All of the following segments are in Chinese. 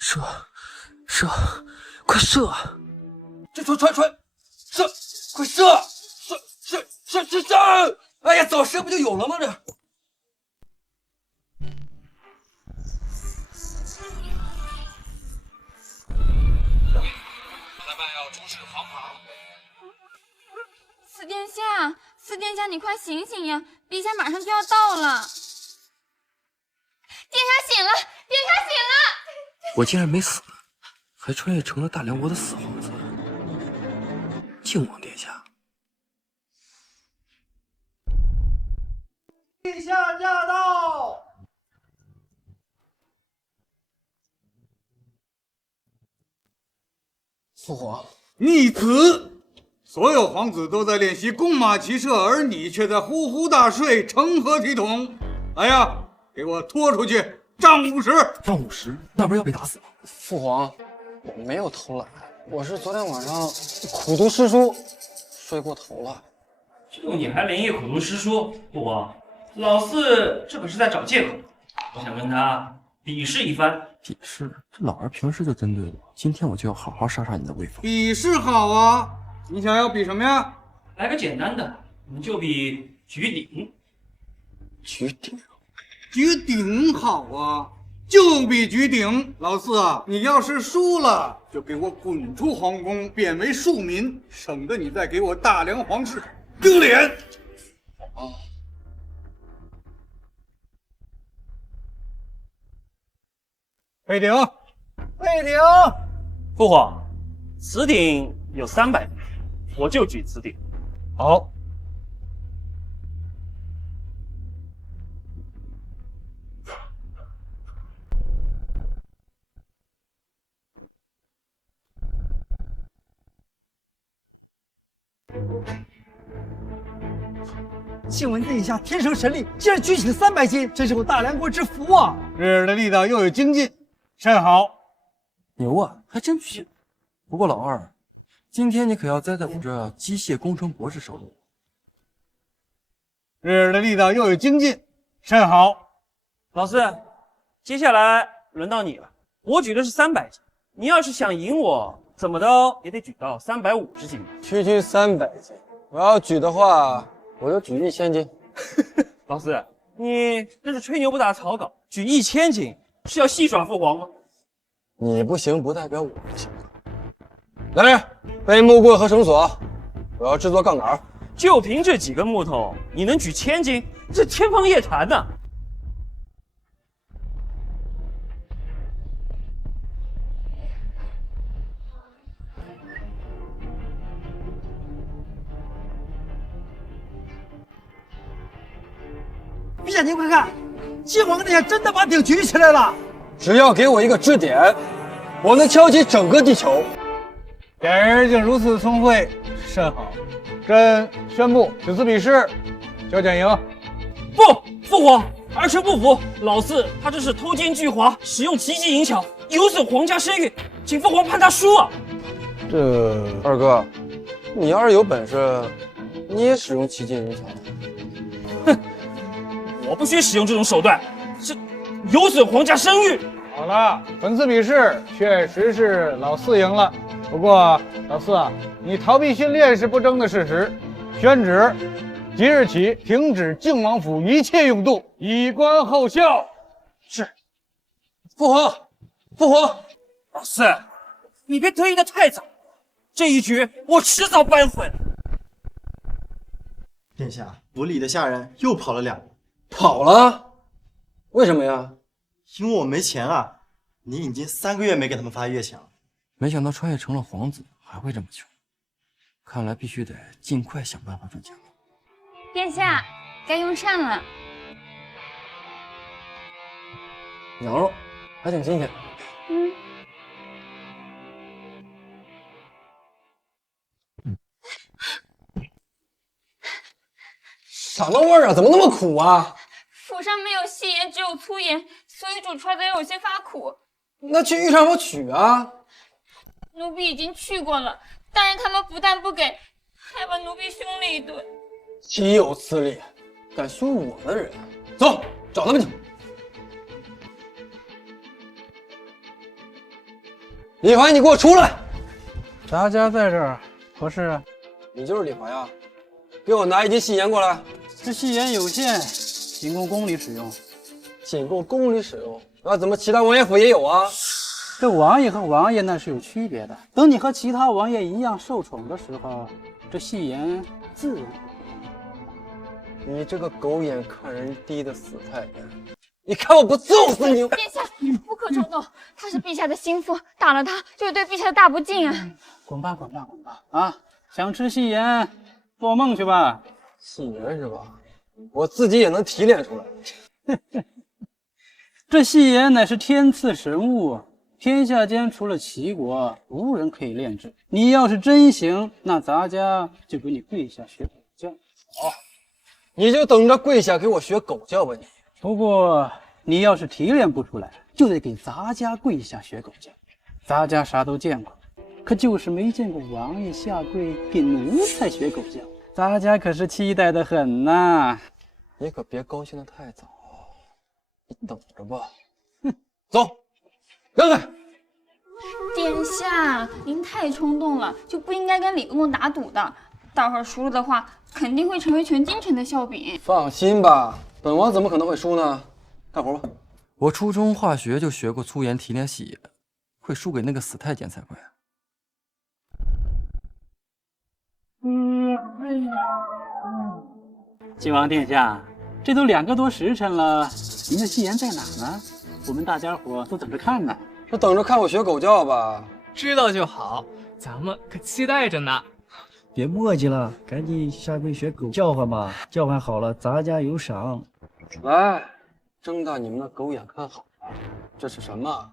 射，射，快射！这传，射，快射！射！哎呀，早射不就有了吗？这。裁判要出示黄牌。四殿下，你快醒醒呀！陛下马上就要到了。殿下醒了！我竟然没死，还穿越成了大梁国的死皇子。靖王殿下，陛下驾到！父皇，逆子！所有皇子都在练习弓马骑射，而你却在呼呼大睡，成何体统？来呀，给我拖出去，杖50！杖50，那不是要被打死吗？父皇，我没有偷懒，我是昨天晚上苦读诗书，睡过头了。就你还连夜苦读诗书，父皇，老四这可是在找借口。我想跟他比试一番。比试？这老二平时就针对我，今天我就要好好杀杀你的威风。比试好啊！你想要比什么呀？来个简单的，我们就比举鼎。举鼎？举鼎好啊！就比举鼎。老四啊，你要是输了，就给我滚出皇宫，贬为庶民，省得你再给我大梁皇室丢脸。啊！配鼎，备鼎！父皇，此鼎有300枚，我就举此鼎。好。庆闻殿下天生神力，竟然举起了300斤，真是我大梁国之福啊！日儿的力道又有精进，甚好。牛啊，还真举行。不过老二，今天你可要栽在我这机械工程博士手里。日儿的力道又有精进，甚好。老四，接下来轮到你了。我举的是300斤，你要是想赢我，怎么着也得举到350斤。区区300斤，我要举的话，我就举1000斤。老四，你这是吹牛不打草稿，举1000斤是要戏耍父皇吗？你不行，不代表我不行。来人，背木棍和绳索，我要制作杠杆。就凭这几根木头，你能举1000斤？这天方夜谭呐！陛下，您快看，靖王殿下真的把鼎举起来了！只要给我一个支点，我能敲起整个地球。点人竟如此聪慧，甚好。朕宣布此次比试，小简赢。不，父皇，儿臣不服。老四他这是偷奸拒华，使用奇技淫巧，有损皇家声誉，请父皇判他输啊！这二哥，你要是有本事，你也使用奇技淫巧。哼，我不许使用这种手段，这有损皇家声誉。好了，本次比试确实是老四赢了。不过老四啊，你逃避训练是不争的事实。宣旨，即日起停止靖王府一切用度，以观后效。是。父皇，父皇，老四，你别得意的太早，这一局我迟早扳回。殿下，府里的下人又跑了2个。跑了？为什么呀？因为我没钱啊！你已经3个月没给他们发月钱了。没想到穿越成了皇子还会这么穷，看来必须得尽快想办法赚钱了。殿下，该用膳了。羊肉还挺新鲜。什么味儿啊？怎么那么苦啊？府上没有细盐，只有粗盐，所以煮出来的有些发苦。那去御膳房取啊！奴婢已经去过了，大人他们不但不给，还把奴婢凶了一顿。岂有此理！敢凶我的人，走，找他们去。李怀，你给我出来！咱家在这儿，合适啊。你就是李怀啊？给我拿1斤细盐过来。这细盐有限，仅供宫里使用。仅供宫里使用，那怎么其他王爷府也有啊？这王爷和王爷那是有区别的。等你和其他王爷一样受宠的时候，这戏言自然。你这个狗眼看人低的死太监，你看我不揍死你！殿下，不可冲动，她是陛下的心腹，打了她就是对陛下的大不敬啊！滚吧，滚吧，滚吧！啊，想吃戏言，做梦去吧。戏言是吧？我自己也能提炼出来。这戏言乃是天赐神物，天下间除了齐国，无人可以炼制。你要是真行，那咱家就给你跪下学狗叫。好，你就等着跪下给我学狗叫吧你。不过你要是提炼不出来，就得给咱家跪下学狗叫。咱家啥都见过，可就是没见过王爷下跪给奴才学狗叫。咱家可是期待的很呐。你可别高兴得太早。你等着吧，哼，走，让开！殿下，您太冲动了，就不应该跟李公公打赌的。待会儿输了的话，肯定会成为全京城的笑柄。放心吧，本王怎么可能会输呢？干活吧。我初中化学就学过粗盐提炼细盐，会输给那个死太监才怪。晋王殿下，这都2个多时辰了，您的戏言在哪呢？我们大家伙都等着看呢。是等着看我学狗叫吧？知道就好，咱们可期待着呢。别磨叽了，赶紧下跪学狗叫唤吧，叫唤好了，咱家有赏。来，睁大你们的狗眼看好了，这是什么？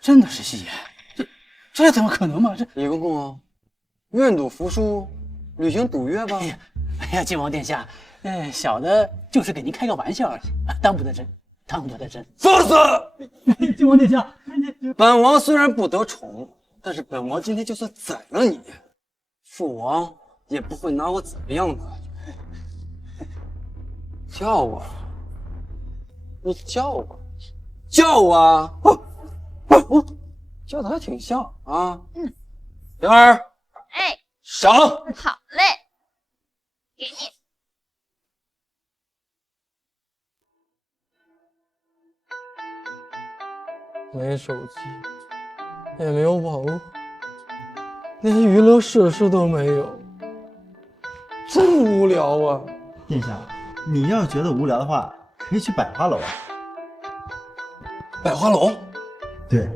真的是戏言，这怎么可能嘛？这李公公，愿赌服输，履行赌约吧。哎呀，晋王殿下，小的就是给您开个玩笑而已，当不得真，当不得真。放肆！晋王殿下，本王虽然不得宠，但是本王今天就算宰了你，父王也不会拿我怎么样的。叫我，你叫我，叫我啊！叫的还挺像啊。灵儿，哎，赏。好嘞，给你。没手机，也没有网络，连娱乐设施都没有，真无聊啊！殿下，你要觉得无聊的话，可以去百花楼。百花楼？对，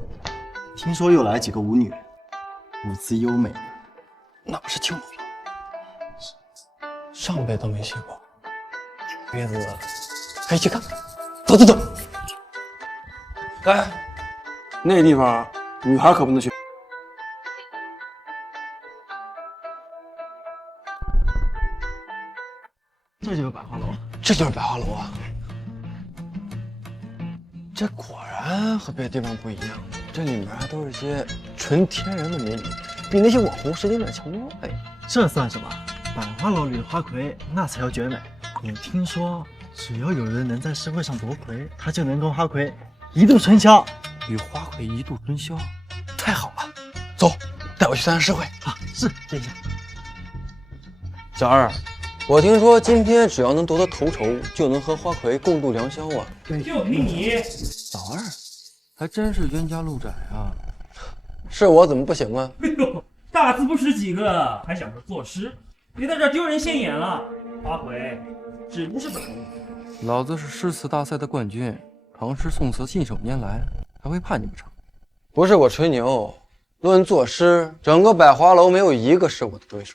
听说又来几个舞女，舞姿优美。那不是青楼吗？上辈子都没去过，这辈子可以去看看。走走走！哎，那地方女孩可不能去。这就是百花楼，这就是百花楼啊！这果然和别的地方不一样，这里面还都是些纯天然的美女，比那些网红实景点强多了。哎，这算什么？百花楼里的花魁那才叫绝美。我听说，只要有人能在诗会上夺魁，他就能跟花魁一度春宵。与花魁一度春宵，太好了！走，带我去参加诗会。啊，是殿下。小二，我听说今天只要能夺得头筹，就能和花魁共度良宵啊。就凭你，老二还真是冤家路窄啊！是我怎么不行啊？哎呦，大字不识几个，还想着作诗，别在这丢人现眼了。花魁只不是本物。老子是诗词大赛的冠军，唐诗宋词信手拈来，还会怕你不成？不是我吹牛，论作诗，整个百花楼没有一个是我的对手。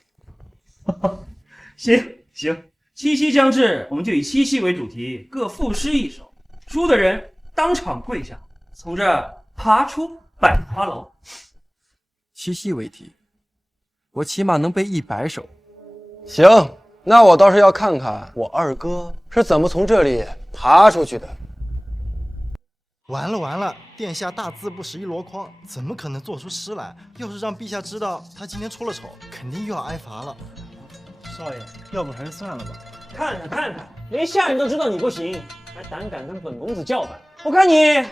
行，七夕将至，我们就以七夕为主题，各赋诗一首，输的人当场跪下，从这爬出百花楼。七夕为题，我起码能背100首。行，那我倒是要看看我二哥是怎么从这里爬出去的。完了完了，殿下大字不识一箩筐，怎么可能做出诗来？要是让陛下知道他今天出了丑，肯定又要挨罚了。少爷，要不还是算了吧。看看看看，连下人都知道你不行，还胆敢跟本公子叫板，我看你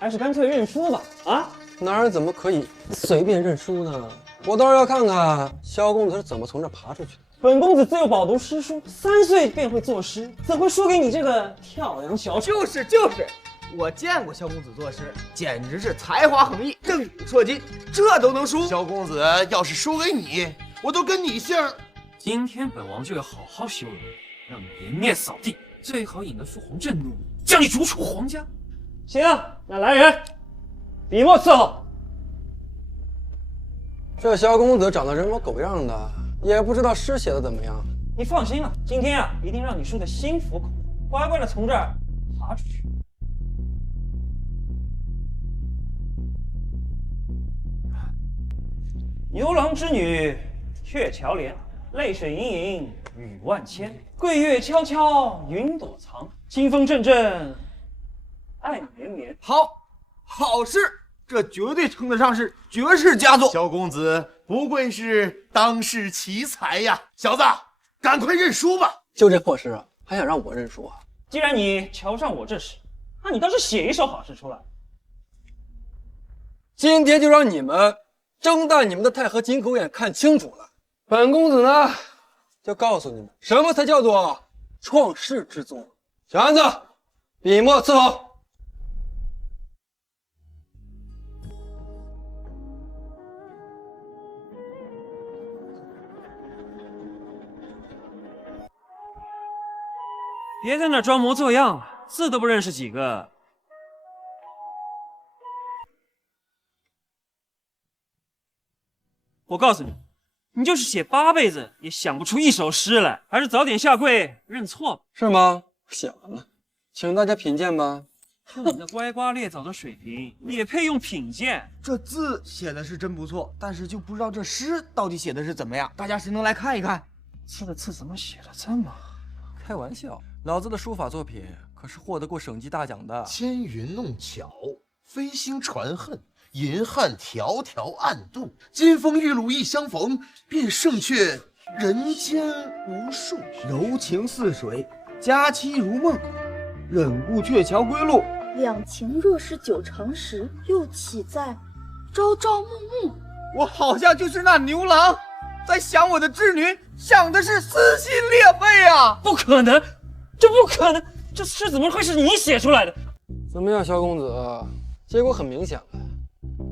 还是干脆认输吧。啊？男人怎么可以随便认输呢？我倒是要看看萧公子是怎么从这爬出去的。本公子自幼饱读诗书，3岁便会作诗，怎会输给你这个跳梁小丑？就是，我见过萧公子作诗，简直是才华横溢，震古烁今，这都能输。萧公子要是输给你，我都跟你姓。今天本王就要好好羞辱你，让你颜面扫地，最好引得父皇震怒，将你逐出皇家。行，那来人，笔墨伺候。这萧公子长得人模狗样的，也不知道诗写的怎么样。你放心了，今天啊，一定让你输得心服口服，乖乖的从这儿爬出去。牛郎织女鹊桥连，泪水盈盈雨万千。桂月悄悄云朵藏，清风阵阵爱绵绵。好诗，这绝对称得上是绝世佳作。萧公子不愧是当世奇才呀！小子，赶快认输吧！就这破诗啊，还想让我认输啊？既然你瞧上我这诗，那你倒是写一首好诗出来。今天就让你们睁大你们的太和金口眼看清楚了。本公子呢，就告诉你们，什么才叫做创世之作。小安子，笔墨伺候。别在那装模作样了，字都不认识几个。我告诉你，你就是写8辈子也想不出一首诗来，还是早点下跪认错吧。是吗？写完了，请大家品鉴吧。就你这乖瓜裂枣的水平，也配用品鉴？这字写的是真不错，但是就不知道这诗到底写的是怎么样。大家谁能来看一看？这个字怎么写的这么……开玩笑，老子的书法作品可是获得过省级大奖的。千云弄巧，飞星传恨，银汉迢迢暗度，金风玉露一相逢，便胜却人间无数。柔情似水，佳期如梦，忍顾鹊桥归路。两情若是久长时，又岂在朝朝暮暮？我好像就是那牛郎，在想我的织女，想的是撕心裂肺啊！不可能，这不可能，这诗怎么会是你写出来的？怎么样，萧公子？结果很明显了，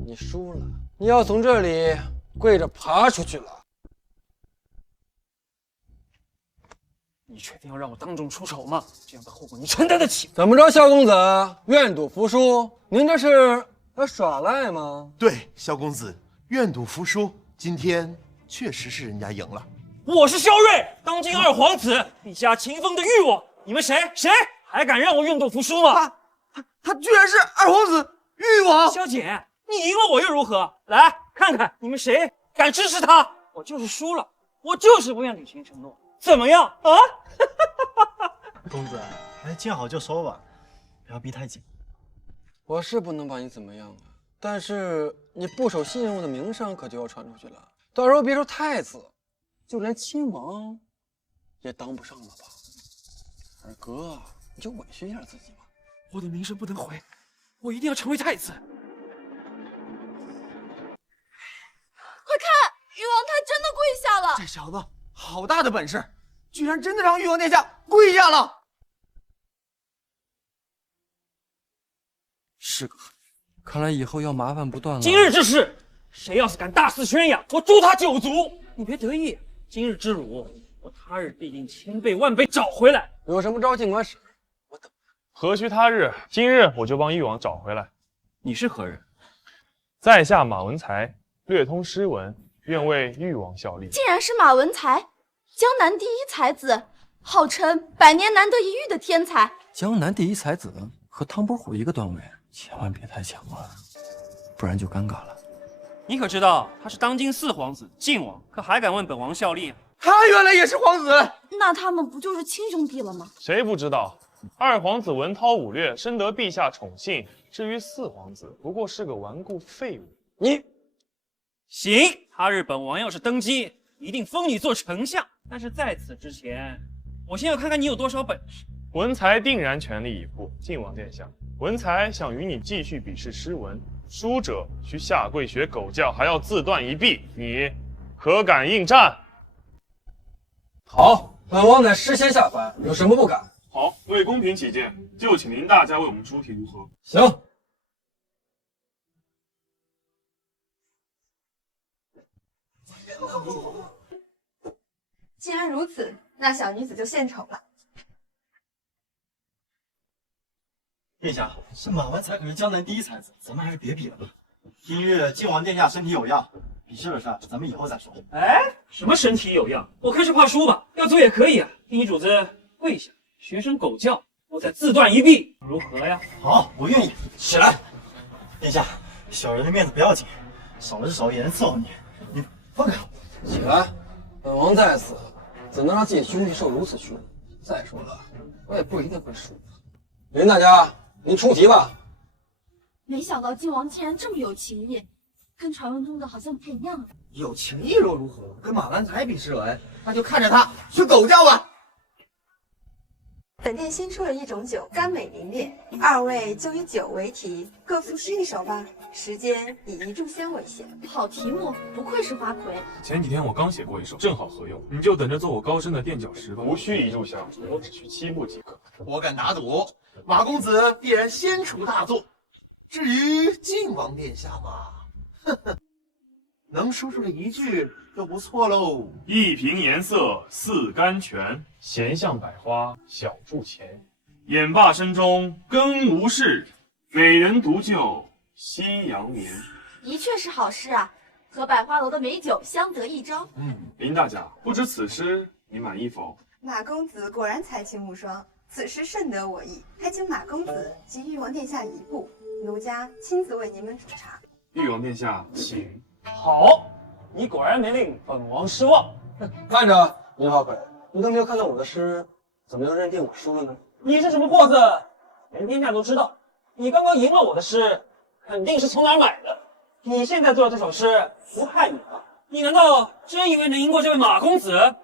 你输了，你要从这里跪着爬出去了。你确定要让我当众出丑吗？这样的后果你承担得起？怎么着，萧公子愿赌服输？您这是要耍赖吗？对，萧公子愿赌服输，今天确实是人家赢了。我是萧睿，当今2皇子，陛下秦风的誉我，你们谁还敢让我愿赌服输吗？他居然是2皇子誉王！萧姐，你赢了我又如何？来看看你们谁敢支持他！我就是输了，我就是不愿履行承诺，怎么样啊？公子，还是见好就收吧，不要逼太紧。我是不能把你怎么样啊，但是你不守信用的名声可就要传出去了，到时候别说太子，就连亲王也当不上了吧？二哥，你就委屈一下自己吧。我的名声不能毁，我一定要成为太子。快看，誉王他真的跪下了！这小子好大的本事，居然真的让誉王殿下跪下了！是个，看来以后要麻烦不断了。今日之事，谁要是敢大肆宣扬，我诛他9族！你别得意，今日之辱，我他日必定千倍万倍找回来。有什么招尽管使，我等。何须他日？今日我就帮誉王找回来。你是何人？在下马文才，略通诗文，愿为誉王效力。竟然是马文才，江南第一才子，号称100年难得一遇的天才。江南第一才子和汤伯虎一个段位，千万别太强了，不然就尴尬了。你可知道他是当今4皇子晋王，可还敢问本王效力？他原来也是皇子，那他们不就是亲兄弟了吗？谁不知道？2皇子文韬武略，深得陛下宠幸。至于4皇子，不过是个顽固废物。你行，他日本王要是登基，一定封你做丞相，但是在此之前，我先要看看你有多少本事。文才定然全力以赴，晋王殿下，文才想与你继续比试诗文，输者需下跪学狗叫，还要自断一臂，你可敢应战？好，本王乃诗仙下凡，有什么不敢？好，为公平起见，就请林大家为我们出题，如何？行。既然如此，那小女子就献丑了。殿下，是马文才可是江南第一才子，咱们还是别比了吧。今日晋王殿下身体有恙，比试的事咱们以后再说。哎，什么身体有恙？我看是怕输吧？要走也可以啊。替你主子跪下，学声狗叫，我再自断一臂，如何呀？好，我愿意。起来，殿下，小人的面子不要紧，少了只手也能伺候你。你放开我！起来，本王在此，怎能让自己兄弟受如此屈辱？再说了，我也不一定会输。林大家，您出题吧。没想到晋王竟然这么有情义，跟传闻中的好像不一样。有情义又如何？跟马文才比诗文，那就看着他学狗叫吧。本店新出了一种酒，甘美凛冽，二位就以酒为题，各赋诗一首吧。时间以1炷香为限。好题目，不愧是花魁。前几天我刚写过一首，正好合用，你就等着做我高深的垫脚石吧。无需1炷香，我只需7步即可。我敢打赌，马公子必然先出大作。至于晋王殿下嘛，呵呵，能说出来1句就不错喽。一瓶颜色似甘泉，闲向百花小筑前。眼罢身中更无事，美人独就夕阳眠。的确是好诗啊，和百花楼的美酒相得益彰。林大家，不知此诗你满意否？马公子果然才情无双，此诗甚得我意，还请马公子及玉王殿下一步，奴家亲自为您们煮茶。玉王殿下，请。好，你果然没令本王失望。看着林花魁，你都没有看到我的诗，怎么就认定我输了呢？你是什么货色？连天下都知道，你刚刚赢了我的诗，肯定是从哪儿买的。你现在做的这首诗不害你吧？你难道真以为能赢过这位马公子？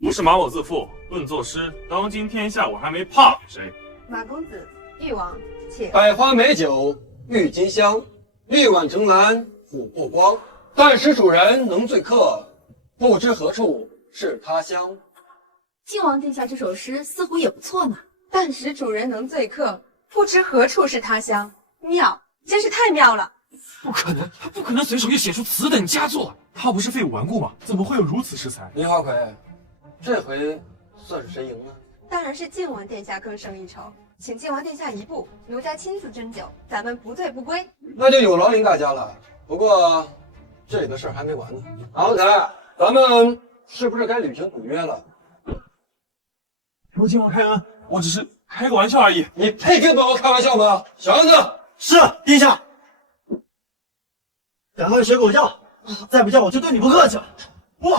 不是马某自负，论作诗，当今天下我还没怕过谁。马公子，玉王，且。百花美酒郁金香，玉碗盛兰琥珀光。但使主人能醉客，不知何处是他乡。晋王殿下这首诗似乎也不错呢。但使主人能醉客，不知何处是他乡。妙，真是太妙了。不可能，他不可能随手就写出此等佳作。他不是废物顽固吗？怎么会有如此诗才？林花魁，这回算是谁赢了？当然是晋王殿下更胜一筹，请晋王殿下一步，奴家亲自斟酒，咱们不醉不归。那就有劳林大家了。不过这里的事儿还没完呢。马文才，咱们是不是该履行赌约了？求晋王开恩，我只是开个玩笑而已。你配跟本王开玩笑吗？小样子！是殿下。赶快学狗叫，再不叫我就对你不客气了。不，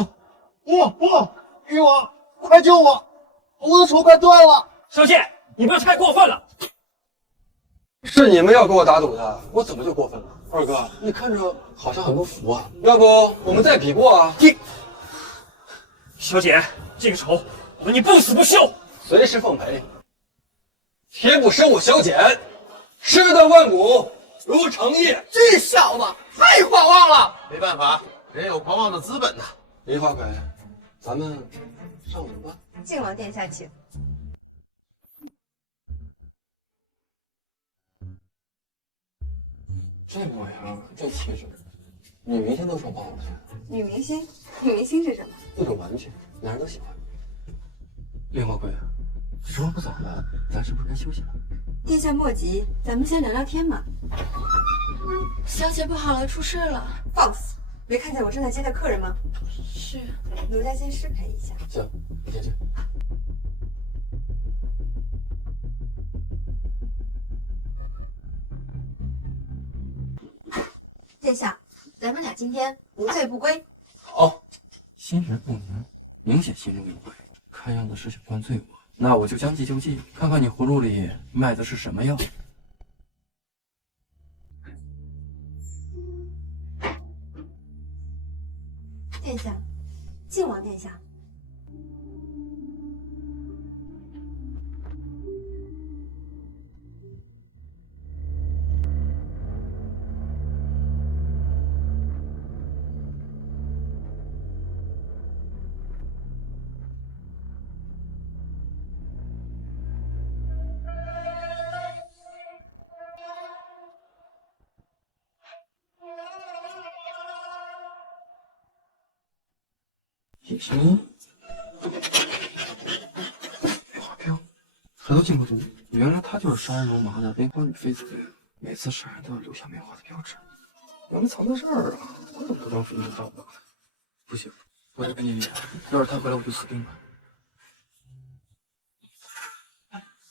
玉王，快救我！我的手快断了。小姐，你不要太过分了。是你们要给我打赌的，我怎么就过分了？二哥，你看着好像很不服啊，要不我们再比过啊？小姐，这个仇我和你不死不休。随时奉陪。铁骨生我小简，吃得万亩如长夜。这小子太狂妄了。没办法，人有狂妄的资本呐。林花魁，咱们上楼吧。晋王殿下请。这模样，这气质，女明星都说不好看。女明星？女明星是什么？一种玩具，男人都喜欢。林花魁，时候不早了，咱是不是该休息了？殿下莫急，咱们先聊聊天嘛。小姐不好了，出事了。放肆！没看见我正在接待客人吗？是。奴家先失陪一下。行，你先去。殿下，咱们俩今天不醉不归。好。心神不宁，明显心中有鬼，看样子是想灌醉我。那我就将计就计，看看你葫芦里卖的是什么药。殿下，晋王殿下。隐形没花标，抬头见过毒，原来他就是杀人如麻的梅花女飞贼，每次杀人都要留下梅花的标志。原来藏在这儿啊！我怎么不当初就找不到他？不行，我得跟你离，要是他回来我就死定了。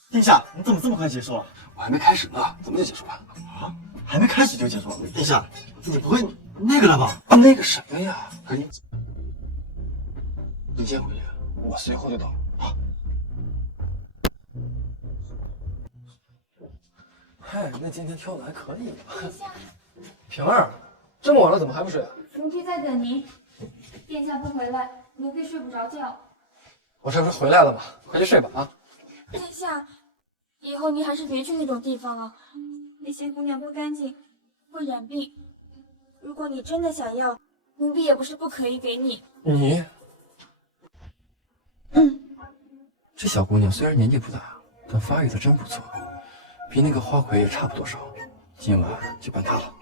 殿下，你怎么这么快结束啊？我还没开始呢，怎么就结束了？啊，还没开始就结束了？殿下，你不会那个了吧？啊，那个什么呀？赶紧，你先回去，我随后就到。啊。嗨，那今天跳的还可以。殿下，平儿，这么晚了怎么还不睡啊？奴婢在等您。殿下不回来，奴婢睡不着觉。我这不是回来了吗？快去睡吧啊！殿下，以后您还是别去那种地方了，那些姑娘不干净，会染病。如果你真的想要，奴婢也不是不可以给你。你，这小姑娘虽然年纪不大，但发育的真不错，比那个花魁也差不多少。今晚就办她了。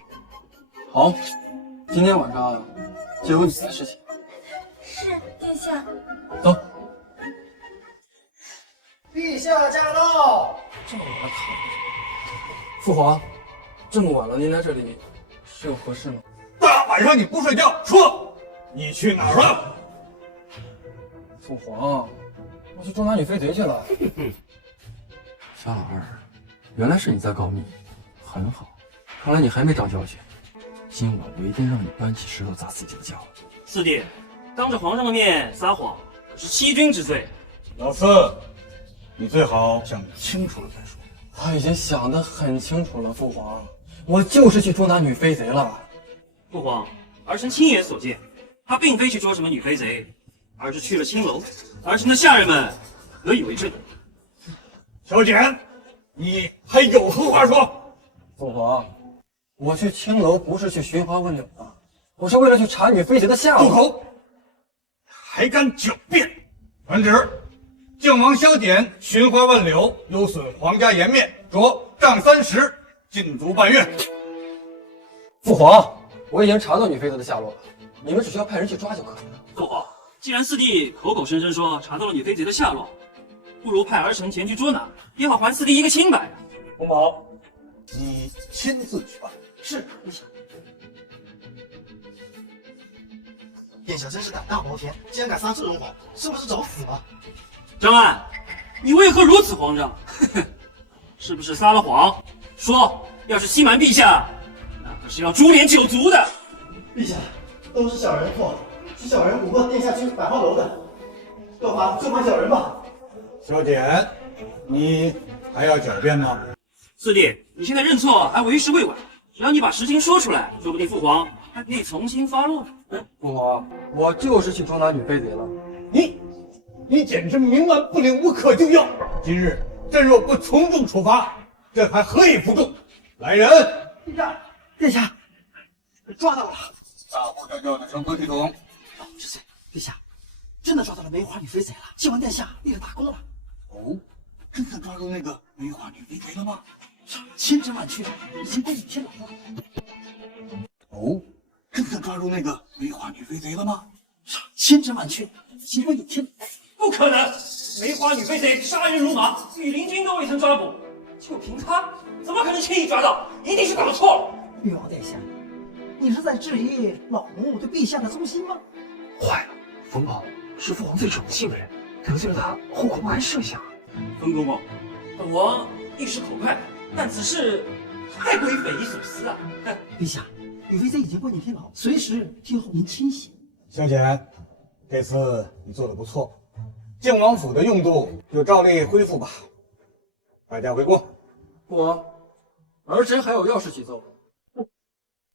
好，今天晚上就由你来侍寝。是，殿下。走。陛下驾到！这么晚了，父皇，这么晚了，您来这里是有何事吗？大晚上你不睡觉，说你去哪儿了？父皇，我去捉拿女飞贼去了。小老二，原来是你在告密，很好，看来你还没长教训。今晚我一定让你搬起石头砸自己的脚。四弟，当着皇上的面撒谎，是欺君之罪。老四，你最好想清楚了再说。我已经想得很清楚了，父皇，我就是去捉拿女飞贼了。父皇，儿臣亲眼所见，他并非去捉什么女飞贼，而是去了青楼。儿臣的下人们得以为证。小简，你还有何话说？父皇，我去青楼不是去寻花问柳的，我是为了去查女飞贼的下落。住口！还敢狡辩！传旨，靖王萧典寻花问柳，有损皇家颜面，着杖30，禁足半月。父皇，我已经查到女飞贼的下落了，你们只需要派人去抓就可以了。父皇，既然四弟口口声声说查到了女飞贼的下落，不如派儿臣前去捉拿，也好还四弟一个清白啊。洪宝，你亲自去办。是，陛下。殿下真是胆大包天，竟然敢撒这种谎，是不是找死吧？张安，你为何如此慌张？是不是撒了谎？说要是欺瞒陛下，那可是要株连九族的。陛下，都是小人错，是小人蛊惑殿下去百花楼的，就罚小人吧。萧简，你还要狡辩吗？四弟，你现在认错还为时未晚，只要你把实情说出来，说不定父皇还可以从轻发落。父皇，我就是去捉拿女飞贼了。你简直冥顽不灵，无可救药。今日朕若不从重处罚，朕还何以服众？来人！殿下，抓到了！大呼小叫的成何体统？是谁？陛下，真的抓到了梅花女飞贼了！靖王殿下立了大功了。哦，真的抓住那个梅花女飞贼了吗？千真万确，已经公布天牢了。哦，真的抓住那个梅花女飞贼了吗？千真万确，已经公布天牢。不可能！梅花女飞贼杀人如麻，羽林军都未曾抓捕，就凭他，怎么可能轻易抓到？一定是搞错了。誉王殿下，你是在质疑老奴对陛下的忠心吗？坏了，冯宝是父皇最宠幸的人，得罪了他，后果不堪设想。冯公公，本王一时口快，但此事太过于匪夷所思啊！陛下，女飞贼已经关进天牢，随时听候您亲信。萧简，这次你做的不错，靖王府的用度就照例恢复吧。大家回宫。父皇，儿臣还有要事启奏。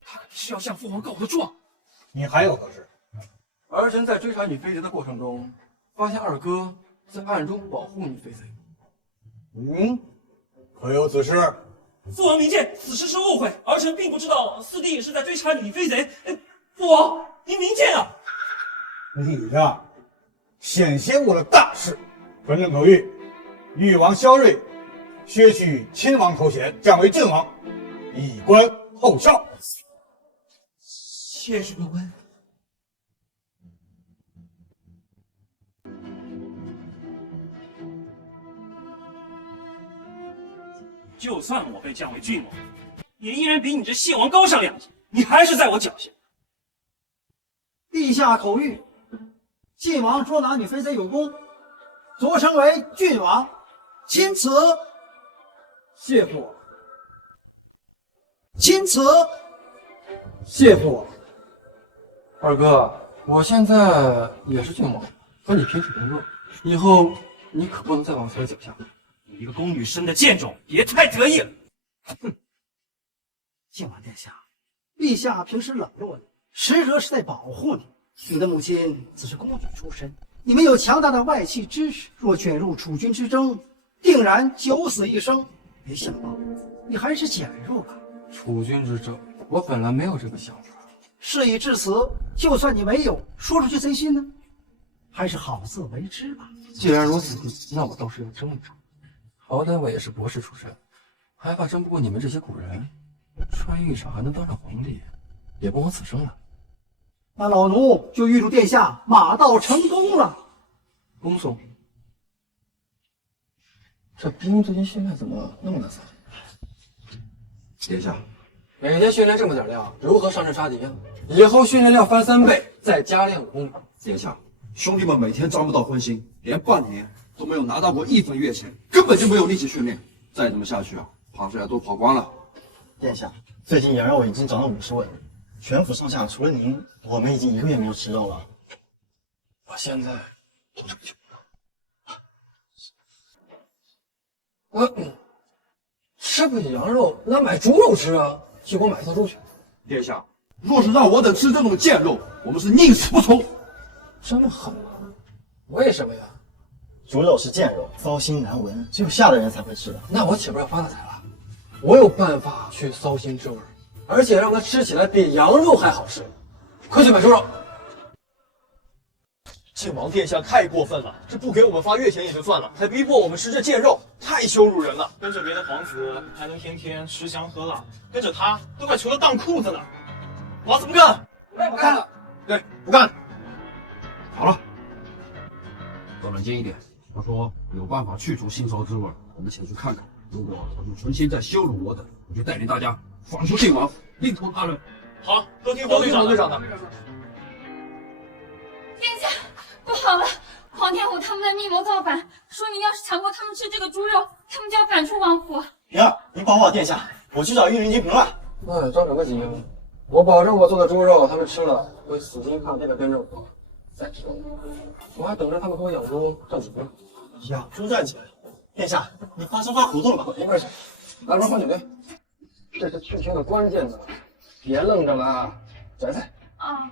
他肯定是要向父皇告我的状。你还有何事？儿臣在追查女飞贼的过程中，发现二哥在暗中保护女飞贼。可有此事？父王明鉴，此事是误会，儿臣并不知道四弟是在追查女飞贼。父王，您明鉴啊！你呀，险些误了大事。传朕口谕，誉王萧睿削去亲王头衔，降为郡王，以观后效。谢主温。就算我被降为郡王，也依然比你这谢王高上2级，你还是在我脚下。陛下口谕，晋王捉拿女飞贼有功，擢升为郡王，钦此。谢父王。钦此。谢父王。二哥，我现在也是郡王，和你平起平坐，以后你可不能再往我脚下。你一个宫女生的贱种，别太得意了。哼！晋王殿下，陛下平时冷落你，实则是在保护你。你的母亲只是公主出身，你们有强大的外戚支持，若卷入楚军之争，定然九死一生。没想到你还是减入了楚军之争，我本来没有这个想法。事已至此，就算你没有说出去，谁信呢？还是好自为之吧。既然如此，那我倒是要争一争。好歹我也是博士出身，还怕争不过你们这些古人？穿玉裳还能当上皇帝，也不枉此生了。那老奴就预祝殿下马到成功了。恭送。这兵最近训练怎么那么难扫？殿下，每天训练这么点量，如何上阵杀敌呀？以后训练量翻3倍，再加练武功。殿下，兄弟们每天沾不到荤腥，连半年都没有拿到过1分月钱，根本就没有力气训练。再这么下去啊，螃蟹都跑光了。殿下，最近羊肉已经涨了50尾，全府上下除了您，我们已经1个月没有吃肉了。我现在都这么穷吃不起羊肉，那买猪肉吃啊！去给我买头猪去。殿下，若是让我等吃这种贱肉，我们是宁死不从。这么狠吗？为什么呀？猪肉是贱肉，糟心难闻，只有下的人才会吃的。那我岂不是要发大财了？我有办法去骚心之味，而且让它吃起来比羊肉还好吃。快去买猪肉！晋王殿下太过分了，这不给我们发月钱也就算了，还逼迫我们吃这贱肉，太羞辱人了。跟着别的皇子还能天天吃香喝辣，跟着他都快穷得当裤子了。老子不干！我也不干了。对，不干。好了，都冷静一点。他说有办法去除腥臊之味，我们前去看看。如果他们存心在羞辱我等，我就带领大家放出晋王，另投他人。好，都听黄队长的。殿下，不好了！黄天虎他们在密谋造反，说你要是强迫他们吃这个猪肉，他们就要赶出王府。平儿，您帮我殿下，我去找御林军平乱。那得着什么急啊？我保证我做的猪肉，他们吃了会死心塌地的跟着我。再吃，我还等着他们给我养猪赚钱呢。养猪赚钱？殿下，你发烧发糊涂了吧？没关系，来瓶黄酒杯。这是去清的关键呢，别愣着了，摘菜。啊。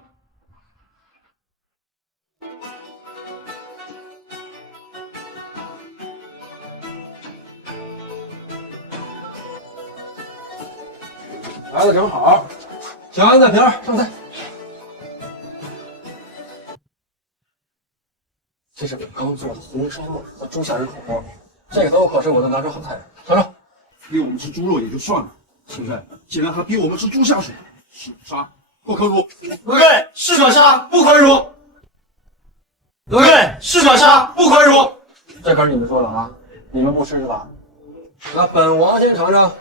来的正好，小安在瓶儿上菜。这是我刚做的红烧肉和猪下仁火锅，这都可是我的拿手好菜，尝尝。逼我们吃猪肉也就算了，现在竟然还逼我们吃猪下水，是杀不可辱。对，是可杀，不可辱。对，是可杀，不可辱。这可是你们说了啊，你们不吃是吧？那本王先尝尝。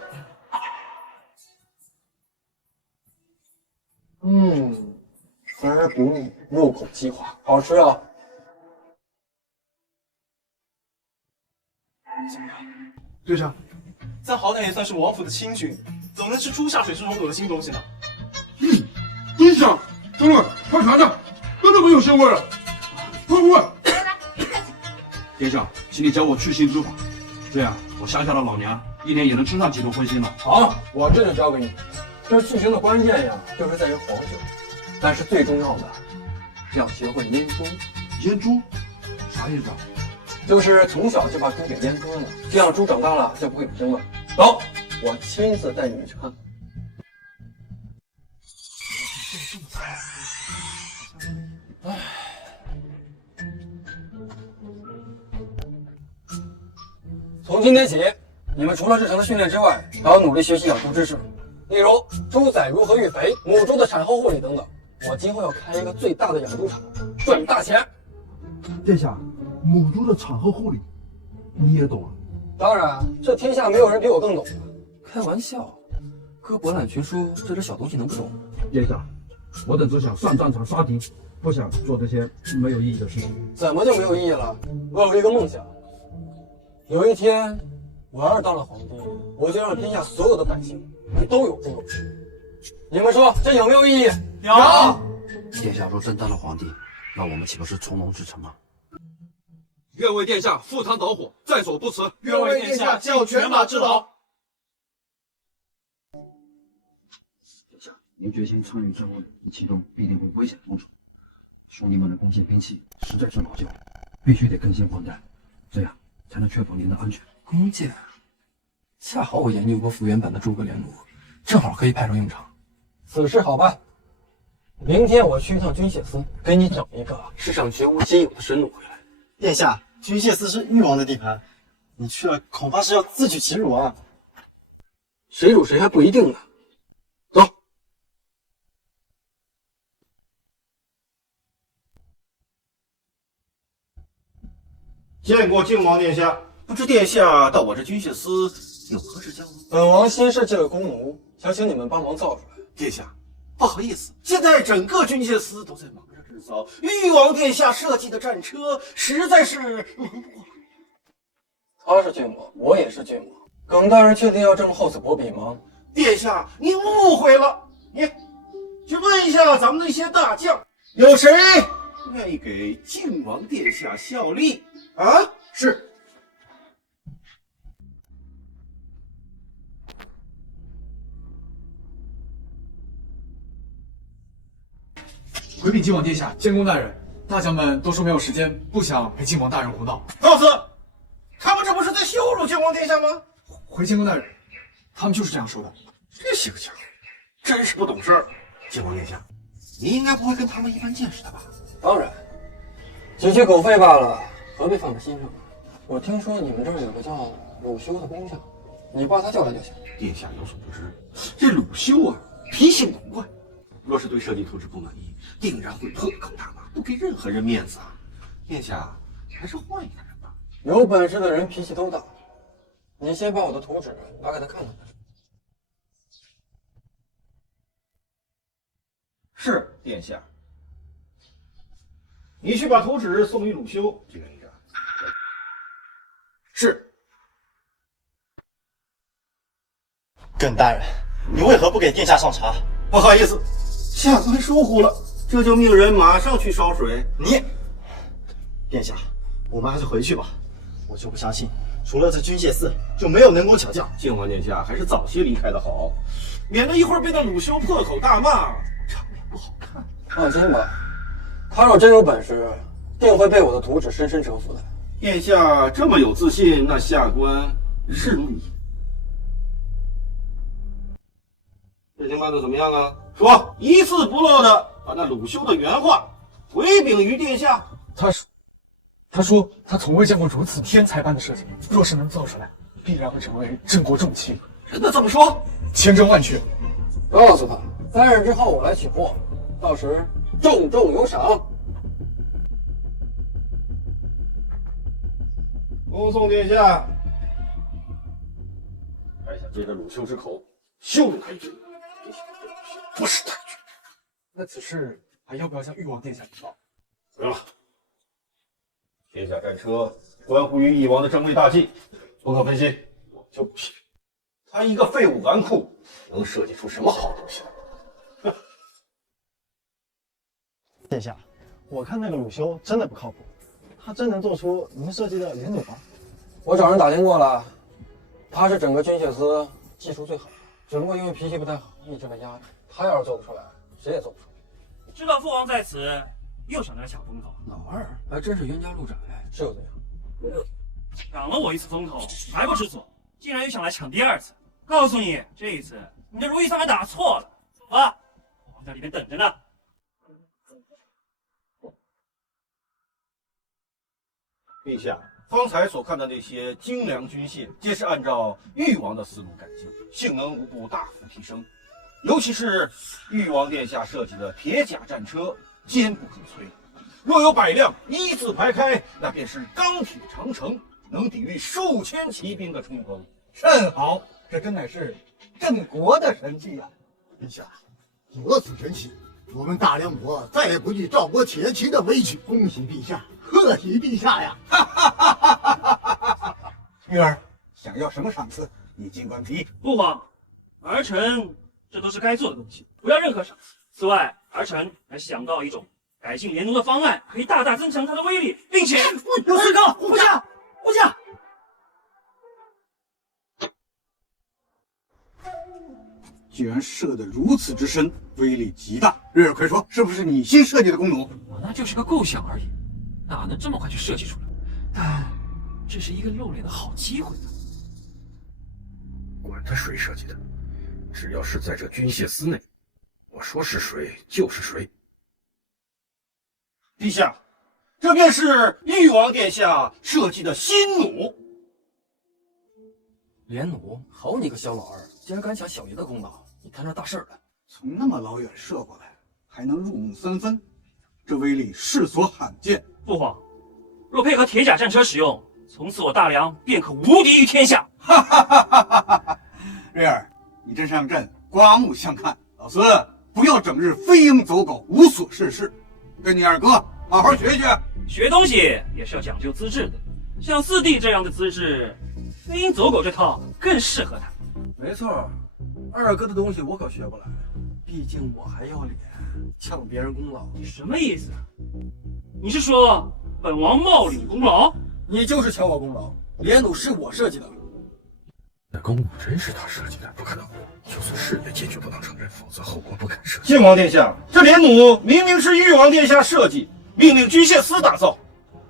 肥而不腻，入口即化，好吃啊！怎么样，队长？咱好歹也算是王府的亲军，怎么能吃猪下水这种恶心东西呢？真香！兄弟们，快尝尝，真的没有腥味了。快！殿下，请你教我去腥之法，这样我乡下的老娘1年也能吃上几顿荤腥了。好，我这就教给你。这去腥的关键呀，就是在于黄酒，但是最重要的要学会阉猪。阉猪？啥意思啊？就是从小就把猪给阉割了，这样猪长大了就不会有争论。走，我亲自带你们去看。唉。从今天起，你们除了日常的训练之外，还要努力学习养猪知识，例如猪仔如何育肥、母猪的产后护理等等。我今后要开一个最大的养猪场，赚大钱。殿下，母猪的产后护理，你也懂啊？当然，这天下没有人比我更懂。开玩笑，割博览群书这点小东西能不懂？殿下，我等只想上战场杀敌，不想做这些没有意义的事情。怎么就没有意义了？我有一个梦想，有一天我要是当了皇帝，我就让天下所有的百姓都有猪有吃。你们说这有没有意义？有。殿下若真当了皇帝，那我们岂不是从龙之臣吗？愿为殿下赴汤蹈火，在所不辞。愿为殿下效犬马之劳。殿下，您决心参与政务，一启动必定会危险重重。兄弟们的弓箭兵器实在是老旧，必须得更新换代，这样才能确保您的安全。弓箭，恰好我研究过复原版的诸葛连弩，正好可以派上用场。此事好办，明天我去一趟军械司，给你整一个世上绝无仅有的神弩回来。殿下，军械司是誉王的地盘，你去了恐怕是要自取其辱啊！谁辱谁还不一定呢。走。见过靖王殿下，不知殿下到我这军械司有何指教呢？本王新设计了弓弩，想请你们帮忙造出来。殿下，不好意思，现在整个军械司都在忙着制造誉王殿下设计的战车，实在是忙不过来。他是郡王，我也是郡王。耿大人确定要这么厚此薄彼吗？殿下，您误会了。你去问一下咱们那些大将，有谁愿意给靖王殿下效力啊？是。回禀靖王殿下，监工大人，大将们都说没有时间，不想陪靖王大人胡闹。告辞！他们这不是在羞辱靖王殿下吗？回监工大人，他们就是这样说的。这些个家伙真是不懂事儿。靖王殿下，你应该不会跟他们一般见识的吧？当然，几句狗吠罢了，何必放在心上？我听说你们这儿有个叫鲁修的工匠，你把他叫来就行。殿下有所不知，这鲁修啊，脾性古怪，若是对设计图纸不满意，定然会破口大骂，不给任何人面子啊！殿下还是换一个人吧。有本事的人脾气都大，你先把我的图纸拿给他看看。是殿下。你去把图纸送与鲁修，这个是。耿大人，你为何不给殿下上茶？不好意思，下官疏忽了，这就命人马上去烧水。你，殿下，我们还是回去吧。我就不相信，除了这军械司，就没有能工巧匠。靖王殿下还是早些离开的好，免得一会儿被那鲁修破口大骂，场面不好看。放心吧，他若真有本事，定会被我的图纸深深折服的。殿下这么有自信，那下官拭目以待。事情办得怎么样啊？说一字不漏的把那鲁修的原话回禀于殿下。他说他从未见过如此天才般的设计，若是能造出来，必然会成为郑国重器。真的这么说？千真万确。告诉他，3日之后我来取货，到时重重有赏。恭送殿下。还想借着鲁修之口羞辱他一句，不识抬举。那此事还要不要向誉王殿下禀报？不用了。天下战车关乎于翼王的珍贵大计，综合分析，我就不信他一个废物纨绔能设计出什么好东西来。殿下，我看那个鲁修真的不靠谱，他真能做出你们设计的原弩吗？我找人打听过了，他是整个军械司技术最好，只不过因为脾气不太好，一直被压着。他要是做不出来，谁也做不出来。知道父王在此，又想来抢风头。老二还真是冤家路窄，是又怎样？抢了我一次风头还不知足，竟然又想来抢第二次。告诉你，这一次你的如意算盘打错了。走吧，我在里面等着呢。陛下，方才所看的那些精良军械，皆是按照誉王的思路改进，性能无不大幅提升。尤其是誉王殿下设计的铁甲战车，坚不可摧。若有100辆依次排开，那便是钢铁长城，能抵御数千骑兵的冲锋。甚好，这真乃是镇国的神器呀！陛下，有此神器，我们大梁国再也不惧赵国铁骑的威胁。恭喜陛下，贺喜陛下呀！玉儿，想要什么赏赐，你尽管提。父皇，儿臣这都是该做的东西，不要任何赏赐。此外，儿臣还想到一种改进连弩的方案，可以大大增强它的威力，并且有四哥，部下，部下。居然射得如此之深，威力极大。瑞儿，快说，是不是你新设计的弓弩？我那就是个构想而已，哪能这么快就设计出来？但这是一个露脸的好机会呢。管他谁设计的，只要是在这军械司内，我说是谁就是谁。陛下，这便是誉王殿下设计的新弩。连弩，好你个小老二，竟然敢抢小爷的功劳，你摊上大事了。从那么老远射过来，还能入木3分，这威力世所罕见。父皇，若配合铁甲战车使用，从此我大梁便可无敌于天下。瑞儿，你真是让朕刮目相看。老孙，不要整日飞鹰走狗，无所事事，跟你二哥好好学学。学东西也是要讲究资质的，像四弟这样的资质，飞鹰走狗这套更适合他。没错，二哥的东西我可学不来，毕竟我还要脸，抢别人功劳。你什么意思啊？你是说本王冒领功劳？你就是抢我功劳，连弩是我设计的。那弓弩真是他设计的？不可能，就算是也坚决不能承认，否则后果不堪设想。靖王殿下，这连弩明明是誉王殿下设计，命令军械司打造，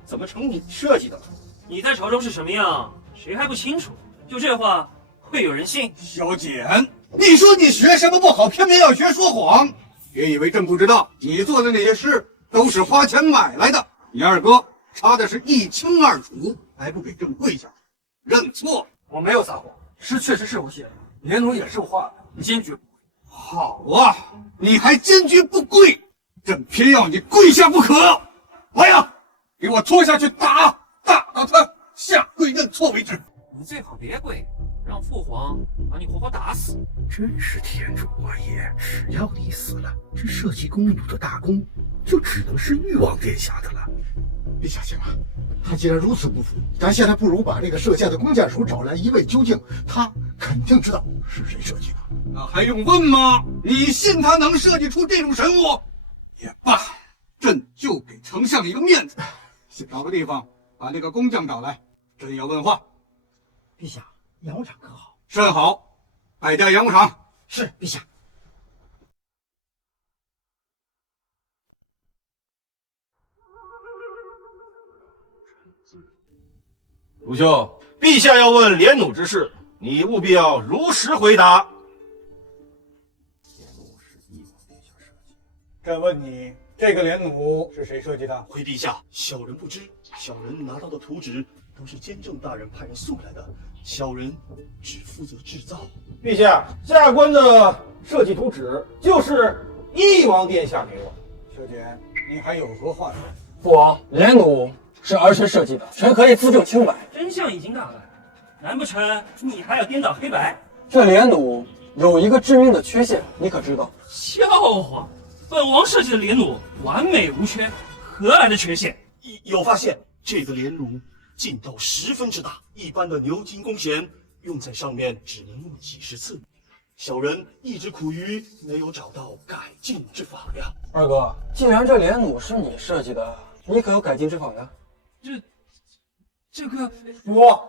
怎么成你设计的了？你在朝中是什么样，谁还不清楚？就这话，会有人信？小简，你说你学什么不好，偏偏要学说谎。别以为朕不知道，你做的那些事都是花钱买来的。你二哥查的是一清二楚，还不给朕跪下认错？我没有撒谎，诗确实是我写的，连弩也是我画的，坚决不跪。好啊，你还坚决不跪，朕偏要你跪下不可。来呀，给我拖下去打，打到他下跪认错为止。你最好别跪，让父皇把你活活打死。真是天助我也！只要你死了，这设计弓弩的大功就只能是誉王殿下的了。陛下请了，他既然如此不服，咱现在不如把这个射箭的弓箭手找来一问究竟，他肯定知道是谁设计的。那还用问吗？你信他能设计出这种神物？也罢，朕就给丞相一个面子，找个地方把那个工匠找来，朕要问话。陛下，洋务厂可好？甚好，拜调洋务厂。是，陛下。鲁兄，陛下要问连弩之事，你务必要如实回答。朕问你，这个连弩是谁设计的？回陛下，小人不知，小人拿到的图纸都是监正大人派人送来的，小人只负责制造。陛下，下官的设计图纸就是翼王殿下给我。小简，你还有何话说？父王，连弩是儿臣设计的，臣可以自证清白。真相已经大白，难不成你还要颠倒黑白？这连弩有一个致命的缺陷，你可知道？笑话！本王设计的连弩完美无缺，何来的缺陷？有发现，这个连弩劲道10分之大，一般的牛筋弓弦用在上面只能用几十次。小人一直苦于没有找到改进之法呀。二哥，既然这连弩是你设计的，你可有改进之法呀？这个我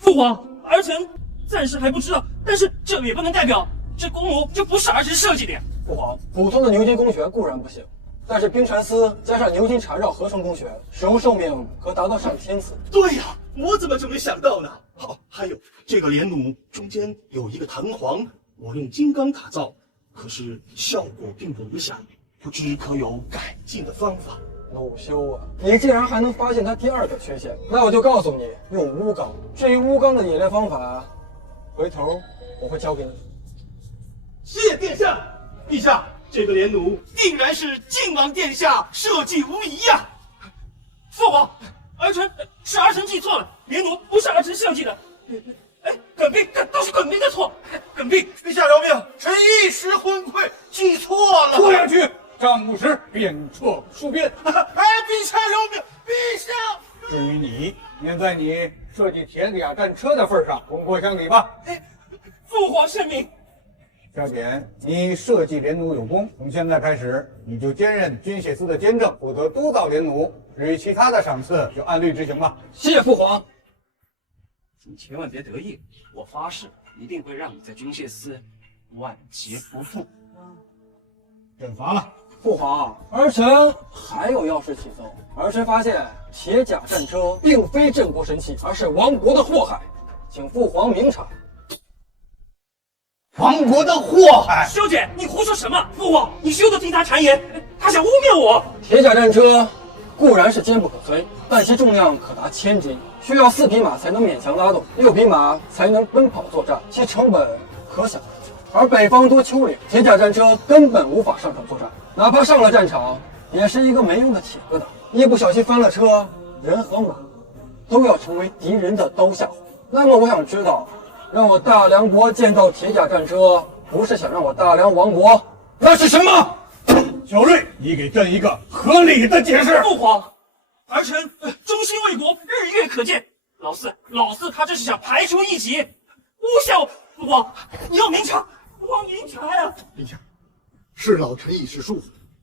父皇，儿臣暂时还不知道，但是这也不能代表这弓弩就不是儿臣设计的呀。不皇，普通的牛筋弓弦固然不行，但是冰蚕丝加上牛筋缠绕合成工学，使用寿命可达到上千次。对呀，我怎么就没想到呢？好，还有这个莲弩中间有一个弹簧，我用金刚打造，可是效果并不理想，不知可有改进的方法？鲁修啊，你竟然还能发现它第二个缺陷，那我就告诉你，用钨钢。至于钨钢的冶炼方法，回头我会教给你。谢殿下，陛下，这个莲弩定然是靖王殿下设计无疑呀！父皇，儿臣记错了，莲弩不是儿臣设计的。哎，耿弼，都是耿弼的错。耿弼，陛下饶命，臣一时昏聩，记错了。拖下去，账务时鞭策戍边。哎，陛下饶命，陛下。至于你，念在你设计铁甲战车的份上，功过相抵吧。父皇圣明。小简，你设计莲弩有功，从现在开始，你就兼任军械司的监正，负责督导莲弩。至于其他的赏赐，就按律执行吧。谢父皇。你千万别得意，我发誓一定会让你在军械司万劫不复。朕罚了。父皇，儿臣还有要事启奏。儿臣发现铁甲战车并非镇国神器，而是亡国的祸害，请父皇明察。亡国的祸害！修姐，你胡说什么？父皇，你休得听他谗言，他想污蔑我。铁甲战车固然是坚不可摧，但其重量可达1000斤，需要4匹马才能勉强拉动，6匹马才能奔跑作战，其成本可想而知。而北方多丘陵，铁甲战车根本无法上场作战，哪怕上了战场，也是一个没用的铁疙瘩。一不小心翻了车，人和马都要成为敌人的刀下火。那么我想知道，让我大梁国建造铁甲战车，不是想让我大梁亡国，那是什么？小瑞，你给朕一个合理的解释。父皇，儿臣忠心为国，日月可见。老四他这是想排除异己，诬陷。父皇，你要明察，父皇明察呀！陛下，是老臣一时疏忽，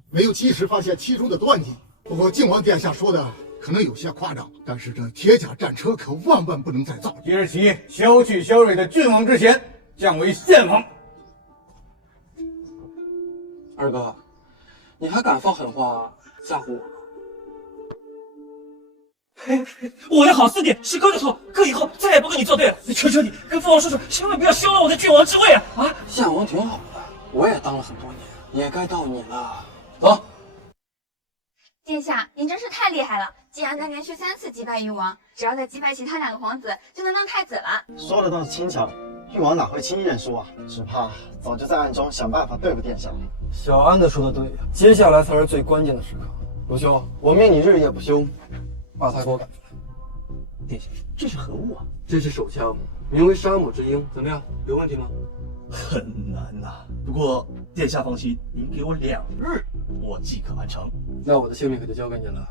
没有及时发现其中的端倪。不过靖王殿下说的可能有些夸张，但是这铁甲战车可万万不能再造。即日起，削去萧睿的郡王之衔，降为县王。二哥，你还敢放狠话吓唬我吗？我的好四弟是哥的错，哥以后再也不跟你作对了。求求你，跟父皇说说，千万不要削了我的郡王之位啊！啊，献王挺好的，我也当了很多年，也该到你了。走。殿下，您真是太厉害了，竟然能连续3次击败誉王，只要再击败其他2个皇子，就能当太子了。说的倒是轻巧，誉王哪会轻易认输啊？只怕早就在暗中想办法对付殿下了。小安子说的对，接下来才是最关键的时刻。鲁修，我命你日夜不休，把他给我赶出来。殿下，这是何物啊？这是手枪，名为沙漠之鹰，怎么样？有问题吗？很难呐，不过殿下放心，您给我2日，我即可完成。那我的性命可就交给你了，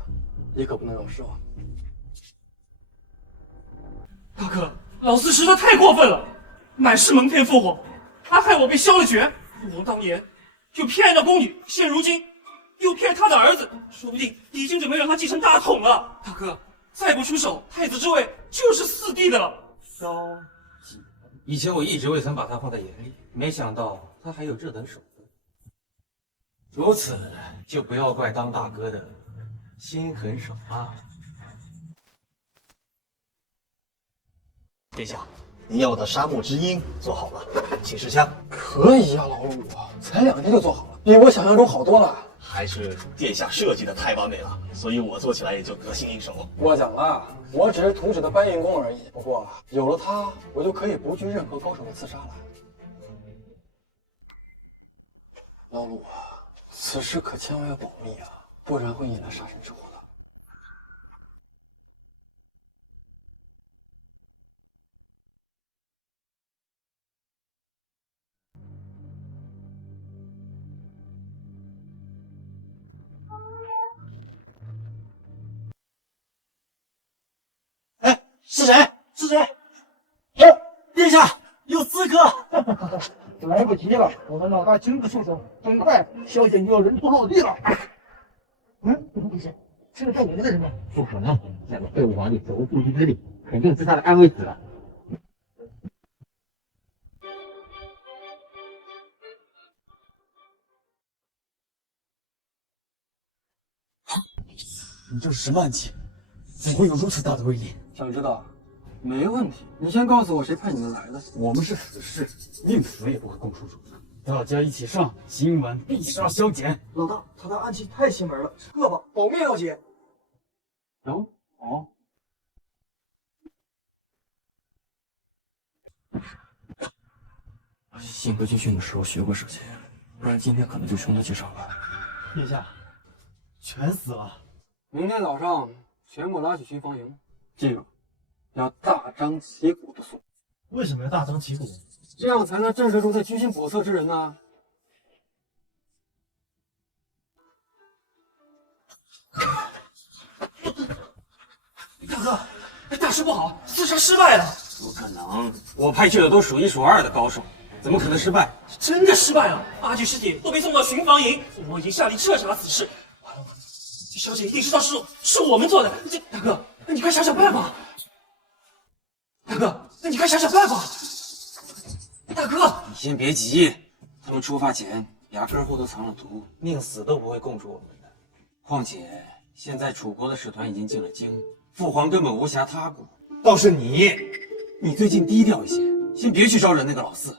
你可不能让我失望。大哥，老四实在太过分了，满是蒙骗父皇，他害我被削了爵。父皇当年就骗了宫女，现如今又骗他的儿子，说不定已经准备让他继承大统了。大哥，再不出手，太子之位就是四弟的了。以前我一直未曾把他放在眼里，没想到他还有这等手段。如此，就不要怪当大哥的心狠手辣。殿下，您要的沙漠之鹰做好了，请试枪。可以呀，老鲁，才2天就做好了，比我想象中好多了。还是殿下设计的太完美了，所以我做起来也就得心应手。过奖了，我只是图纸的搬运工而已。不过有了它，我就可以不惧任何高手的刺杀了。老鲁啊，此事可千万要保密啊，不然会引来杀身之祸的。是谁？是谁？殿下有刺客！来不及了，我们老大亲自出手，很快萧简就要人头落地了。怎么回事？是个叫我们的人吗？不可能，那个废物皇帝手无缚鸡之力，肯定是他的安危死了。你这是什么暗器？怎会有如此大的威力？想知道？没问题。你先告诉我谁派你们来的？我们是死士，宁死也不会供出主子。大家一起上，今晚必杀萧简。老大，他的暗器太邪门了，撤吧，保命要紧。哦。幸亏军训的时候学过这些，不然今天可能就凶得去上班。殿下，全死了。明天早上全部拉去巡防营，记住，要大张旗鼓的送。为什么要大张旗鼓？这样才能震慑住在居心叵测之人呢。大哥，大事不好，厮杀失败了。不可能，我派去的都数1数2的高手，怎么可能失败？真的失败了，8具尸体都被送到巡防营，我已经下令彻查此事。这小姐一定知道是我们做的。大哥，你快想想办法。大哥，你快想想办法。大哥，你先别急，他们出发前牙根后头藏了毒，宁死都不会供出我们的。况且现在楚国的使团已经进了京，父皇根本无暇他顾。倒是你最近低调一些，先别去招惹那个老四。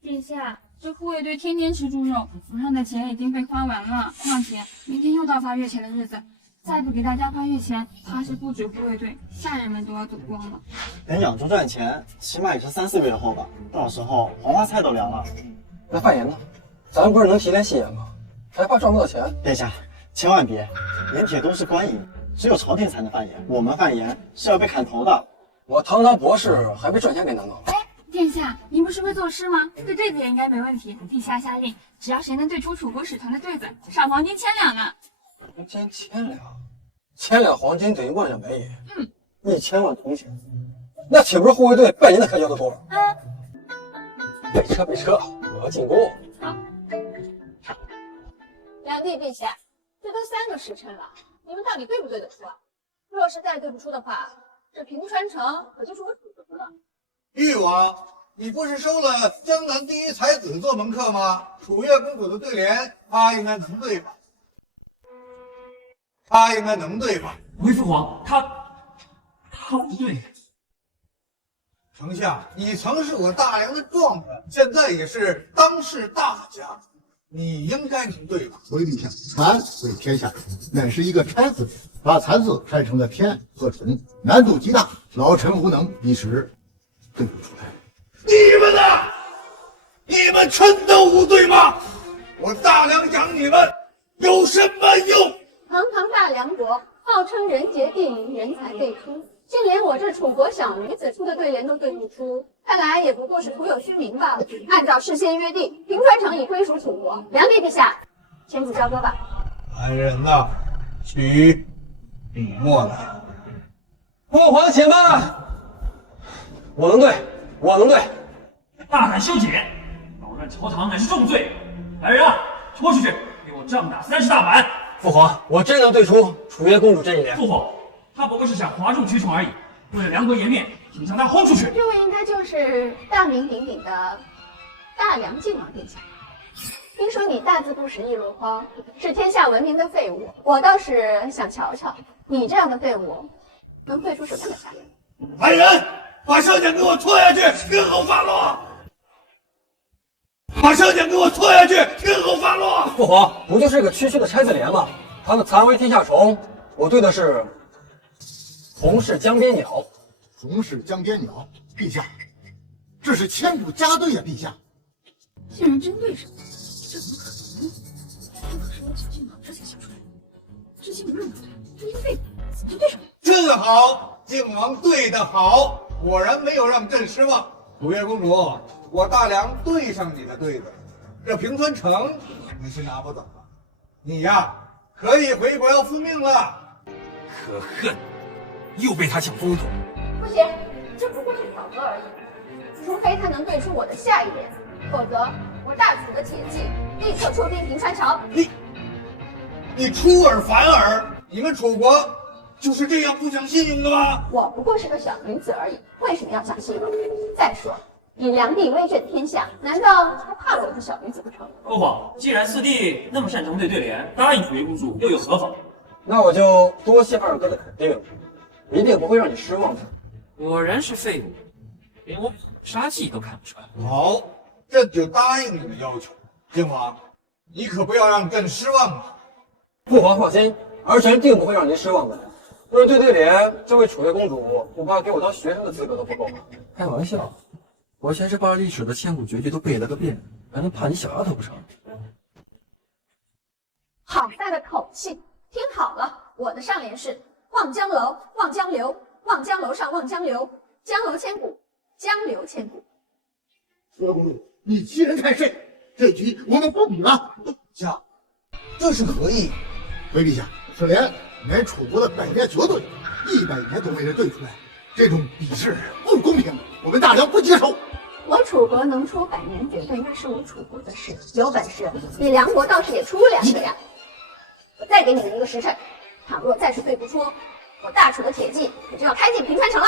殿下，这护卫队天天吃猪肉，府上的钱已经被花完了。况且明天又到发月钱的日子，再不给大家发月钱，怕是不止护卫队，下人们都要走光了。等养猪赚钱，起码也是3、4个月后吧。到时候黄花菜都凉了。那范言呢？咱不是能提炼戏言吗？还怕赚不到钱？殿下，千万别，盐铁都是官营，只有朝廷才能贩盐，我们贩盐是要被砍头的。我堂堂博士还被赚钱给难倒了。殿下，您不是会作诗吗？对对子也应该没问题。陛下下令，只要谁能对出楚国使团的对子，赏黄金1000两呢。黄金1000两，1000两黄金等于1万两白银。1000万铜钱，那岂不是护卫队半年的开销都够了？备车，我要进宫。好。两地陛下，这都3个时辰了，你们到底对不对得出啊？若是再对不出的话，这平川城可就是我主子了。誉王，你不是收了江南第一才子做门客吗？楚越公主的对联，他应该能对吧？回父皇，他不对。丞相，你曾是我大梁的状元，现在也是当世大家，你应该能对吧？回陛下，传为天下纯，乃是一个拆字，把残字拆成了天和纯，难度极大，老臣无能，一时对不出来。你们呢？你们真的无对吗？我大梁养你们有什么用？堂堂大梁国，号称人杰地灵，人才辈出，竟连我这楚国小女子出的对联都对不出，看来也不过是徒有虚名罢了。按照事先约定，平川城已归属楚国。梁帝陛下，签字交割吧。来人呐，取笔墨来。父皇且慢，我能对。大胆修剪，扰乱朝堂乃是重罪。来人啊，拖出去，给我杖打30大板。父皇，我真能对出楚越公主这一联。父皇，他不过是想哗众取宠而已，为了梁国颜面，请将他轰出去。这位应该就是大名鼎鼎的大梁靖王殿下。听说你大字不识一箩筐，是天下闻名的废物。我倒是想瞧瞧，你这样的废物能废出什么样的下人？来人，把萧简给我拖下去，听候发落。把萧简给我拖下去，听候发落。父皇，不就是个区区的拆字联吗？他的残为天下虫，我对的是红是江边鸟。红是江边鸟，陛下，这是千古佳对呀，陛下。竟然真对上，这怎么可能？不可是我小心脑之前想出来的，之前无论不对，这一废物怎么就对上了？真好，靖王对得好，果然没有让朕失望。楚越公主，我大梁对上你的对子，这平川城你是拿不走了，你呀可以回国要复命了。可恨，又被他抢风头。不行，这不过是挑拨而已。除非他能对出我的下一联，否则我大楚的铁骑立刻出兵平川城。你出尔反尔，你们楚国就是这样不讲信用的吗？我不过是个小女子而已，为什么要讲信用？再说，以梁帝威震天下，难道还怕了我这小女子不成？父皇，既然四弟那么擅长对对联，答应楚月公主又有何妨？那我就多谢二哥的肯定，一定不会让你失望的。果然是废物，连我杀气都看不出来。好，朕就答应你的要求。靖王，你可不要让朕失望啊！父皇放心，儿臣定不会让您失望的。论对对联，这位楚月公主恐怕给我当学生的资格都不够吧？开玩笑，我先是把历史的千古绝句都背了个遍，还能怕你小丫头不成？好大的口气！听好了，我的上联是望江楼，望江流，望江楼上望江流，江楼千古，江流千古。楚月公主，你欺人太甚，这局我们不比了。下，这是何意？回陛下，此联乃楚国的百年绝对，100年都没人对出来，这种比试不公平，我们大梁不接受。我楚国能出百年绝对，那是我楚国的事，有本事你梁国倒是也出2个呀！我再给你们一个时辰，倘若再是对不出，我大楚的铁骑可就要开进平川城了。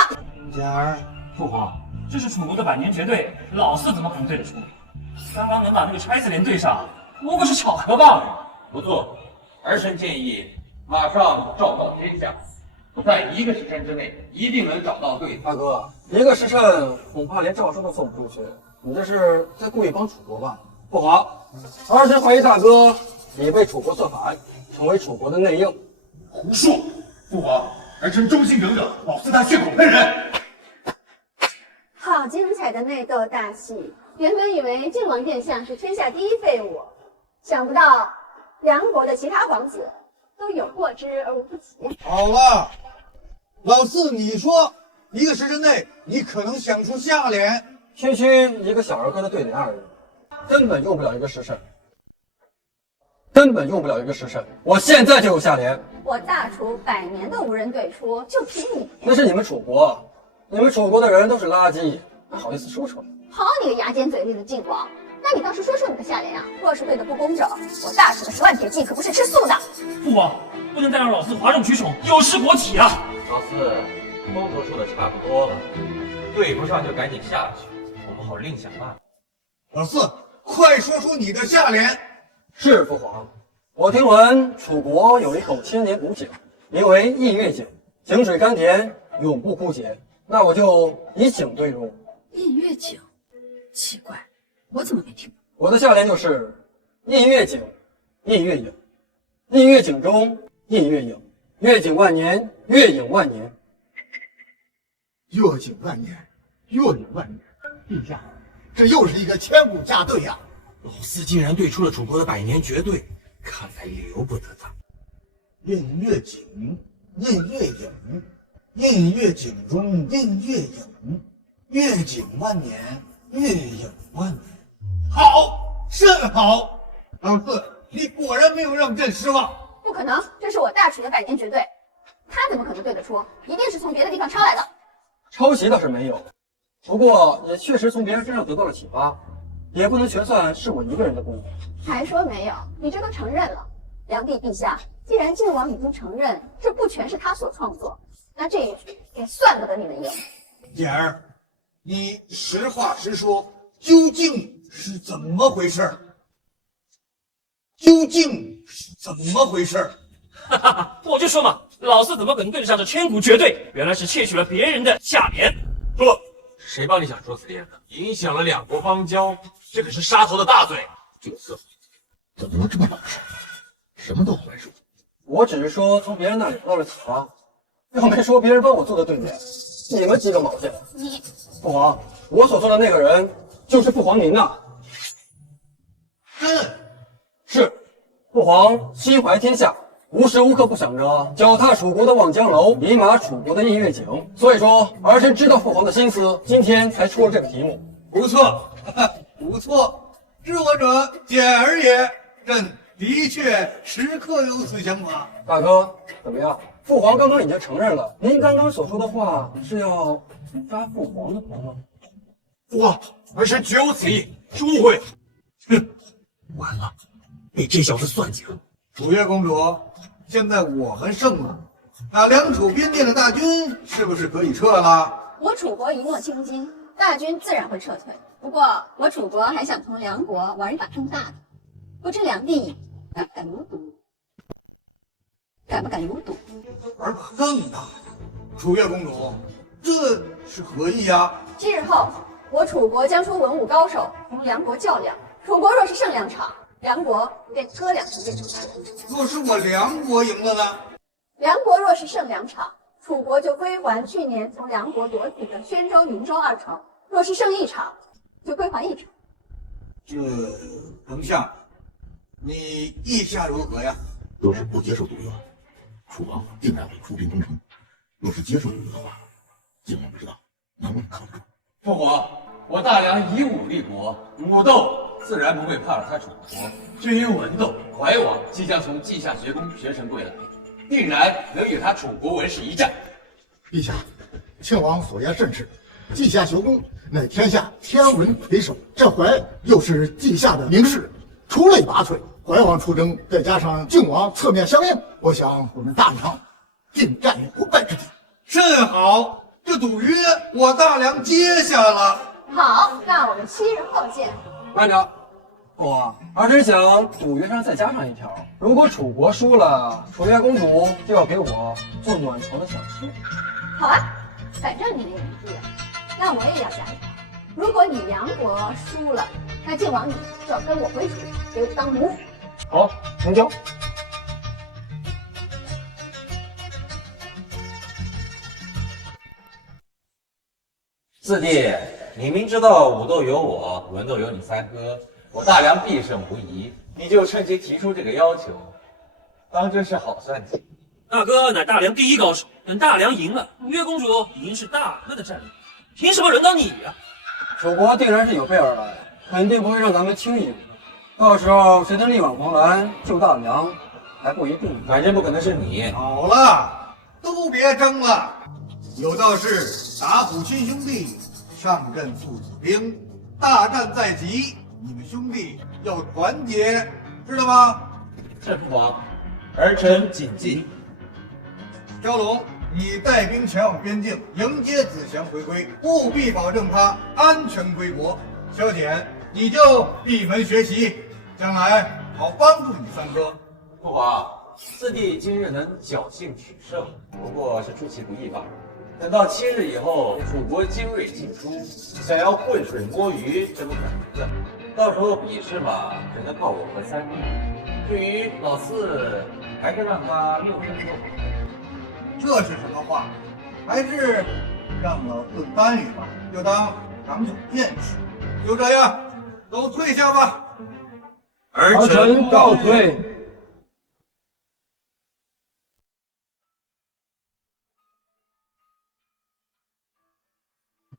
简儿，父皇，这是楚国的百年绝对，老四怎么可能对得出？刚刚能把那个拆字联对上，不过是巧合罢了。不错，儿臣建议马上昭告天下，在1个时辰之内一定能找到对的。大哥，1个时辰恐怕连诏书都送不出去，你这是在故意帮楚国吧？不好，儿臣怀疑大哥你为楚国策反，成为楚国的内应。胡说！父皇，儿臣忠心耿耿，老四他血口喷人。好精彩的内斗大戏！原本以为靖王殿下是天下第一废物，想不到梁国的其他皇子都有过之而无不及。好了，老四，你说1个时辰内你可能想出下联？区区一个小儿科的对联而已，根本用不了1个时辰，根本用不了1个时辰。我现在就有下联。我大楚100年都无人对出，就凭你？那是你们楚国，你们楚国的人都是垃圾，还好意思说出来？好你个牙尖嘴利的晋王，那你倒是说出你的下联啊！若是对的不公正，我大楚的10万铁骑可不是吃素的。父皇，不能再让老四哗众取宠，有失国体啊！老四，工作说的差不多了，对不上就赶紧下去，我们好另想办法。老四，快说出你的下联。是父皇，我听闻楚国有一口千年古井，名为弋月井，井水甘甜，永不枯竭。那我就以井对入。弋月井，奇怪，我怎么没听过？我的下联就是弋月井，弋月影，弋月井中弋月影，月井万年，月影万年。月井万年，月影万年。陛下，这又是一个千古佳对呀！老四竟然对出了楚国的百年绝对，看来留不得他。弋月井，弋月影，弋月井中弋月影，月井万年，月影万年。好，甚好！老四，你果然没有让朕失望。不可能，这是我大楚的100年绝对，他怎么可能对得出？一定是从别的地方抄来的。抄袭倒是没有，不过也确实从别人身上得到了启发，也不能全算是我一个人的功劳。还说没有？你这都承认了。梁帝陛下，既然晋王已经承认这不全是他所创作，那这一局也算不得你们赢。简儿，你实话实说，究竟是怎么回事？究竟是怎么回事？哈哈，我就说嘛，老四怎么可能对得上这千古绝对？原来是窃取了别人的下联。说，谁帮你想出此联的？影响了2国邦交，这可是杀头的大罪。这四怎么能这么老实？什么都不会说。我只是说从别人那里得到了启发，又没说别人帮我做的对联。你们几个毛线？你父皇，我所说的那个人就是父皇您呐。是，父皇心怀天下，无时无刻不想着脚踏楚国的望江楼，饮马楚国的弋月井。所以说，儿臣知道父皇的心思，今天才出了这个题目。不错，不错，知我者简儿也。朕的确时刻有此想法。大哥，怎么样？父皇刚刚已经承认了，您刚刚所说的话是要杀父皇的头吗？父皇，儿臣绝无此意，是误会。哼，完了，被这小子算计了。楚月公主，现在我们胜了，那梁楚边界的大军是不是可以撤了？我楚国一诺千金，大军自然会撤退。不过我楚国还想同梁国玩一把更大的，不知梁帝敢不敢有赌？敢不敢有赌？玩把更大的，楚月公主，这是何意呀？7日后，我楚国将出文武高手同梁国较量。楚国若是胜2场，梁国便割2城变成3。若是我梁国赢了呢？梁国若是胜2场，楚国就归还去年从梁国夺取的宣州、云州2城；若是胜1场，就归还1城。丞相，你意下如何呀？若是不接受赌约，楚王定然会出兵攻城；若是接受赌约的话，靖王不知道能不能扛得住。父皇，我大梁以武立国，武斗自然不会怕了他楚国。至于文斗，怀王即将从稷下学宫学成归来，定然能与他楚国文士一战。陛下，庆王所言甚是，稷下学宫乃天下天文魁首，这怀又是稷下的名士，出类拔萃。怀王出征，再加上靖王侧面相应，我想我们大梁定占有不败之地。甚好，这赌约我大梁接下了。好，那我们7日后见。慢着，儿臣想赌约上再加上一条，如果楚国输了，楚月公主就要给我做暖床的小妾。好啊，反正你没有意见，那我也要加一条，如果你梁国输了，那靖王你就要跟我回楚，给我当奴。好，成交。四弟，你明知道武斗有我，文斗有你3哥，我大梁必胜无疑，你就趁机提出这个要求，当真是好算计。大哥乃大梁第一高手，等大梁赢了，楚月公主已经是大哥的战力，凭什么轮到你呀？楚国定然是有备而来，肯定不会让咱们轻易赢。到时候谁能力挽狂澜救大梁，还不一定。反正不可能是你。好了，都别争了。有道是打虎亲兄弟，上阵父子兵。大战在即，你们兄弟要团结，知道吗？是父皇，儿臣谨记。蛟龙，你带兵前往边境迎接子祥回归，务必保证他安全归国。萧简，你就闭门学习，将来好帮助你3哥。父皇，四弟今日能侥幸取胜，不过是出其不意罢了。等到7日以后，楚国精锐尽出，想要浑水摸鱼，这不可能的。到时候比试嘛，只能靠我和3弟。至于老四，还是让他6神做。这是什么话？还是让老四参与吧，就当长久见识。就这样，都退下吧。儿臣告退。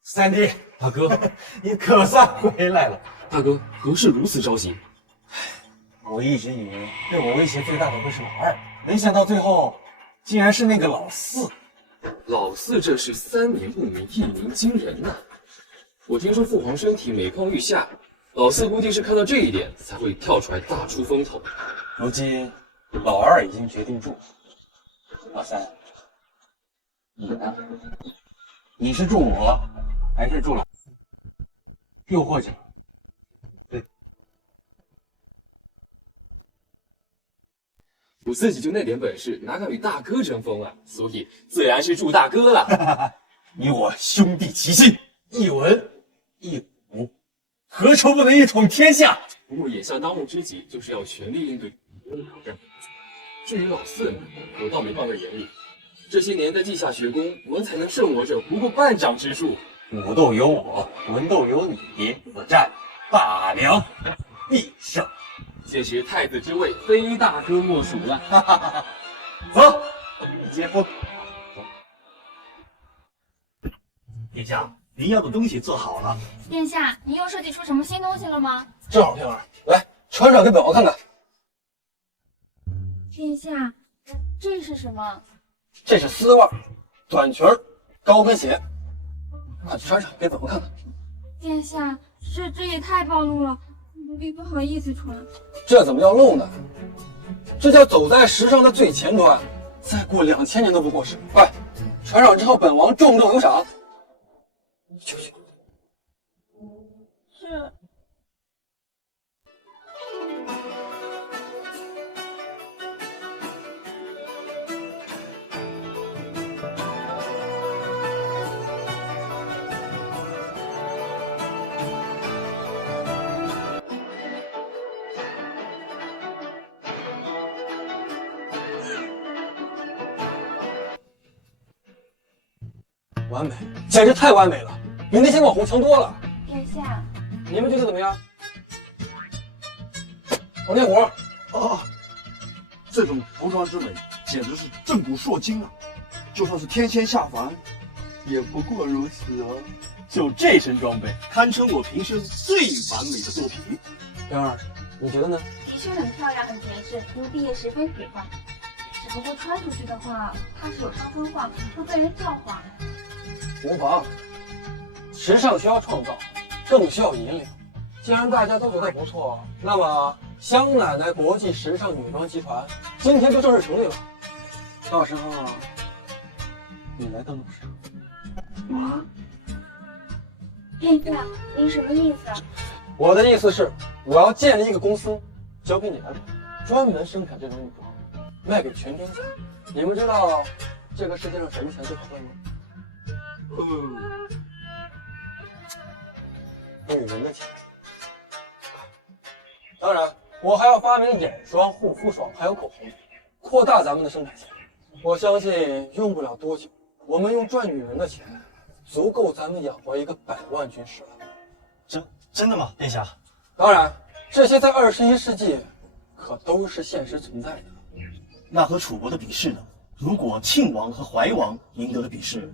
3弟，大哥，你可算回来了。大哥，何事如此着急？我一直以为对我威胁最大的会是老二，没想到最后竟然是那个老四。老四这是3年不鸣，一鸣惊人呐！我听说父皇身体每况愈下，老四估计是看到这一点才会跳出来大出风头。如今老二已经决定住，老三，你呢？你是助我，还是助老？又或者，我自己就那点本事，哪敢与大哥争锋啊？所以自然是助大哥了。你我兄弟齐心，一文一武，何愁不能一统天下？不过眼下当务之急就是要全力应对敌人的挑战。至于老四，我倒没放在眼里。这些年在稷下学宫，我才能胜我者不过半掌之数。武斗有我，文斗有你，我战大梁必胜。届时太子之位非大哥莫属了。走，接风。殿下，您要的东西做好了。殿下，您又设计出什么新东西了吗？正好，平儿，来穿上给本王看看。殿下，这是什么？这是丝袜、短裙、高跟鞋，快去穿上给本王看看。殿下，这也太暴露了，奴婢不好意思穿。这怎么叫露呢？这叫走在时尚的最前端，再过2000年都不过时。快，穿上之后本王重重有赏。去。是。完美，简直太完美了，比那些网红强多了。殿下，你们觉得怎么样？王建国，这种服装之美，简直是震古烁今啊！就算是天仙下凡，也不过如此啊！就这身装备，堪称我平时最完美的作品。杨儿，你觉得呢？的确很漂亮，很甜实，如毕业时非铁饭。只不过穿出去的话，怕是有伤风化，会被人笑话。无妨，时尚需要创造，更需要引领。既然大家都觉得不错，那么香奶奶国际时尚女装集团今天就正式成立了。到时候你来当董事长。殿下，您什么意思啊？我的意思是，我要建立一个公司，交给你们，专门生产这种女装，卖给全天下。你们知道这个世界上什么钱最好赚吗？女人的钱。当然，我还要发明眼霜、护肤霜，还有口红，扩大咱们的生产线。我相信用不了多久，我们用赚女人的钱，足够咱们养活一个100万军师了。真的吗，殿下？当然，这些在21世纪可都是现实存在的。那和楚国的比试呢？如果庆王和怀王赢得了比试，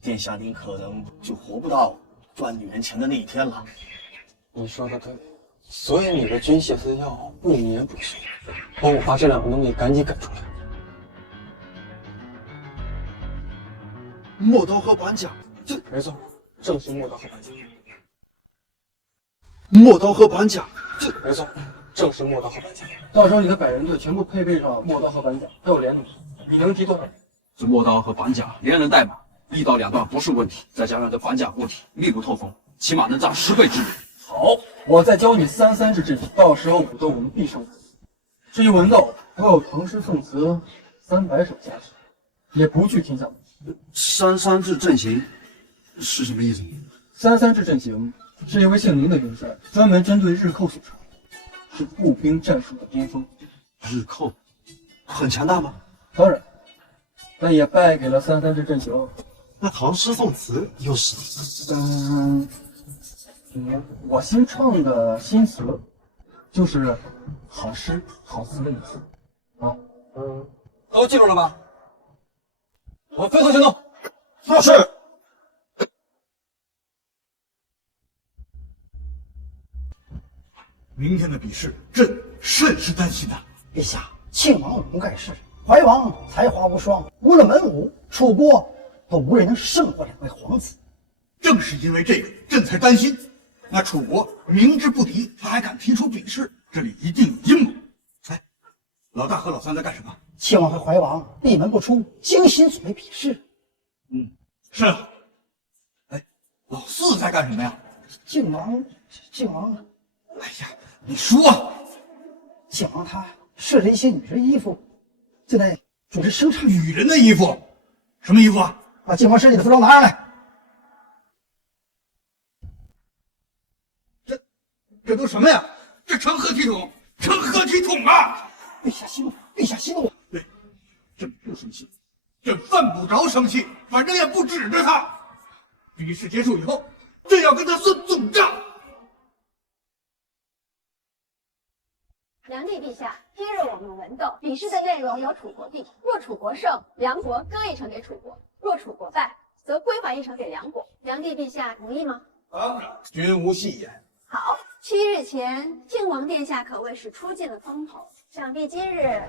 殿下您可能就活不到赚女人钱的那一天了。你说的对，所以你的军械资料不眠不休，帮我把这2个东西赶紧改出来。磨刀和板甲，没错，正是磨刀和板甲。磨刀和板甲，没错，正是磨刀和板甲。到时候你的100人队全部配备上磨刀和板甲，还有连弩，你能敌多少人？这磨刀和板甲连人带马，1到2段不是问题，再加上这板甲护体，密不透风，起码能炸10倍之远。好，我再教你3-3制阵型，到时候武斗我们必胜。至于文斗，我有唐诗宋词300首加持，也不惧天下无敌。3-3制阵型是什么意思？3-3制阵型是一位姓林的元帅，专门针对日寇所创，是步兵战术的巅峰。日寇很强大吗？当然，但也败给了3-3制阵型。那唐诗宋词又是？我新创的新词，就是好诗好词的意思。都记住了吧？我们分头行动。是。明天的比试，朕甚是担心呐。陛下，庆王武功盖世，怀王才华无双，无论文武，楚国都无人能胜过2位皇子。正是因为这个，朕才担心。那楚国明知不敌，他还敢提出比试，这里一定有阴谋。哎，老大和老三在干什么？庆王和怀王闭门不出，精心准备比试。是啊。哎，老四在干什么呀？靖王，哎呀，你说，靖王他试了一些女人衣服，正在组织生产。女人的衣服？什么衣服啊？把靖王身体的服装拿上来。这都什么呀？这成何体统？成何体统啊！陛下息怒，陛下息怒。对，朕不生气，朕犯不着生气，反正也不指着他。比试结束以后，朕要跟他算总账。梁帝陛下，今日我们文斗比试的内容由楚国定，若楚国胜，梁国割1城给楚国；若楚国败，则归还1城给梁国。梁帝陛下同意吗？当然，君无戏言。好，7日前，靖王殿下可谓是出尽了风头，想必今日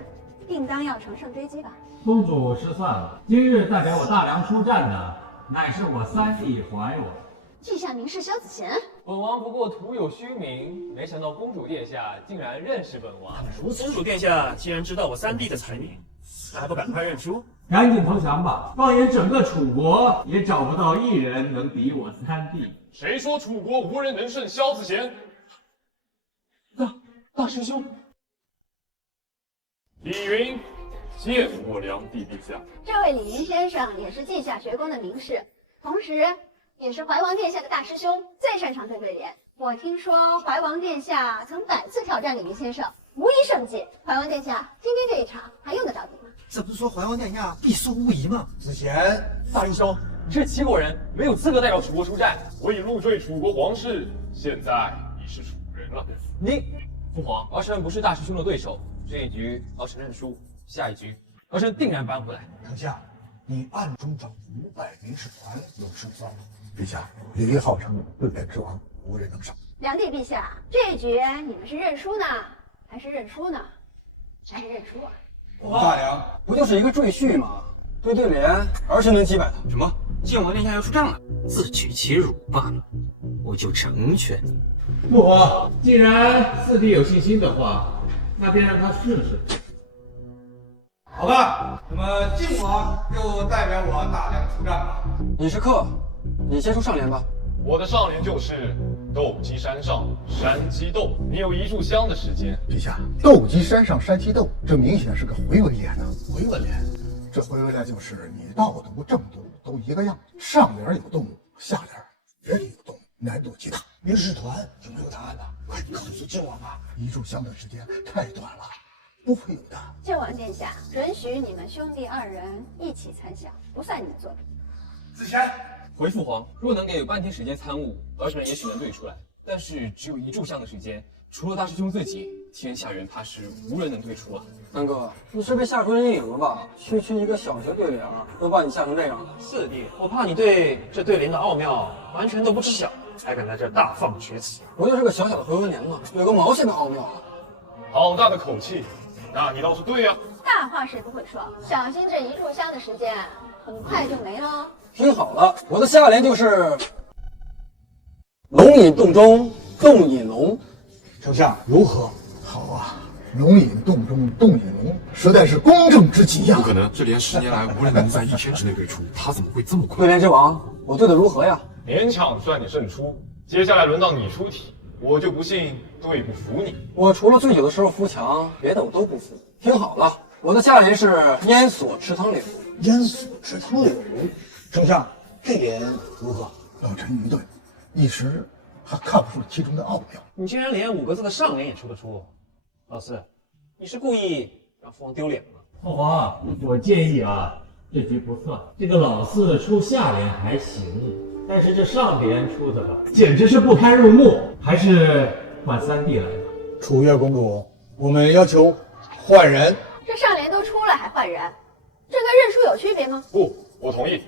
定当要乘胜追击吧？公主失算了，今日代表我大梁出战的，乃是我3弟怀王。陛下，您是萧子贤。本王不过徒有虚名，没想到公主殿下竟然认识本王。公主殿下既然知道我3弟的才名，还不赶快认输？赶紧投降吧！放眼整个楚国，也找不到一人能敌我三弟。谁说楚国无人能胜萧子贤？大师兄，李云见过梁帝陛下。这位李云先生也是稷下学宫的名士，同时也是怀王殿下的大师兄，最擅长对联。我听说怀王殿下曾百次挑战李云先生，无一胜绩。怀王殿下，今天这一场还用得着敌吗？这不是说怀王殿下必输无疑吗？子贤，大英兄，这齐国人没有资格代表楚国出战。我已入赘楚国皇室，现在已是楚人了。父皇，儿臣不是大师兄的对手，这一局儿臣认输，下一局儿臣定然扳回来。丞相，你暗中找500名士团有胜算。陛下，李号称对联之王，无人能胜。梁帝陛下，这一局你们是认输呢，还是认输呢？还是认输啊？大梁不就是一个赘婿吗？对联，儿臣能击败他。什么？晋王殿下要出战了？自取其辱罢了，我就成全你。父皇，既然四弟有信心的话，那便让他试试。好吧，那么晋王就代表我大梁出战吧。你是客，你先出上联吧。我的上联就是斗鸡山上山鸡斗，你有1炷香的时间。陛下，斗鸡山上山鸡斗，这明显是个回文联呢。回文联，这回文联就是你倒读正读都一个样，上联有动物，下联也有动物，难度极大。明士团有没有答案呢？快告诉晋王吧！1炷香的时间太短了，不会有的。晋王殿下准许你们兄弟2人一起参详，不算你们作弊。子贤，回父皇，若能给半天时间参悟，儿臣也许能对出来。但是只有1炷香的时间，除了大师兄自己，天下人怕是无人能对出啊。三哥，你是被吓出阴影了吧？区区一个小学对联都把你吓成这样了。四弟，我怕你对这对联的奥妙完全都不知晓，才敢在这大放厥词。不就是个小小的回文联吗？有个毛线的奥妙啊！好大的口气，那你倒是对呀。大话谁不会说？小心这1炷香的时间很快就没了。听好了，我的下联就是龙引洞中，洞引龙。丞相如何？好啊，龙引洞中，洞引龙，实在是公正之极呀！不可能，这连10年来无人能在1天之内对出，他怎么会这么快？对联之王，我对的如何呀？勉强算你胜出。接下来轮到你出题，我就不信对不服你。我除了醉酒的时候扶墙，别的我都不服。听好了，我的下联是烟锁池塘柳。烟锁池塘柳，丞相，这联如何？老臣愚钝，一时还看不出其中的奥妙。你竟然连5个字的上联也出得出，老四，你是故意让父王丢脸吗？父皇，我建议啊，这局不算，这个老四出下联还行，但是这上联出的简直是不堪入目，还是换三弟来吧。楚月公主，我们要求换人。这上联都出了还换人，这跟认输有区别吗？不，我同意，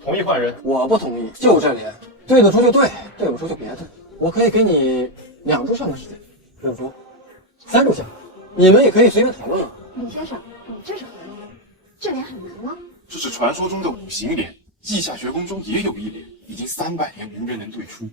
同意换人。我不同意，就这联，对得出就对，对不出就别对。我可以给你2炷香的时间，认输，3炷香，你们也可以随便讨论啊。李先生，你这是何意？这联很难吗？这是传说中的5行联，稷下学宫中也有一联，已经300年无人能对出。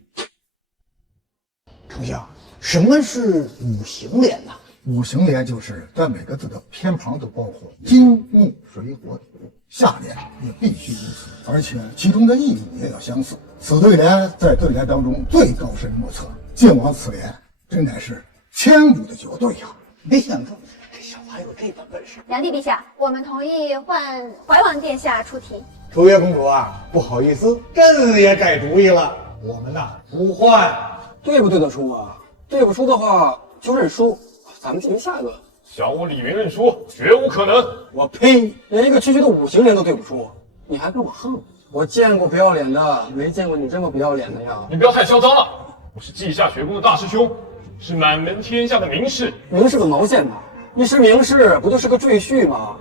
丞相，什么是5行联呢？5行联就是在每个字的偏旁都包括金木水火土，下联也必须如此，而且其中的意义也要相似。此对联在对联当中最高深莫测，晋王此联真乃是千古的绝对呀！没想到这小子还有这般本事。梁帝陛下，我们同意换怀王殿下出题。楚月公主啊，不好意思，朕也改主意了，我们呐不换。对不对得出啊？对不出的话就认输，咱们进行下一个。小我李云认输，绝无可能。我呸！连一个区区的5行联都对不出，你还跟我横？我见过不要脸的，没见过你这么不要脸的呀！你不要太嚣张了，我是稷下学宫的大师兄，是满门天下的名士。名士个毛线呢？你是名士，不就是个赘婿吗？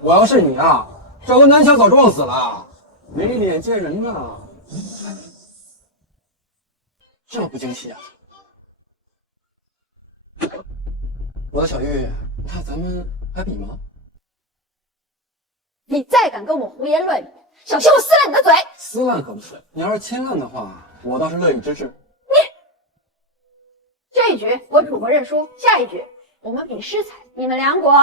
我要是你啊，找个南墙早撞死了，没脸见人呐！这么不争气啊！我的小玉，你看咱们还比吗？你再敢跟我胡言乱语，小心我撕烂你的嘴！撕烂可不是，你要是轻烂的话，我倒是乐意支持。这一局我楚国认输，下一局我们比诗才，你们梁国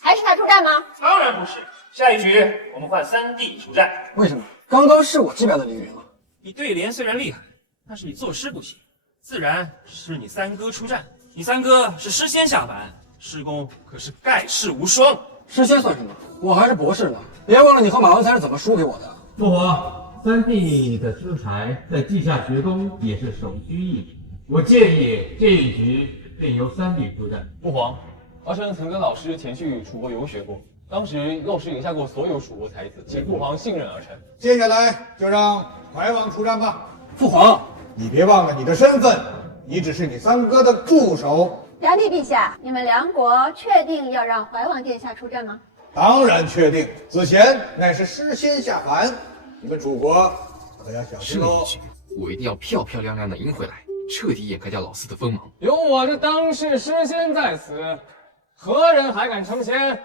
还是他出战吗？当然不是，下一局我们换三弟出战。为什么？刚刚是我击败了李云啊！你对联虽然厉害，但是你作诗不行，自然是你三哥出战。你三哥是诗仙下凡，诗功可是盖世无双。诗仙算什么？我还是博士呢！别忘了你和马文才是怎么输给我的。父皇，三弟的诗才在稷下学宫也是首屈一指，我建议这一局便由三弟出战。父皇，儿臣曾跟老师前去楚国游学过，当时老师赢下过所有楚国才子，请父皇信任儿臣。接下来就让怀王出战吧。父皇，你别忘了你的身份，你只是你三哥的助手。梁帝陛下，你们梁国确定要让怀王殿下出战吗？当然确定，子贤乃是诗仙下凡，你们楚国可要小心喽。这一局我一定要漂漂亮亮的赢回来，彻底掩盖掉老四的锋芒。有我这当世诗仙在此，何人还敢称仙？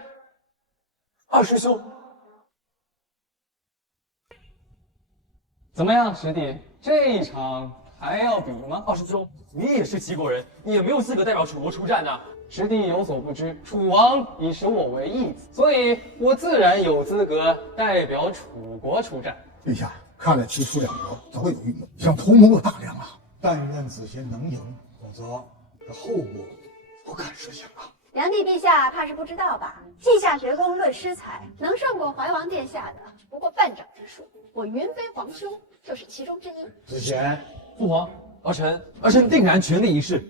二师兄，怎么样，师弟？这一场还要比吗？二师兄，你也是齐国人，你也没有资格代表楚国出战呐。师弟有所不知，楚王已使我为义子，所以我自然有资格代表楚国出战。陛下，看来齐楚两国早有预谋，想图谋我大梁啊！但愿子贤能赢，否则这后果不敢设想啊！梁帝陛下怕是不知道吧？稷下学宫论诗才，能胜过怀王殿下的不过半掌之数。我云飞皇兄就是其中之一。子贤，父皇，儿臣定然全力一试。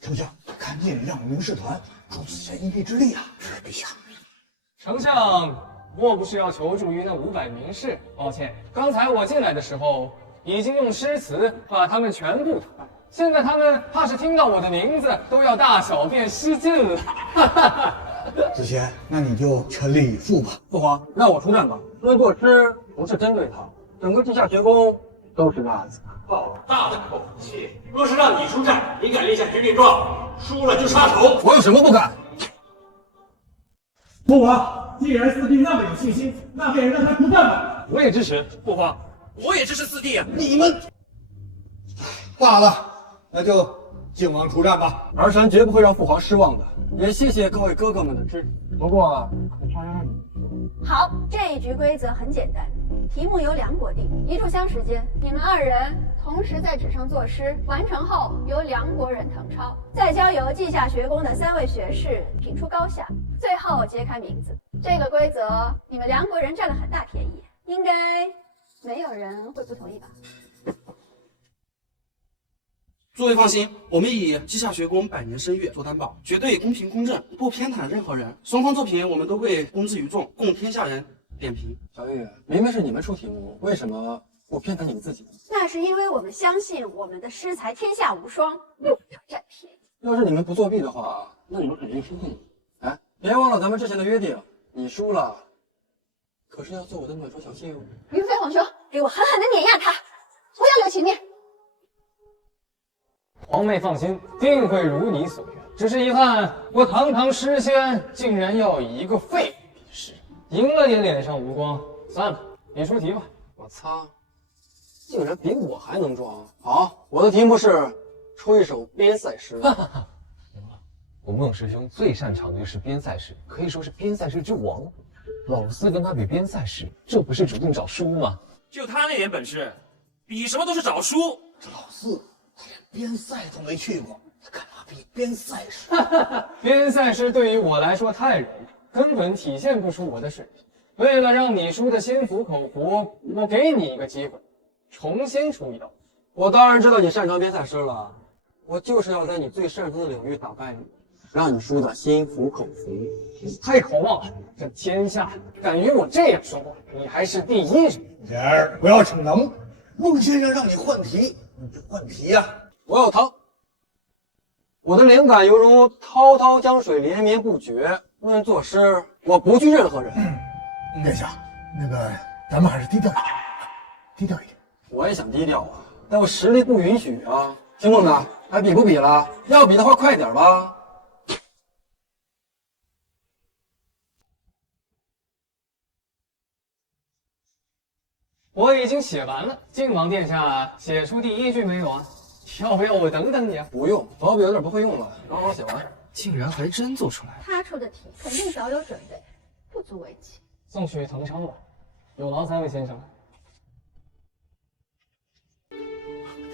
丞相，赶紧让明士团助子贤一臂之力啊！是陛下。丞相莫不是要求助于那500名士？抱歉，刚才我进来的时候已经用诗词把他们全部打败，现在他们怕是听到我的名字都要大小便失禁了。子贤，那你就全力以赴吧。父皇，让我出战吧。论作诗不是针对他，整个稷下学宫都是个案子。好大的口气！若是让你出战，你敢立下军令状，输了就杀头。我有什么不敢？父皇，既然四弟那么有信心，那便让他出战吧。我也支持。父皇，我也支持四弟啊！你们罢了，那就靖王出战吧。儿臣绝不会让父皇失望的，也谢谢各位哥哥们的支持。不过，好，这一局规则很简单，题目由梁国定，1炷香时间，你们2人同时在纸上作诗，完成后由梁国人誊抄，再交由稷下学宫的3位学士评出高下，最后揭开名字。这个规则你们梁国人占了很大便宜，应该没有人会不同意吧？诸位放心，我们以稷下学宫100年声乐做担保，绝对公平公正，不偏袒任何人。双方作品我们都会公之于众，供天下人点评。小玉，明明是你们出题目，为什么不偏袒你们自己呢？那是因为我们相信我们的诗才天下无双，用不着占便宜。要是你们不作弊的话，那你们肯定输定了。哎，别忘了咱们之前的约定，你输了，可是要做我的暖手小妾哦。云飞皇兄，给我狠狠地碾压他，不要留情面。皇妹放心，定会如你所愿。只是遗憾，我堂堂诗仙竟然要以一个废物比试，赢了也脸上无光。算了，你出题吧。我擦，竟然比我还能装！好，我的题目是出一首边塞诗。我孟师兄最擅长的就是边塞诗，可以说是边塞诗之王。老四跟他比边塞诗，这不是主动找输吗？就他那点本事，比什么都是找输。这老四他连边塞都没去过，他干嘛比边塞诗？边塞诗对于我来说太容易，根本体现不出我的水平。为了让你输得心服口服，我给你一个机会，重新出一道。我当然知道你擅长边塞诗了，我就是要在你最擅长的领域打败你，让你输得心服口服。你太狂妄了！这天下敢与我这样说话，你还是第一人。贤儿，不要逞能。孟先生让你换题，你就换题呀。我要汤。我的灵感犹如滔滔江水，连绵不绝。论作诗，我不惧任何人。殿下，那个咱们还是低调一点，低调一点。我也想低调啊，但我实力不允许啊。听梦的，还比不比了？要比的话，快点吧。我已经写完了，靖王殿下写出第1句没有啊？要不要我等等你啊？不用，毛笔有点不会用了，刚好写完。竟然还真做出来了。他出的题肯定早有准备，不足为奇。送去藤昌吧，有劳3位先生。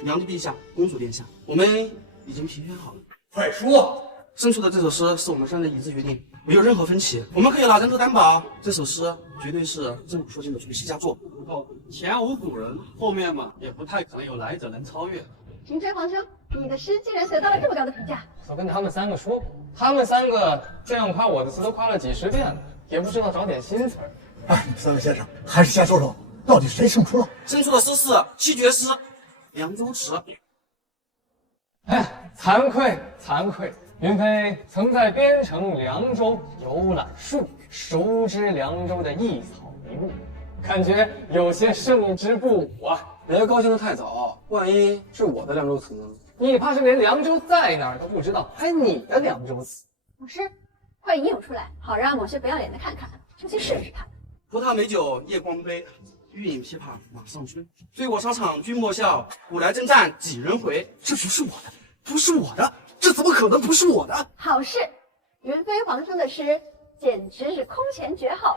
良帝陛下，公主殿下，我们已经评选好了。快说！胜出的这首诗是我们3人一致决定，没有任何分歧。我们可以拿人头担保，这首诗绝对是真武说经的传世佳作。不过前无古人，后面嘛也不太可能有来者能超越。平吹皇兄，你的诗竟然得到了这么高的评价。早跟他们3个说过，他们3个这样夸我的词都夸了几10遍了，也不知道找点新词儿。哎，3位先生，还是先说说到底谁胜出了？胜出的诗是七绝诗《凉州词》。哎，惭愧惭愧，云飞曾在边城凉州游览数日，熟知凉州的异草一木，感觉有些胜之不武啊。别高兴得太早，万一是我的凉州词呢？你怕是连凉州在哪儿都不知道，还你的凉州词？老师，快引咏出来，好让某些不要脸的看看，出去试试他。葡萄美酒夜光杯，欲饮琵琶马上催。醉卧沙场君莫笑，古来征战几人回。这不是我的，不是我的，这怎么可能不是我的？好事，云飞皇兄的诗简直是空前绝后。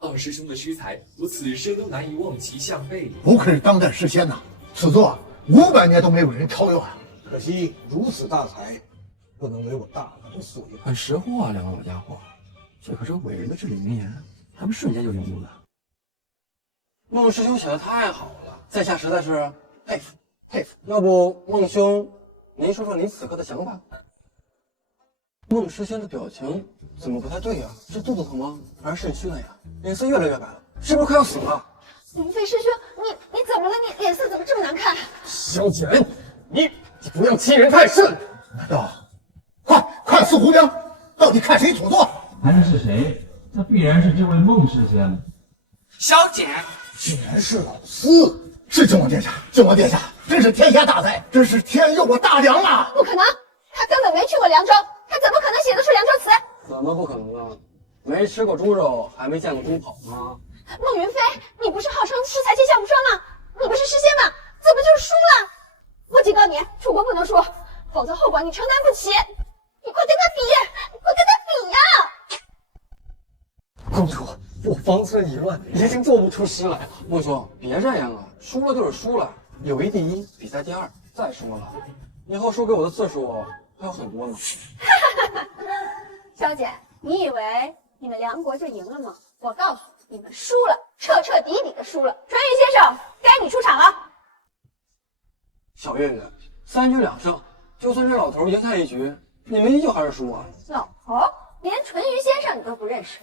二师兄的诗才，我此生都难以望其项背。不愧是当代诗仙呐，此作500年都没有人超越啊！可惜如此大才，不能为我大唐所用。很识货啊，两个老家伙，这可是伟人的至理名言，他们瞬间就领悟了。孟师兄写的太好了，在下实在是佩服佩服。要不孟兄，您说说您此刻的想法？孟师兄的表情怎么不太对呀？是肚子疼吗？还是肾虚了呀？脸色越来越白了，是不是快要死了？云飞师兄，你怎么了？你脸色怎么这么难看？萧简，你不要欺人太甚！难道快四胡梁，到底看谁所作？还能是谁？那必然是这位孟师仙。萧简，竟然是老四！是靖王殿下，靖王殿下，真是天下大才，真是天佑我大梁啊！不可能，他根本没去过凉州，他怎么可能写得出凉州词？怎么不可能啊？没吃过猪肉，还没见过猪跑吗？孟云飞，你不是号称诗才气象无双吗？你不是诗仙吗？怎么就输了？我警告你，出国不能输，否则后果你承担不起。你快跟他比，你快跟他比呀！公主，我方寸已乱，已经做不出诗来了。孟兄，别这样啊，输了就是输了，友谊第一，比赛第二。再说了，以后输给我的次数还有很多呢。萧简，你以为你们梁国就赢了吗？我告诉你，你们输了，彻彻底底的输了。淳于先生，该你出场了。小月月，3局2胜，就算这老头赢他一局，你们依旧还是输啊。老头，连淳于先生你都不认识，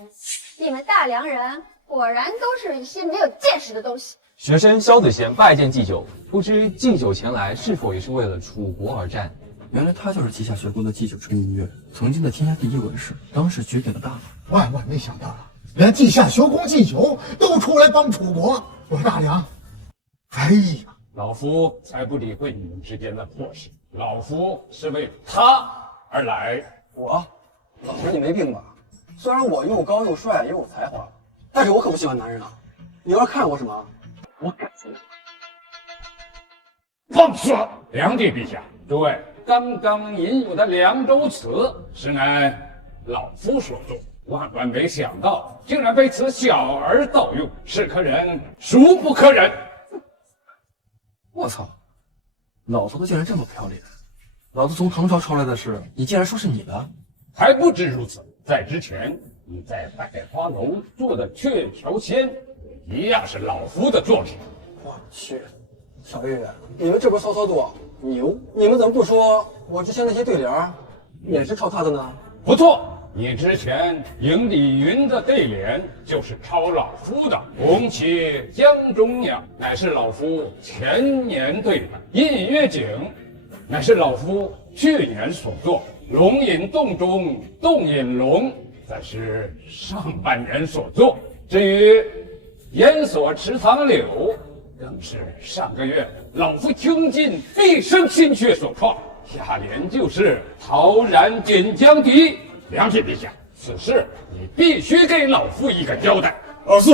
你们大梁人果然都是一些没有见识的东西。学生萧子贤拜见祭酒，不知祭酒前来是否也是为了楚国而战？原来他就是稷下学宫的祭酒淳于越，曾经的天下第一文士，当时举鼎的大佬。万万没想到啊，连稷下学宫祭酒都出来帮楚国，我大梁，哎呀！老夫才不理会你们之间的破事，老夫是为他而来。我，老头你没病吧？虽然我又高又帅又有才华，但是我可不喜欢男人啊。你要是看上我什么，我敢说。放肆！梁帝陛下，诸位，刚刚引用的凉州词是乃老夫所作，万万没想到竟然被此小儿盗用，是可忍，孰不可忍？我操！老头子竟然这么不要脸！老子从唐朝抄来的诗，你竟然说是你的？还不止如此，在之前你在百花楼做的《鹊桥仙》，一样是老夫的作品。我去，小月月，你们这波骚操作牛！你们怎么不说我之前那些对联也是抄他的呢？不错，你之前迎李云的对联就是抄老夫的。红旗江中鸟，乃是老夫前年对的。隐约景，乃是老夫去年所作。龙引洞中洞引龙，则是上半年所作。至于烟锁池塘柳，更是上个月老夫倾尽毕生心血所创。下联就是陶然锦江堤。梁帝陛下，此事你必须给老夫一个交代。老四，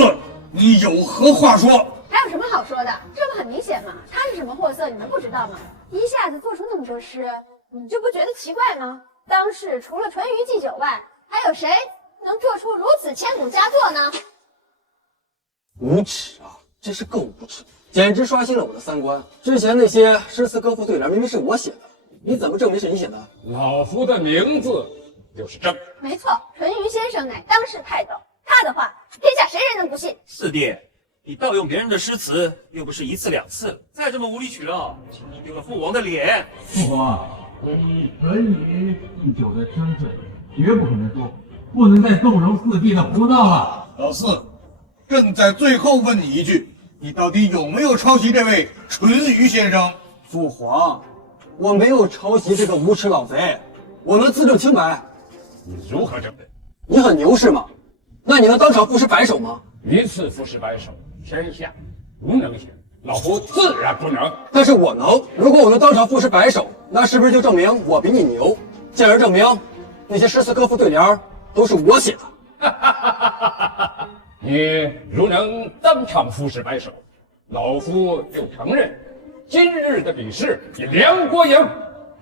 你有何话说？还有什么好说的？这不很明显吗？他是什么货色，你们不知道吗？一下子做出那么多诗，你就不觉得奇怪吗？当世除了淳于祭酒外，还有谁能做出如此千古佳作呢？无耻啊！真是够无耻，简直刷新了我的三观。之前那些诗词歌赋对联明明是我写的，你怎么证明是你写的？老夫的名字就是朕。没错，淳于先生乃当世泰斗，他的话天下谁人能不信？四弟，你盗用别人的诗词又不是一次两次，再这么无理取闹，轻易丢了父王的脸。父皇，以淳于祭酒的身份，绝不可能说，不能再纵容四弟的胡闹了。老四，朕在最后问你一句，你到底有没有抄袭这位淳于先生？父皇，我没有抄袭这个无耻老贼，我能自证清白。你如何证明？你很牛是吗？那你能当场赋诗百首吗？一次赋诗百首，天下无能也，老夫自然不能。但是我能。如果我能当场赋诗百首，那是不是就证明我比你牛？进而证明那些诗词歌赋对联都是我写的？你如能当场赋诗百首，老夫就承认今日的比试以梁国赢。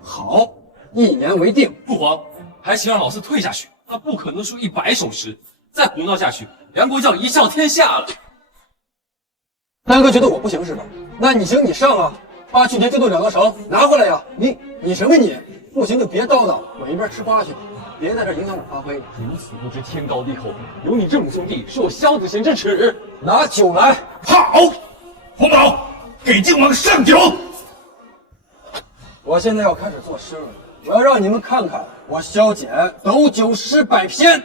好，一言为定。父皇，还请让老四退下去，他不可能输100首诗，再胡闹下去，梁国就要一笑天下了。丹哥觉得我不行是吧？那你行你上啊，把去年这顿2道绳拿回来呀！你什么你？不行就别叨叨，滚一边吃瓜去，别在这影响我发挥。如此不知天高地厚，有你这种兄弟，是我萧子贤之耻。拿酒来。好，洪宝，给靖王上酒。我现在要开始作诗了，我要让你们看看我萧简斗酒诗100篇。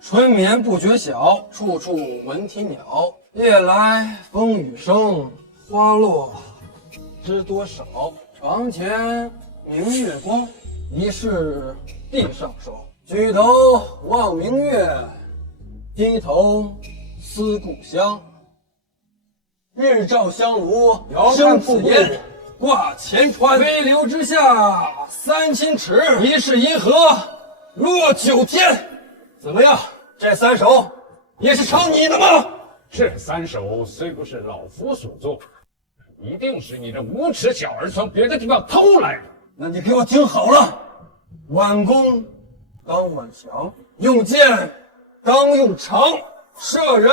春眠不觉晓，处处闻啼鸟。夜来风雨声，花落知多少。床前明月光，疑是地上霜。举头望明月，低头思故乡。日照香炉生紫烟，挂前川。飞流直下3000尺，疑是银河落9天。怎么样？这3首也是抄你的吗？这3首虽不是老夫所作，一定是你这无耻小儿从别的地方偷来的。那你给我听好了，挽弓当挽强，用箭当用长，射人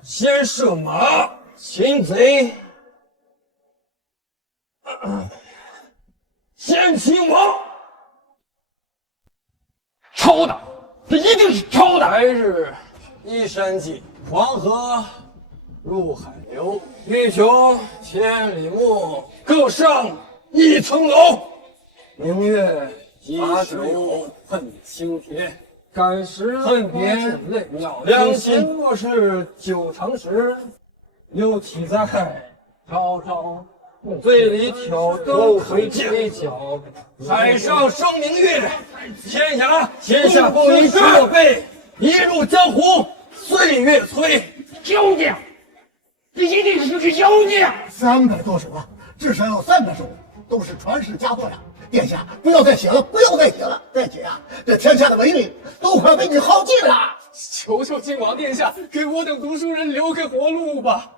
先射马，擒贼先擒王。抄的，这一定是抄的。来日依山尽，黄河入海流。欲穷千里目，更上一层楼。明月把酒问青天，感时恨别两心若是久长时，又岂在朝朝醉里挑灯回角。海上生明月，天下风云知我辈。一入江湖，岁月催。妖孽，这一定是个妖孽！300多首啊，至少有300首都是传世佳作呀！殿下，不要再写了，不要再写了！再写啊，这天下的文明都快被你耗尽了！求求靖王殿下，给我等读书人留个活路吧！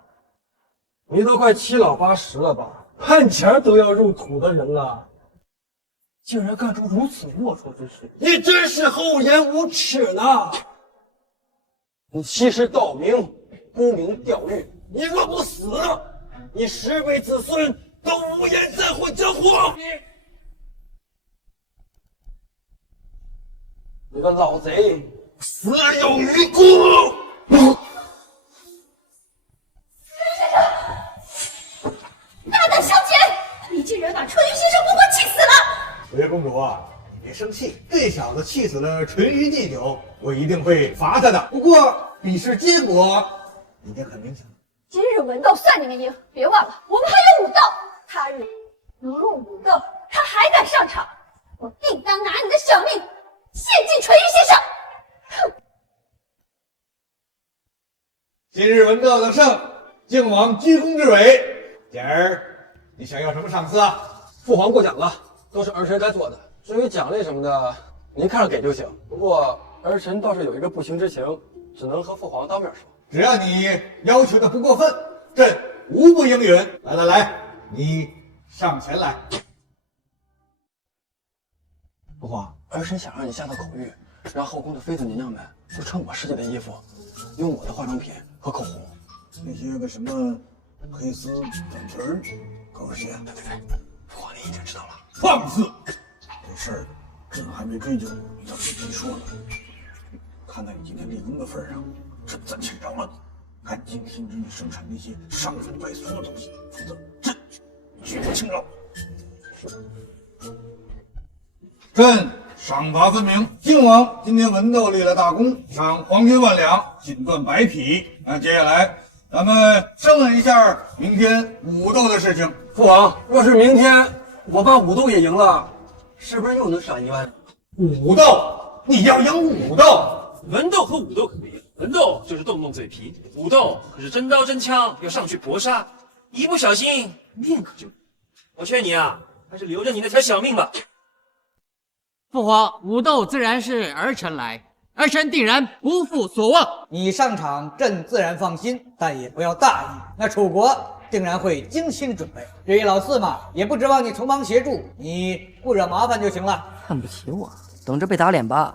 你都快7老8十了吧，半前都要入土的人了，竟然干出如此龌龊之事，你真是厚颜无耻呐！你欺师盗名，沽名钓誉，你若不死，你10辈子孙都无颜再混江湖！你个老贼，死有余辜！大胆萧简，你竟然把淳于先生活活气死了！五月公主啊，你别生气，这小子气死了淳于祭酒，我一定会罚他的。不过比试结果已经很明显了。今日文斗算你们赢，别忘了我们还有武斗。他日不入武斗，他还敢上场，我定当拿你的小命献祭淳于先生！哼！今日文斗得胜，靖王居功至伟。简儿，你想要什么赏赐啊？父皇过奖了，都是儿臣该做的。至于奖励什么的，您看着给就行。不过儿臣倒是有一个不情之请，只能和父皇当面说。只要你要求的不过分，朕无不应允。来，你上前来。父皇，儿臣想让你下道口谕，让后宫的妃子娘娘们都穿我师姐的衣服，用我的化妆品和口红。那些个什么黑丝、短裙儿、狗血，对，父皇您已经知道了。放肆！这事儿朕还没追究，你怎么就提说了？看在你今天立功的份上，朕暂且饶了你，赶紧停止你生产那些伤风败俗的东西，否则朕绝不轻饶。朕赏罚分明，靖王今天文斗立了大功，赏黄金1万两，锦缎100匹。那接下来咱们商量一下明天武斗的事情。父皇，若是明天我把武斗也赢了，是不是又能赏1万？武斗，你要赢武斗？文斗和武斗可不一样，文斗就是动动嘴皮，武斗可是真刀真枪，要上去搏杀，一不小心命可就没。我劝你啊，还是留着你那条小命吧。父皇，武斗自然是儿臣来，儿臣定然不负所望。你上场，朕自然放心，但也不要大意。那楚国定然会精心准备。至于老四嘛，也不指望你从旁协助，你不惹麻烦就行了。看不起我，等着被打脸吧。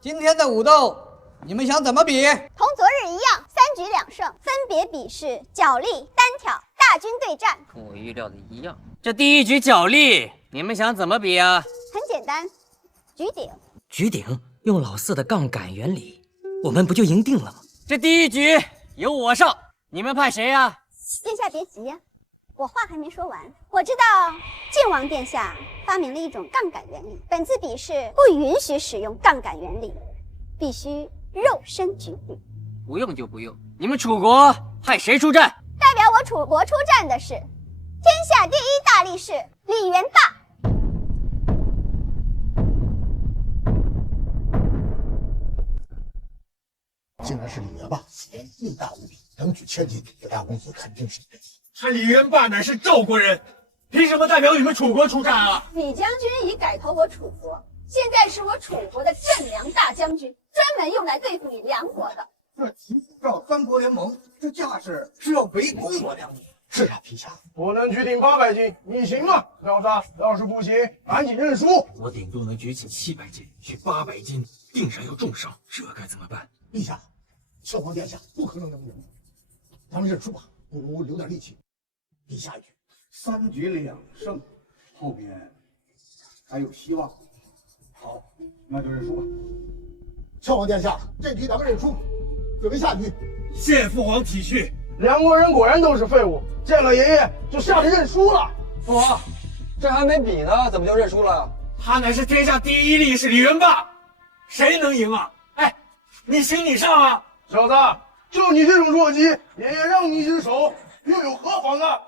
今天的武斗，你们想怎么比？同昨日一样，3局2胜，分别比试角力、单挑、大军对战。跟我预料的一样。这第一局角力，你们想怎么比啊？很简单，举鼎。举鼎用老四的杠杆原理，我们不就赢定了吗？这第一局由我上，你们派谁呀？殿下别急呀，我话还没说完。我知道靖王殿下发明了一种杠杆原理，本次比试不允许使用杠杆原理，必须肉身举鼎。不用就不用，你们楚国派谁出战？代表我楚国出战的是天下第一大力士李元霸。竟然是李元霸，此人力大无比，能举千斤，这大公子肯定是人。这李元霸乃是赵国人，凭什么代表你们楚国出战啊？李将军已改投我楚国，现在是我楚国的镇粮大将军，专门用来对付你梁国的。这齐赵3国联盟，这架势是要围攻我梁国。是啊，陛下，我能举鼎800斤，你行吗？廖沙，要是不行，赶紧认输。我顶多能举起700斤，却800斤，定然要重伤，这该怎么办？陛下，孝皇殿下不可能能赢，咱们认输吧，不如留点力气，比下一局。3局2胜，后边还有希望。好，那就认输吧。孝皇殿下，这局咱们认输，准备下局。谢父皇体恤。梁国人果然都是废物，见了爷爷就下着认输了。父皇，这还没比呢，怎么就认输了？他乃是天下第一力士李元霸，谁能赢啊？哎，你行你上啊！小子，就你这种弱鸡，爷爷让你一只手，又有何妨啊？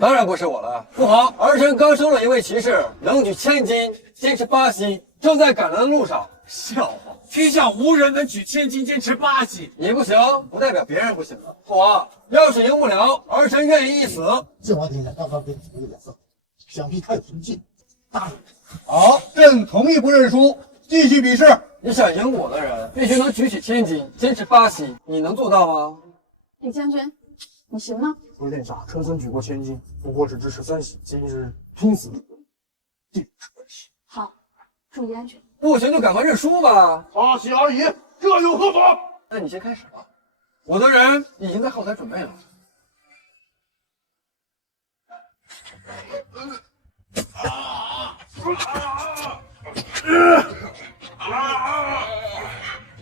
当然不是我了，父皇，儿臣刚收了一位骑士，能举1000斤，坚持8息，正在赶来的路上。笑话，天下无人能举1000斤，坚持8息。你不行，不代表别人不行啊。父皇，要是赢不了，儿臣愿意一死。靖王殿下刚刚给你一个脸色，想必他有什么计答应。好，朕同意不认输，继续比试。你想赢我的人，必须能举起1000斤，坚持8息，你能做到吗？李将军，你行吗？回殿下，臣曾举过1000斤，不过只支持3息，今日拼死定是问题。好，注意安全。不行就赶快认输吧，8息而已，这有何妨？那你先开始吧，我的人已经在后台准备了。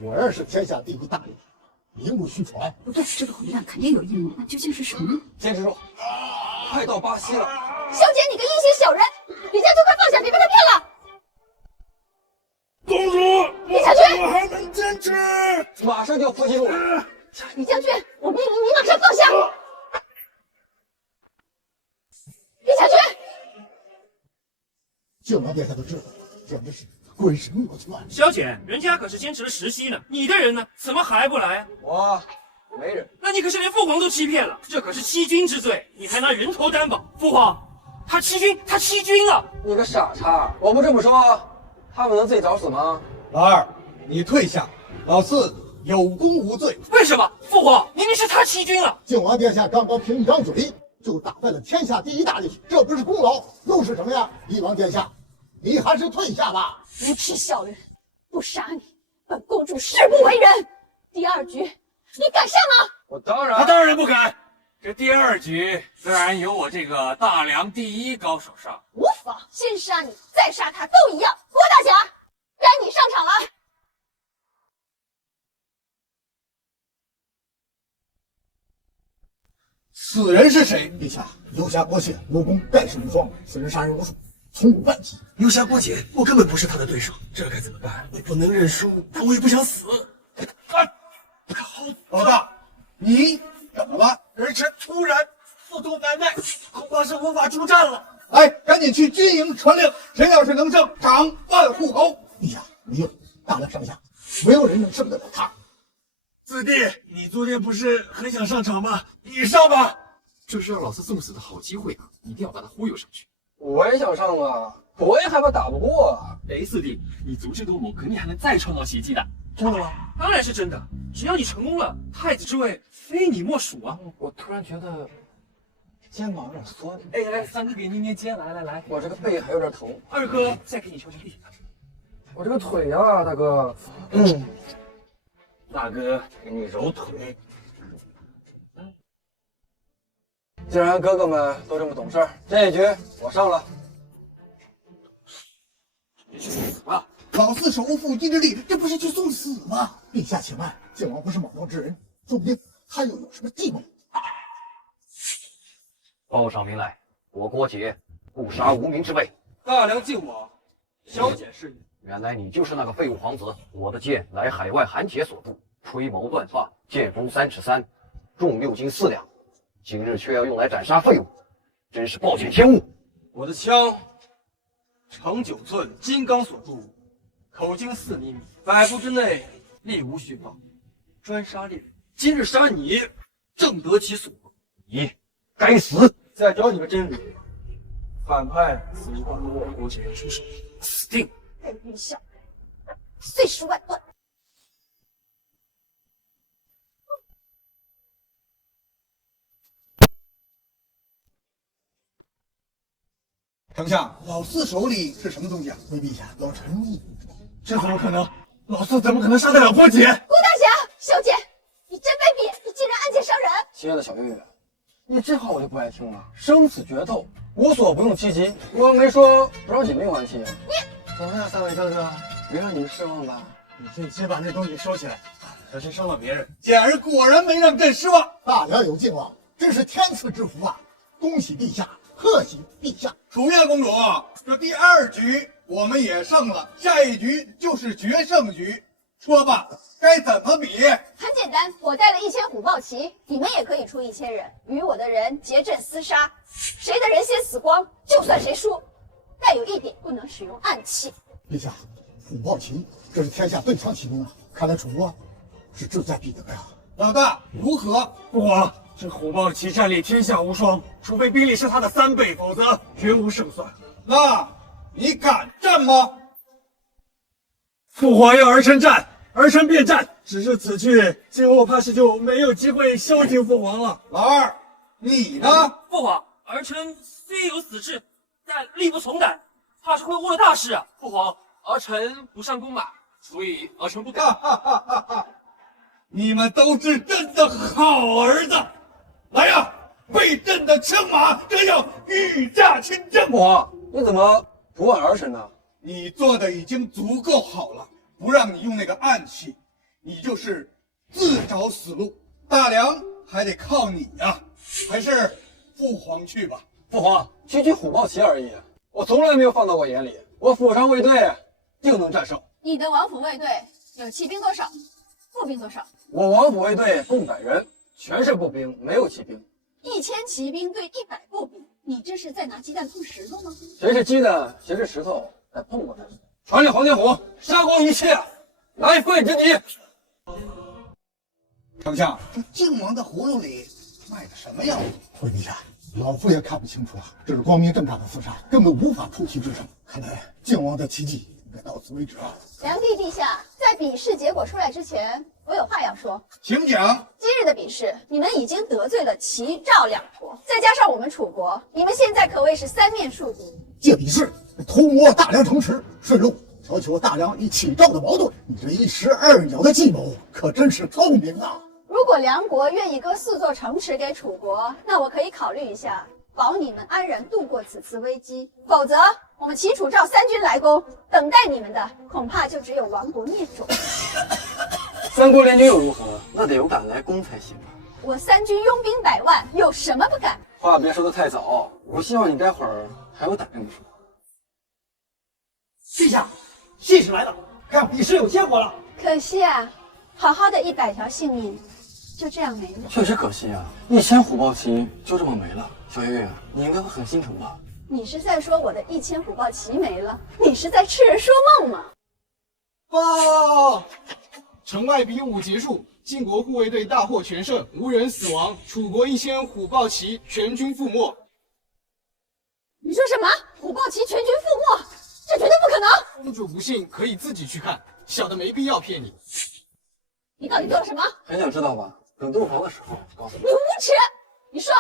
果然是天下第一大力，名不虚传。不对，这个混蛋肯定有阴谋，那究竟是什么呢？坚持住，快到8息了。小姐，你个阴险小人，李将军快放下，别被他骗了。公主，李将军，我还能坚持，马上就要伏击住了。李将军，我命令你马上放下。李将军，靖王殿下的智慧简直是鬼神莫测。小姐，人家可是坚持了10息呢，你的人呢？怎么还不来啊？我没人。那你可是连父皇都欺骗了，这可是欺君之罪，你还拿人头担保。父皇，他欺君啊！你个傻叉，我不这么说，他们能自己找死吗？老二，你退下，老四有功无罪。为什么？父皇，明明是他欺君了。靖王殿下刚刚凭一张嘴就打败了天下第一大力，这不是功劳又是什么呀？翼王殿下，你还是退下吧。无耻小人，不杀你，本公主誓不为人。第二局，你敢上吗？我当然不敢。这第二局自然由我这个大梁第一高手上。无妨，先杀你，再杀他都一样。郭大侠，该你上场了。此人是谁？陛下，游侠郭解，武功盖世无双，此人杀人无数，从无败绩。游侠郭解，我根本不是他的对手，这该怎么办？我不能认输，但我也不想死。老大，你怎么了？儿臣突然腹痛难耐，恐怕是无法出战了。来，赶紧去军营传令，谁要是能胜，赏万户侯。陛下，没有大梁上下，没有人能胜得了他。子弟，你昨天不是很想上场吗？你上吧。这是让老四送死的好机会啊！一定要把他忽悠上去。我也想上啊，我也害怕打不过啊。哎，四弟，你足智多谋，肯定还能再创造奇迹的。真的吗？当然是真的。只要你成功了，太子之位非你莫属啊！我突然觉得肩膀有点酸。哎，来，三哥给捏捏肩，来，我这个背还有点疼。二哥再给你敲敲地。我这个腿呀，大哥。大哥给你揉腿。既然哥哥们都这么懂事，这一局我上了。你去死吧！老四手无缚鸡之力，这不是去送死吗？陛下且慢，靖王不是莽撞之人，说不定他又有什么计谋。报上名来，我郭解不杀无名之辈。大梁靖王，小姐是你。原来你就是那个废物皇子，我的剑乃海外韩杰所铸，吹毛断发，剑锋3尺3，重6斤4两，今日却要用来斩杀废物，真是暴殄天物。我的枪长9寸，金刚所铸，口径4厘米，100步之内力无虚发，专杀猎人。今日杀你，正得其所。你该死！再教你个真理，反派死于管我郭解出手，死定。人欲小人，碎尸万段。丞相，老四手里是什么东西啊？回陛下，老臣亦不知道。这怎么可能？老四怎么可能杀得了郭解？郭大侠，小姐，你真卑鄙！你竟然暗箭伤人！亲爱的小月月，你这话我就不爱听了。生死决斗，无所不用其极。我没说不让你命完气啊。你怎么样，三位哥哥，没让你们失望吧？你先把那东西收起来，小心伤到别人。简儿果然没让朕失望。大梁有靖王，真是天赐之福啊！恭喜陛下，贺喜陛下。楚月公主，这第二局我们也胜了，下一局就是决胜局。说吧，该怎么比？很简单，我带了1000虎豹骑，你们也可以出1000人，与我的人结阵厮杀，谁的人先死光，就算谁输。但有一点，不能使用暗器。陛下，虎豹骑这是天下最强骑兵啊，看来楚国是志在必得呀。老大如何？父皇，这虎豹骑战力天下无双，除非兵力是他的3倍，否则绝无胜算。那你敢战吗？父皇要儿臣战，儿臣便战。只是此去，今后怕是就没有机会孝敬父皇了。老二，你呢？父皇，儿臣虽有死志，但力不从胆，怕是会误了大事啊。父皇，儿臣不善弓马，所以儿臣不敢。你们都是朕的好儿子，来呀，备朕的车马，这要御驾亲征。父皇，你怎么不问儿臣呢？你做的已经足够好了，不让你用那个暗器，你就是自找死路。大梁还得靠你呀，还是父皇去吧。父皇，区区虎豹骑而已，我从来没有放到过眼里。我府上卫队定能战胜。你的王府卫队有骑兵多少？步兵多少？我王府卫队共100人，全是步兵，没有骑兵。 1000骑兵对100步兵，你这是在拿鸡蛋碰石头吗？谁是鸡蛋，谁是石头，再碰过他。传令黄天虎，杀光一切，来废之敌。丞相，这靖王的葫芦里卖的什么药？回陛下，老夫也看不清楚了。这是光明正大的厮杀，根本无法出奇制胜。看来靖王的奇迹应该到此为止了。梁帝陛下，在在比试结果出来之前，我有话要说。请讲。今日的比试，你们已经得罪了齐、赵两国，再加上我们楚国，你们现在可谓是三面树敌。借比试图谋大梁城池，顺路挑起我大梁与齐赵的矛盾。你这一石二鸟的计谋，可真是聪明啊！如果梁国愿意割4座城池给楚国，那我可以考虑一下，保你们安然度过此次危机。否则，我们齐楚赵三军来攻，等待你们的恐怕就只有亡国灭种。三国联军又如何？那得有敢来攻才行啊！我三军拥兵100万，有什么不敢？话别说得太早，我希望你待会儿还有胆跟你说。陛下，信使来了，看比试有结果了。可惜啊，好好的100条性命就这样没了。确实可惜啊，1000虎豹骑就这么没了。小月月，你应该会很心疼吧？你是在说我的1000虎豹骑没了？你是在痴人说梦吗？报！城外比武结束，晋国护卫队大获全胜，无人死亡。楚国1000虎豹骑全军覆没。你说什么？虎豹骑全军覆没？这绝对不可能！公主不信，可以自己去看，小的没必要骗你。你到底做了什么？很想知道吧？等洞房的时候告诉你。你无耻！你说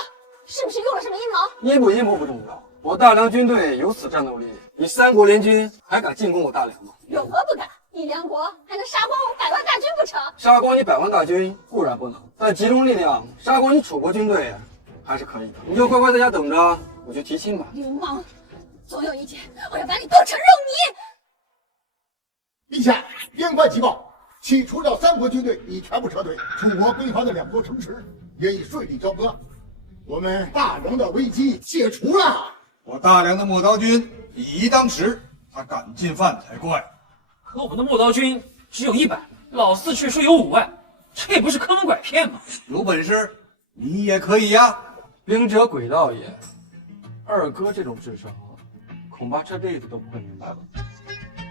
是不是用了什么阴谋？阴不阴谋不重要，我大梁军队有此战斗力，你三国联军还敢进攻我大梁吗？有何不敢？你梁国还能杀光我100万大军不成？杀光你100万大军固然不能，但集中力量杀光你楚国军队还是可以的。你就乖乖在家等着，我去提亲吧。流氓！总有一天我要把你剁成肉泥！陛下，边关急报，齐楚赵3国军队已全部撤退，楚国归还的2座城池也已顺利交割，我们大梁的危机解除了。我大梁的陌刀军以一当十，他敢进犯才怪。可我们的陌刀军只有100，老四却说有5万，这也不是坑蒙拐骗吗？有本事你也可以呀！兵者诡道也，二哥这种智商，恐怕这辈子都不会明白了。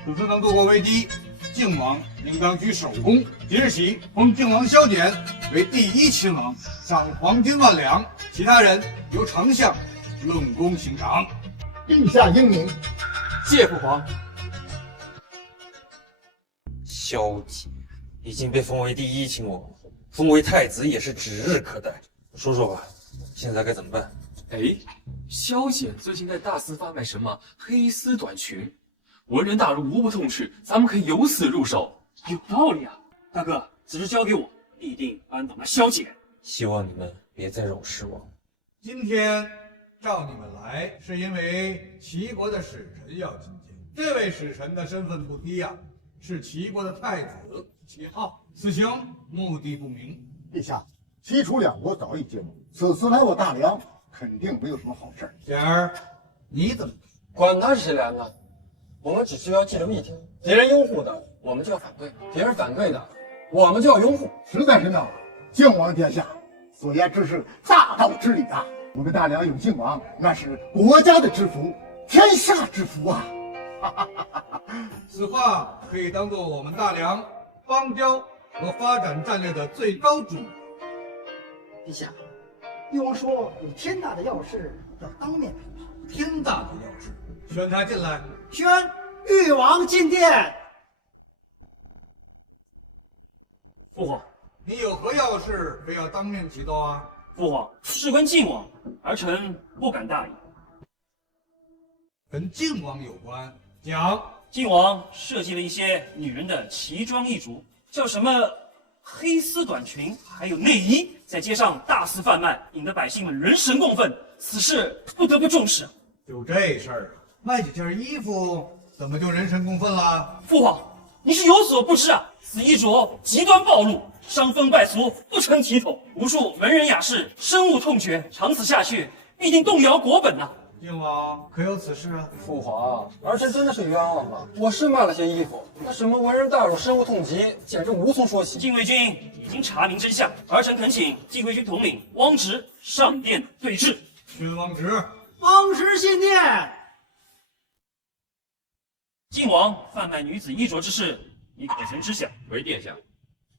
此次能度过危机，靖王应当居首功。即日起封靖王萧简为第1亲王，赏黄金1万两，其他人由丞相论功行赏。陛下英明，谢父皇。萧简已经被封为第1亲王，封为太子也是指日可待。说说吧，现在该怎么办？哎，萧简最近在大肆贩卖什么黑丝短裙，文人大儒无不痛斥，咱们可以由此入手。有道理啊，大哥，此事交给我，必定扳倒那萧简。希望你们别再惹失望。今天召你们来，是因为齐国的使臣要觐见。这位使臣的身份不低呀，是齐国的太子齐浩。此行目的不明。陛下，齐楚2国早已结盟，此次来我大梁，肯定没有什么好事。简儿，你怎么管他是谁来呢？我们只需要记住一条：别人拥护的，我们就要反对；别人反对的，我们就要拥护。实在是妙了，靖王殿下所言之是大道之理啊！我们大梁有靖王，那是国家的之福，天下之福啊！此话可以当做我们大梁邦交和发展战略的最高准则。陛下，誉王说有天大的要事要当面禀报。天大的要事，宣他进来。宣誉王进殿。父皇，你有何要事，非要当面启奏啊？父皇，事关晋王，儿臣不敢大意。跟晋王有关，讲。晋王设计了一些女人的奇装异服，叫什么黑丝短裙，还有内衣，在街上大肆贩卖，引得百姓们人神共愤。此事不得不重视。就这事儿啊，卖几件衣服，怎么就人神共愤了？父皇，你是有所不知啊！此衣着极端暴露，伤风败俗，不成体统，无数文人雅士深恶痛绝，长此下去，必定动摇国本呐！靖王可有此事啊？父皇，儿臣真的是冤枉吗？我是卖了些衣服，那什么文人大儒深恶痛疾，简直无从说起。禁卫军已经查明真相，儿臣恳请禁卫军统领汪直上殿对质。宣汪直，汪直进殿。晋王贩卖女子衣着之事，你可曾知晓？回殿下，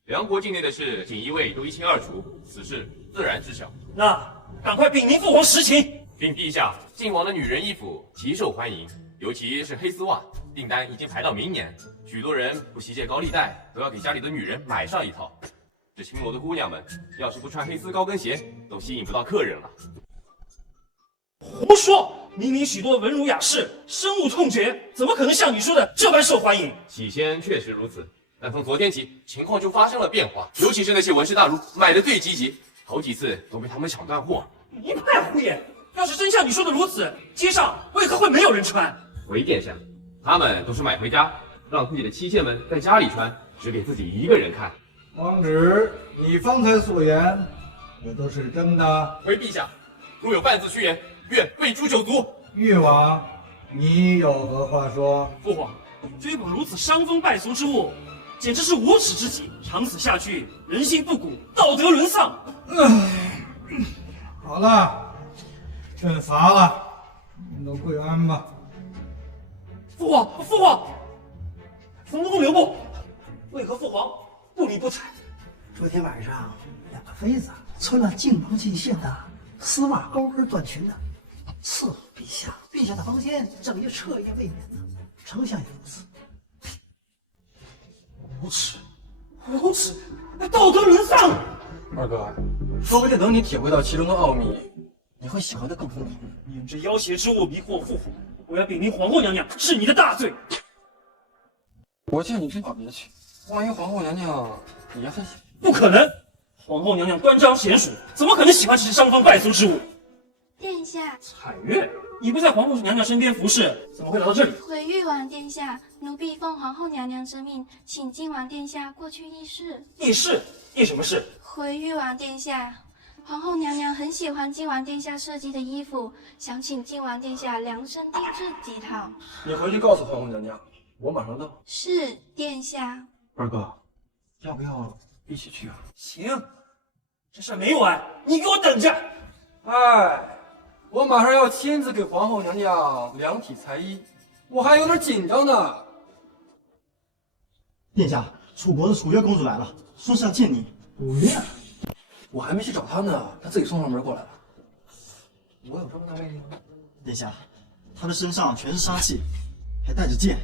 梁国境内的事，锦衣卫都一清二楚，此事自然知晓。那赶快禀明父皇实情。禀陛下，晋王的女人衣服极受欢迎，尤其是黑丝袜，订单已经排到明年，许多人不惜借高利贷，都要给家里的女人买上一套。这青楼的姑娘们，要是不穿黑丝高跟鞋，都吸引不到客人了。胡说！明明许多文儒雅士深恶痛绝，怎么可能像你说的这般受欢迎？起先确实如此，但从昨天起，情况就发生了变化。尤其是那些文士大儒买的最积极，好几次都被他们抢断货。一派胡言！要是真像你说的如此，街上为何会没有人穿？回殿下，他们都是买回家，让自己的妻妾们在家里穿，只给自己一个人看。王旨，你方才所言，也都是真的？回陛下，若有半字虚言，愿被诛九族。誉王，你有何话说？父皇，追捕如此伤风败俗之物，简直是无耻之极。长此下去，人心不古，道德沦丧。好了，朕罚了，你们都跪安吧。父皇，父皇，冯公留步，为何父皇不理不睬？昨天晚上，两个妃子穿了靖王进献的丝袜高跟短裙的，伺候陛下。陛下的房间整夜彻夜未眠呢，丞相也如此。无耻，无耻，道德沦丧！二哥，说不定等你体会到其中的奥秘，你会喜欢的更疯狂。你用这妖邪之物迷惑父皇，我要禀明皇后娘娘，是你的大罪。我见你最好别去，万一皇后娘娘也很喜欢。不可能，皇后娘娘端庄娴熟，怎么可能喜欢这些伤风败俗之物？殿下，彩月，你不在皇后娘娘身边服侍，怎么会来到这里？回誉王殿下，奴婢奉皇后娘娘之命，请靖王殿下过去议事。议事？议什么事？回誉王殿下，皇后娘娘很喜欢靖王殿下设计的衣服，想请靖王殿下量身定制几套。你回去告诉皇后娘娘，我马上到。是，殿下。二哥，要不要一起去啊？行，这事没完，你给我等着。哎，我马上要亲自给皇后娘娘量体裁衣，我还有点紧张呢。殿下，楚国的楚月公主来了，说是要见你。楚月，我还没去找她呢，她自己送上门过来了。我有这么大魅力吗？殿下，她的身上全是杀气，还带着剑，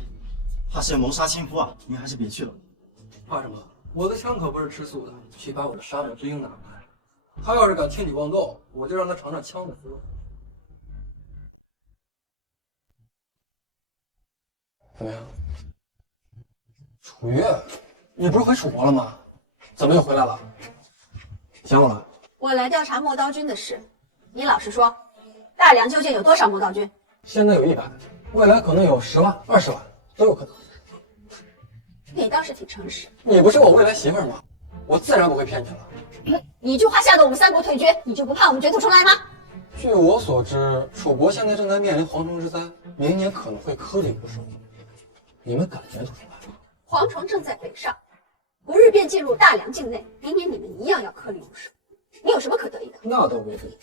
怕是要谋杀亲夫啊！您还是别去了。怕什么？我的枪可不是吃素的，去把我的杀鸟之鹰拿来。他要是敢轻举妄动，我就让他尝尝枪的滋味。怎么样？楚月，你不是回楚国了吗？怎么又回来了？想我了？我来调查磨刀军的事。你老实说，大梁究竟有多少磨刀军？现在有100，未来可能有10万、20万，都有可能。你倒是挺诚实。你不是我未来媳妇儿吗？我自然不会骗你了。你一句话吓得我们3国退军，你就不怕我们卷土重来吗？据我所知，楚国现在正在面临蝗虫之灾，明年可能会颗粒无收。你们敢卷土重来吗？蝗虫正在北上，不日便进入大梁境内，明年你们一样要颗粒无收。你有什么可得意的？那倒未必，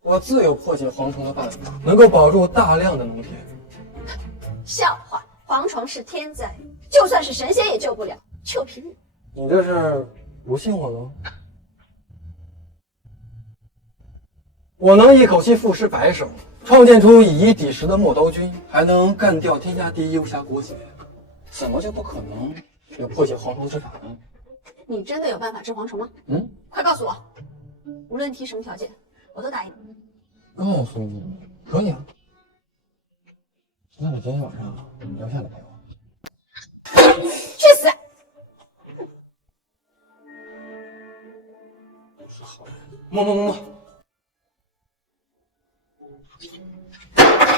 我自有破解蝗虫的办法，能够保住大量的农田。笑话，蝗虫是天灾，就算是神仙也救不了，就凭你。你这是不信我喽？我能一口气赋诗100首，创建出以一敌十的磨刀军，还能干掉天下第一游侠国姐，怎么就不可能有破解蝗虫之法呢？你真的有办法治蝗虫吗？快告诉我，无论提什么条件，我都答应。告诉你，可以啊。那你今天晚上留下来陪我。去死！不是好人。摸。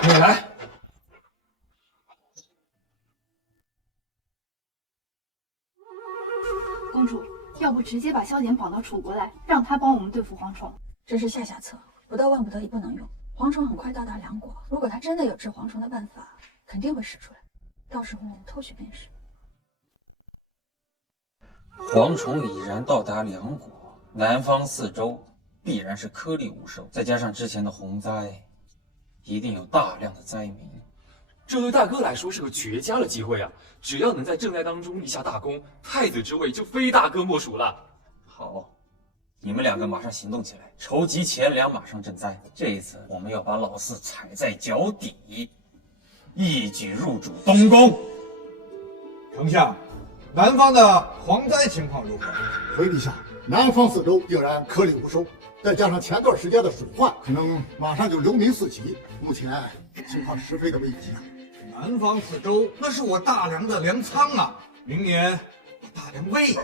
你来。公主，要不直接把萧简绑到楚国来，让他帮我们对付蝗虫？这是下策，不到万不得已不能用。蝗虫很快到达梁国，如果他真的有治蝗虫的办法，肯定会使出来，到时候我们偷取便是。蝗虫已然到达梁国，南方4周必然是颗粒无收，再加上之前的洪灾，一定有大量的灾民。这对大哥来说是个绝佳的机会啊！只要能在赈灾当中立下大功，太子之位就非大哥莫属了。好，你们2个马上行动起来，筹集钱粮，马上赈灾。这一次我们要把老四踩在脚底。一举入主东宫。丞相，南方的蝗灾情况如何？回陛下，南方四周竟然颗粒无收，再加上前段时间的水患，可能马上就流民四起，目前情况十分的危急啊！南方四周那是我大梁的粮仓啊，明年我大梁危了，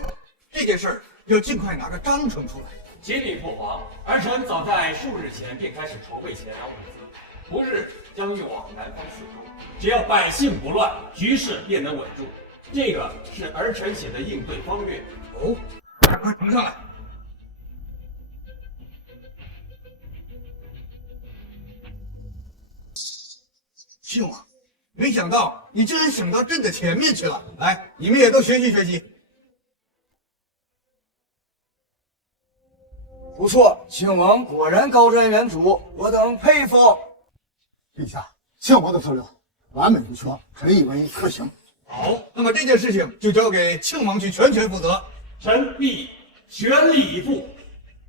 这件事儿要尽快拿个章程出来。启禀父皇，儿臣早在数日前便开始筹备前粮物资，不日将运往南方四周。只要百姓不乱，局势便能稳住。这个是儿臣写的应对方略。哦，快呈上来。靖王，没想到你竟然想到朕的前面去了。来，你们也都学习学习。不错，庆王果然高瞻远瞩，我等佩服。陛下，庆王的策略完美无缺，臣以为可行。好，那么这件事情就交给庆王去全权负责。臣必全力以赴。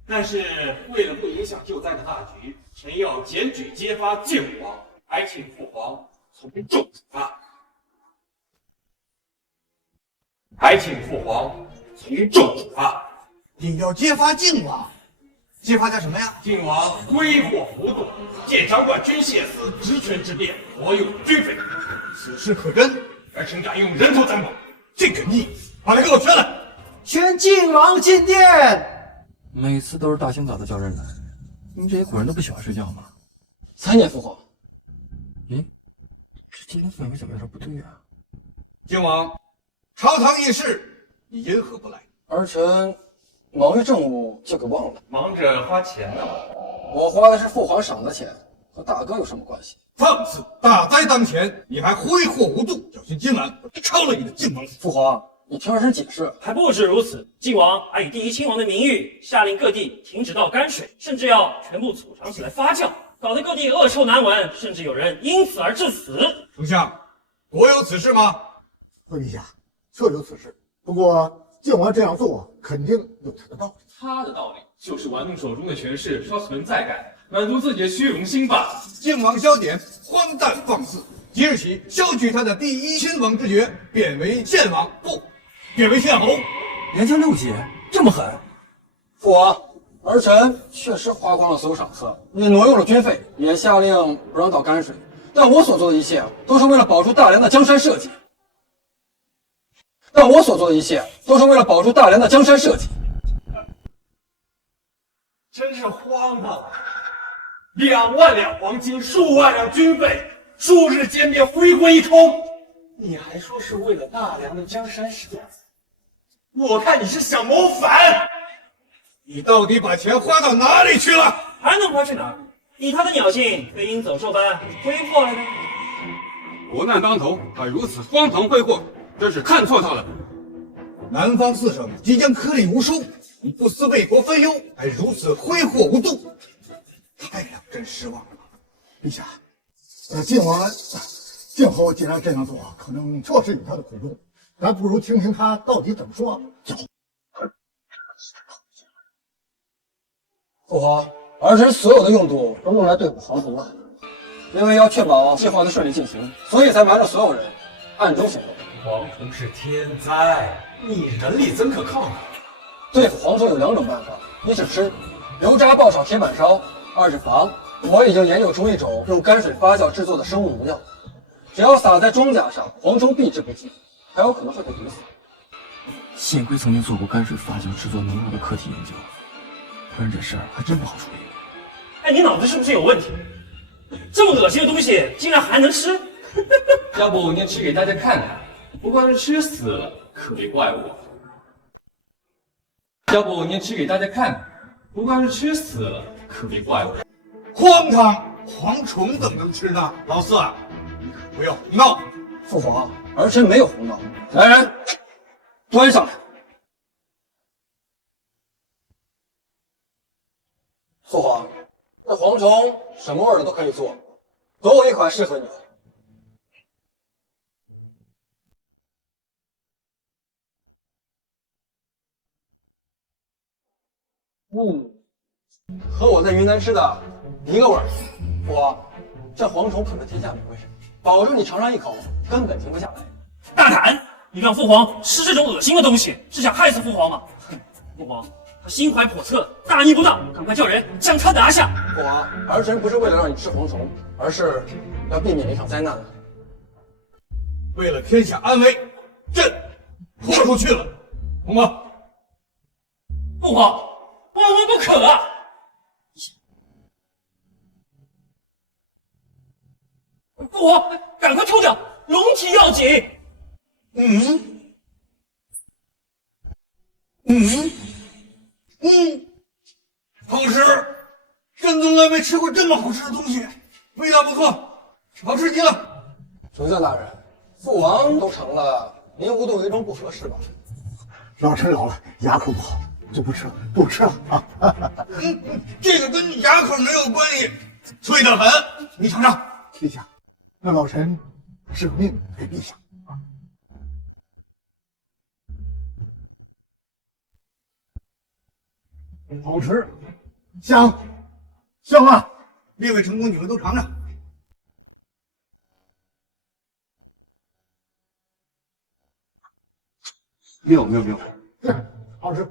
但是为了不影响救灾的大局，臣要检举揭发靖王，还请父皇从重处罚。还请父皇从重处罚。你要揭发靖王？揭发他什么呀？靖王挥霍无度，借掌管军械司职权之便，挪用军费，此事可真？而臣敢用人头担保。这个逆子，把他给我圈来！宣靖王进殿。每次都是大清早的叫人来，你们这些古人都不喜欢睡觉吗参见父皇。咦，这今天氛围怎么有点不对啊？靖王，朝堂议事，你因何不来？儿臣忙于政务，就给忘了。忙着花钱呢。我花的是父皇赏的钱，和大哥有什么关系？放肆！大灾当前，你还挥霍无度，小心今晚我抄了你的靖王府。父皇，你听儿臣解释。还不止如此，靖王还以第一亲王的名誉，下令各地停止倒泔水，甚至要全部储藏起来发酵，搞得各地恶臭难闻，甚至有人因此而致死。丞相，国有此事吗？回陛下，确有此事。不过靖王这样做，肯定有他的道理。他的道理就是玩弄手中的权势，刷存在感，满足自己的虚荣心吧。靖王萧典荒诞放肆，即日起削去他的第一亲王之爵，贬为献王，不，贬为献侯，连降6级，这么狠！父王，儿臣确实花光了所有赏赐，也挪用了军费，也下令不让倒泔水。但我所做的一切，都是为了保住大梁的江山社稷。真是荒唐！2万两黄金，数万两军费，数日间便挥霍一空，你还说是为了大梁的江山社稷？我看你是想谋反！你到底把钱花到哪里去了？还能花去哪儿？以他的鸟性，飞鹰走兽般挥霍了呢。国难当头，他如此荒唐挥霍，真是看错他了。南方4省即将颗粒无收，你不思为国分忧，还如此挥霍无度，太让朕失望了。陛下，靖侯既然这样做，可能确实有他的苦衷，咱不如听听他到底怎么说。父皇，儿臣所有的用度都用来对付黄铜了，因为要确保计划的顺利进行，所以才瞒着所有人，暗中行动。蝗虫是天灾，你人力怎可靠呢？对付蝗虫有2种办法，一是吃，油炸爆炒铁板烧；二是防。我已经研究出一种用泔水发酵制作的生物农药，只要撒在庄稼上，蝗虫避之不及，还有可能会被毒死。幸亏曾经做过泔水发酵制作农药的课题研究，不然这事儿还真不好处理。哎，你脑子是不是有问题？这么恶心的东西竟然还能吃？要不您吃给大家看看，不光是吃死了，可别怪我。要不您吃给大家看看，不光是吃死了，可别怪我。荒唐！蝗虫怎么能吃呢？老四，你可不要胡闹！父皇，儿臣没有胡闹。来人，端上来。父皇，这蝗虫什么味儿的都可以做，总有一款适合你的。和我在云南吃的一个味儿。父皇，这蝗虫可是天下美味。保证你尝上一口，根本停不下来。大胆！你让父皇吃这种恶心的东西，是想害死父皇吗？哼，父皇他心怀叵测，大逆不道，赶快叫人将他拿下！父王，儿臣不是为了让你吃蝗虫，而是要避免一场灾难。为了天下安危，朕豁出去了。红妈，父皇，万万不可啊！父皇，赶快脱掉，龙体要紧。好吃！朕从来没吃过这么好吃的东西，味道不错，好吃极了。主教大人，父王都成了，您无动于衷不合适吧？老臣老了，牙口不好，就不吃了，不吃了啊！这个跟你牙口没有关系，脆得很。你尝尝。陛下，那老臣舍命给陛下。好吃，香，香啊！列位臣工，你们都尝尝。妙，好吃，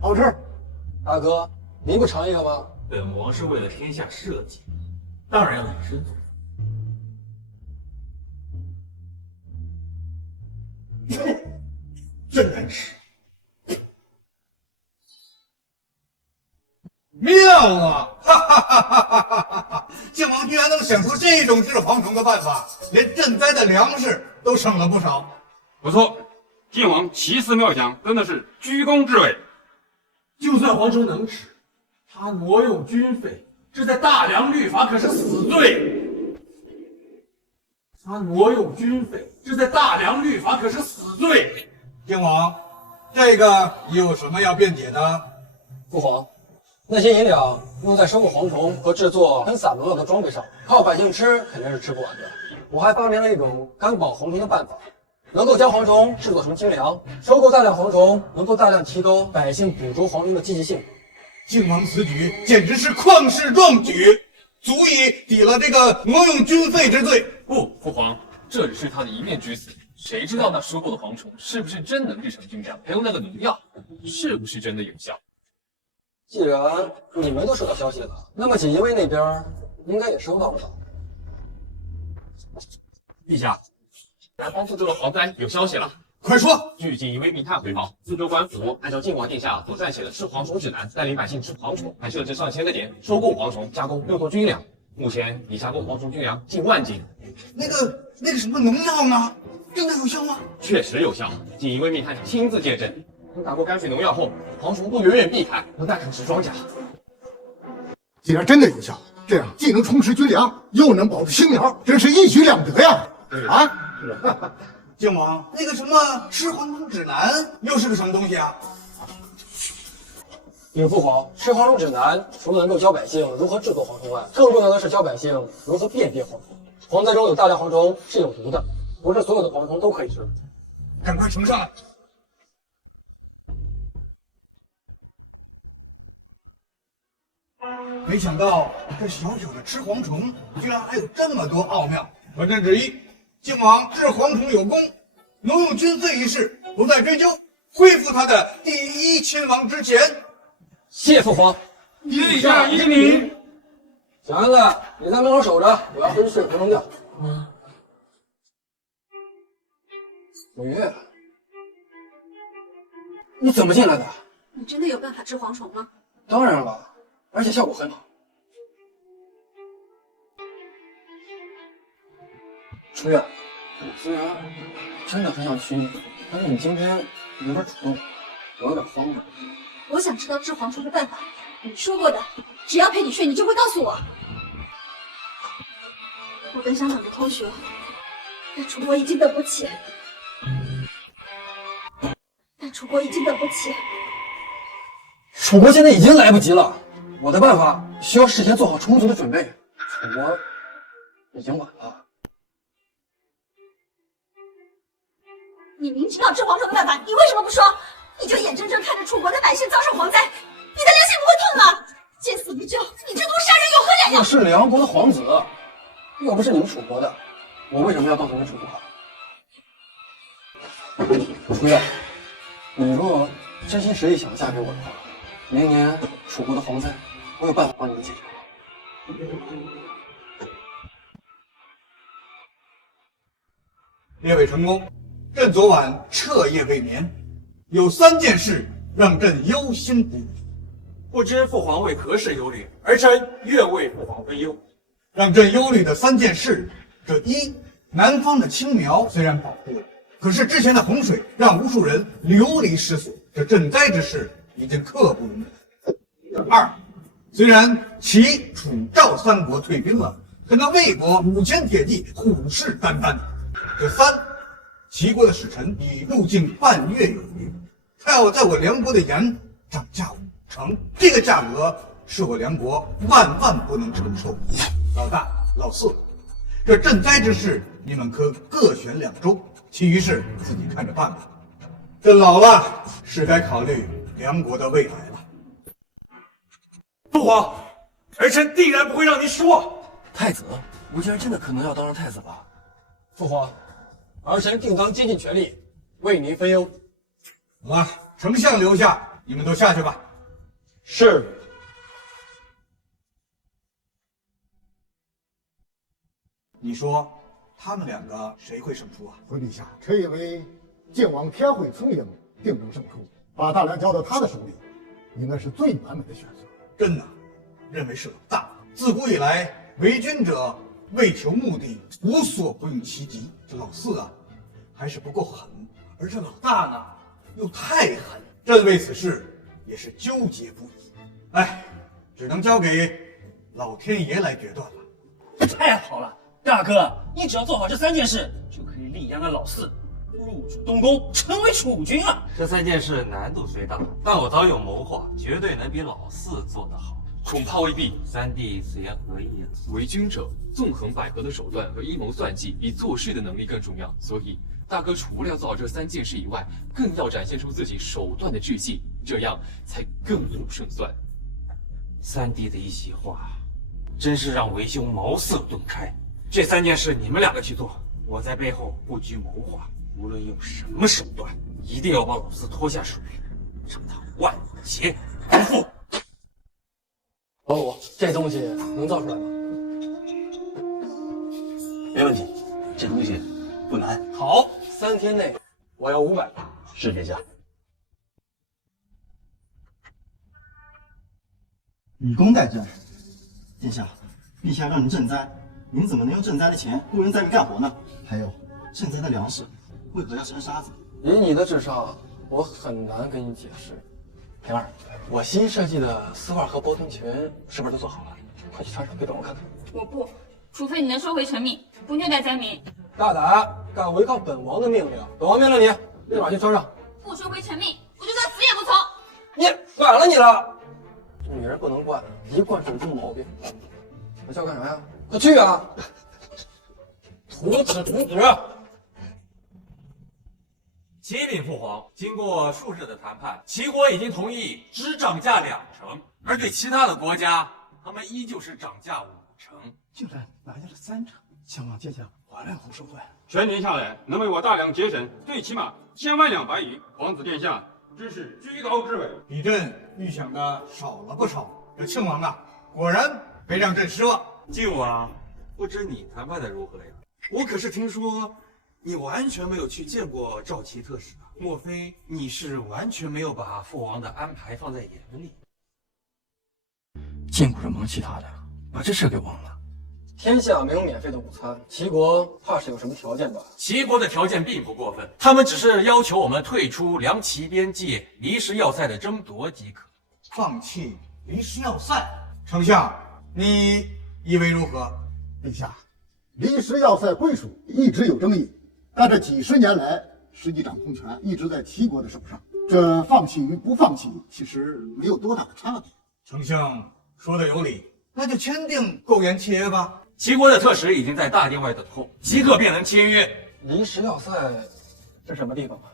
好吃。大哥，您不尝一个吗？本王是为了天下社稷，当然要以身作则。真难吃。妙啊！哈哈哈哈哈哈！靖王居然能想出这种治蝗虫的办法，连赈灾的粮食都省了不少。不错，靖王奇思妙想，真的是居功至伟。就算蝗虫能吃，他挪用军费，这在大梁律法可是死罪。他挪用军费，这在大梁律法可是死罪。靖王，这个有什么要辩解的？父皇。那些银两用在收购蝗虫和制作喷洒农药的装备上，靠百姓吃肯定是吃不完的。我还发明了一种干保蝗虫的办法，能够将蝗虫制作成精粮，收购大量蝗虫，能够大量提高百姓捕捉蝗虫的积极性。靖王此举简直是旷世壮举，足以抵了这个挪用军费之罪。不，父皇，这只是他的一面之词，谁知道那收购的蝗虫是不是真能制成军粮，还有那个农药是不是真的有效？既然你们都收到消息了，那么锦衣卫那边应该也收到了吧？陛下，南方四周的蝗灾有消息了，快说！据锦衣卫密探回报，四周官府按照靖王殿下所撰写的治蝗虫指南，带领百姓吃蝗虫，还设置上千个点收购蝗虫，加工用作军粮。目前已加工蝗虫军粮近10000斤。那个什么农药呢？真的有效吗？确实有效，锦衣卫密探亲自见证。等打过泔水农药后，蝗虫都远远避开，不再啃食庄稼。既然真的有效，这样既能充实军粮，又能保住青苗，真是一举两得呀！啊，是。靖王，那个什么吃蝗虫指南又是个什么东西啊？禀父皇，吃蝗虫指南除了能够教百姓如何制作蝗虫外，更重要的是教百姓如何辨别蝗虫。蝗灾中有大量蝗虫是有毒的，不是所有的蝗虫都可以吃。赶快呈上来。没想到这小小的吃蝗虫居然还有这么多奥妙。可朕旨意，靖王治蝗虫有功，挪用军费一事不再追究，恢复他的第一亲王之前。谢父皇。陛下依礼。小安子，你在门口守着，我要回去睡回笼觉。古月，你怎么进来的？你真的有办法治蝗虫吗？当然了。而且效果很好。楚月，虽然真的很想娶你，但是你今天有点主动，我有点慌张。我想知道治蝗虫的办法，你说过的，只要陪你睡，你就会告诉我。我本想等着偷学，但楚国已经等不起。楚国现在已经来不及了。我的办法需要事先做好充足的准备，楚国已经晚了。你明知道治蝗虫的办法，你为什么不说？你就眼睁睁看着楚国的百姓遭受蝗灾，你的良心不会痛吗？见死不救，你这毒杀人有何两样？我是梁国的皇子，又不是你们楚国的，我为什么要告诉你楚国？楚月，你若真心实意想嫁给我的话，明年楚国的蝗灾，我有办法帮你们解决。列位成功，朕昨晚彻夜未眠，有3件事让朕忧心不已。不知父皇为何事忧虑，儿臣愿为父皇分忧。让朕忧虑的3件事，这一，南方的青苗虽然保护了，可是之前的洪水让无数人流离失所，这赈灾之事已经刻不容缓。这二，虽然齐、楚、赵3国退兵了，可那魏国5000铁骑虎视眈眈。这三，齐国的使臣已入境半月有余，他要在我梁国的盐涨价5成，这个价格是我梁国万万不能承受。老大、老四，这赈灾之事你们可各选2州，其余事自己看着办吧。朕老了，是该考虑梁国的未来了。父皇，儿臣定然不会让您失望。太子，我竟然真的可能要当上太子了。父皇，儿臣定当竭尽全力为您分忧。好了，丞相留下，你们都下去吧。是。你说他们2个谁会胜出啊？回陛下，臣以为晋王天会聪颖，定能胜出。把大梁交到他的手里，应该是最完美的选择。朕呢，认为是老大。自古以来，为君者为求目的，无所不用其极。这老四啊，还是不够狠，而这老大呢，又太狠。朕为此事也是纠结不已。哎，只能交给老天爷来决断了。太好了，大哥，你只要做好这3件事，就可以力压那老四，入主东宫，成为储君了。这3件事难度虽大，但我早有谋划，绝对能比老四做得好。恐怕未必。3弟此言何意啊？为君者，纵横捭阖的手段和阴谋算计，比做事的能力更重要。所以，大哥除了要做好这3件事以外，更要展现出自己手段的智计，这样才更有胜算。3弟的一席话，真是让为兄茅塞顿开。这3件事你们2个去做，我在背后布局谋划，无论用什么手段，一定要把老四拖下水，让他万劫不复。老五，这东西能造出来吗？没问题，这东西不难。好，3天内我要500。是殿下。以工代赈，殿下，陛下让您赈灾，您怎么能用赈灾的钱雇人在这干活呢？还有，赈灾的粮食为何要生沙子？以你的智商，我很难跟你解释。平儿，我新设计的丝袜和包臀裙是不是都做好了？快去穿上，给本王看看。我不，除非你能收回成命，不虐待灾民。大胆，敢违抗本王的命令，本王命令你立马去穿上。不收回成命，我就算死也不从。你反了你了！这女人不能惯，一惯就出毛病。我叫干啥呀？快去啊！徒子徒子。启禀父皇，经过数日的谈判，齐国已经同意只涨价2成，而对其他的国家，他们依旧是涨价5成。竟然拿下了3成，想往殿下还来红手段。全年下来，能为我大梁节省最起码1000万两白银，皇子殿下真是居高至伟，比朕预想的少了不少。这庆王啊，果然没让朕失望。靖王，不知你谈判的如何呀？我可是听说你完全没有去见过赵齐特使啊，莫非你是完全没有把父王的安排放在眼里？见过人忙其他的，把这事给忘了。天下没有免费的午餐，齐国怕是有什么条件吧？齐国的条件并不过分，他们只是要求我们退出梁齐边界离石要塞的争夺即可。放弃离石要塞？丞相，你以为如何？陛下，离石要塞归属一直有争议，但这几10年来，实际掌控权一直在齐国的手上。这放弃与不放弃，其实没有多大的差别。丞相说的有理，那就签订购盐契约吧。齐国的特使已经在大殿外等候，即刻便能签约。离石要塞是什么地方啊？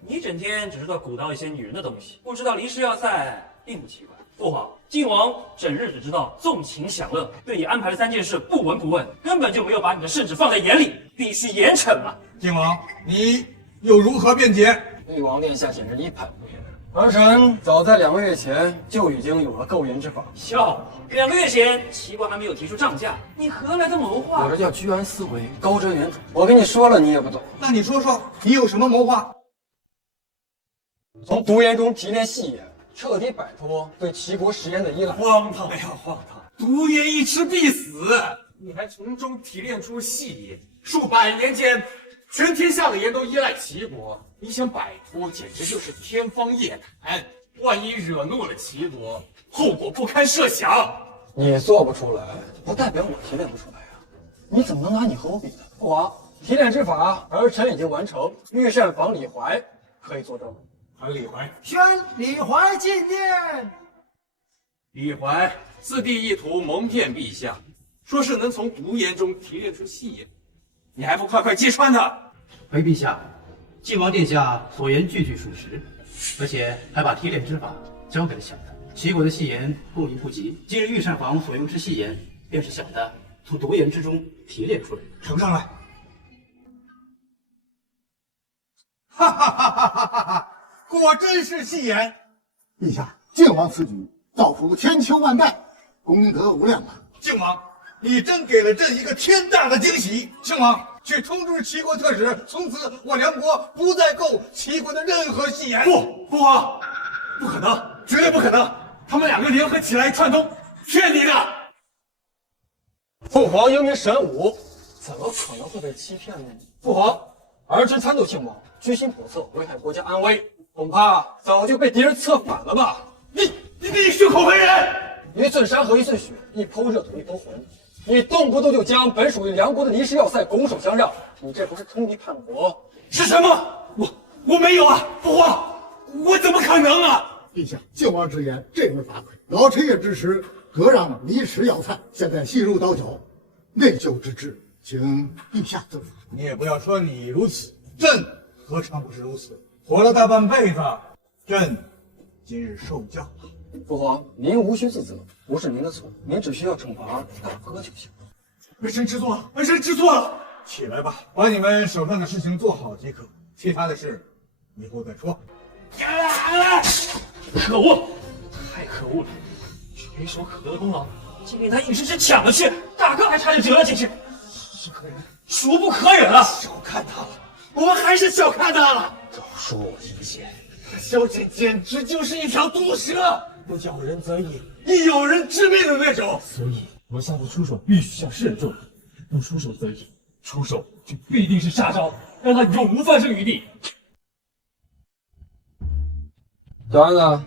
你整天只知道鼓捣一些女人的东西，不知道离石要塞并不奇怪。父皇，晋王整日只知道纵情享乐，对你安排的3件事不闻不问，根本就没有把你的圣旨放在眼里，必须严惩啊！晋王，你又如何辩解？玉王殿下简直一派胡言。儿臣早在2个月前就已经有了购言之法。笑话！2个月前，齐国还没有提出涨价，你何来的谋划？我这叫居安思危，高瞻远瞩。我跟你说了，你也不懂。那你说说，你有什么谋划？从毒盐中提炼细盐，彻底摆脱对齐国食盐的依赖。荒唐呀，荒唐！毒盐一吃必死，你还从中提炼出细盐？数百年间，全天下的盐都依赖齐国，你想摆脱，简直就是天方夜谭。万一惹怒了齐国，后果不堪设想。你做不出来，不代表我提炼不出来呀。你怎么能拿你和我比呢？父王，提炼之法，儿臣已经完成。御膳房李怀可以作证。传李怀，宣李怀进殿。李怀自递意图蒙骗陛下，说是能从毒盐中提炼出细盐，你还不快快揭穿他！回陛下，晋王殿下所言句句属实，而且还把提炼之法交给了小的。齐国的细盐供应不及，今日御膳房所用之细盐，便是小的从毒盐之中提炼出来的。呈上来！哈哈哈哈哈哈！果真是戏言。陛下，晋王此举造福千秋万代，功德无量啊！晋王，你真给了朕一个天大的惊喜！庆王，去通知齐国特使，从此我梁国不再购齐国的任何戏言。父王，不可能，绝对不可能！他们2个联合起来串通，骗你的！父皇英明神武，怎么可能会被欺骗呢？父皇，儿臣参透庆王居心叵测，危害国家安危，恐怕早就被敌人策反了吧？你血口喷人！一寸山河一寸血，一抔热土一抔魂。你动不动就将本属于梁国的离世要塞拱手相让，你这不是通敌叛国？是什么？我没有啊，父皇，我怎么可能啊？陛下，晋王之言振而发聩，老臣也支持割让离石要塞，现在心如刀绞，内疚之至，请陛下责罚。你也不要说你如此，朕何尝不是如此？活了大半辈子，朕今日受教了。父皇，您无需自责，不是您的错，您只需要惩罚大哥就行。儿臣知错了，儿臣知错了。起来吧，把你们手上的事情做好即可，其他的事以后再说。可恶，太可恶了！垂手可得的功劳，竟被他硬生生抢了去，大哥还差点折了进去，孰不可忍啊！小看他了，我们还是小看他了。早说我听见，小姐简直就是一条毒蛇，不咬人则已，一咬人致命的那种。所以我下次出手必须要慎重，不出手则已，出手就必定是杀招，让他永无翻身余地。小安子，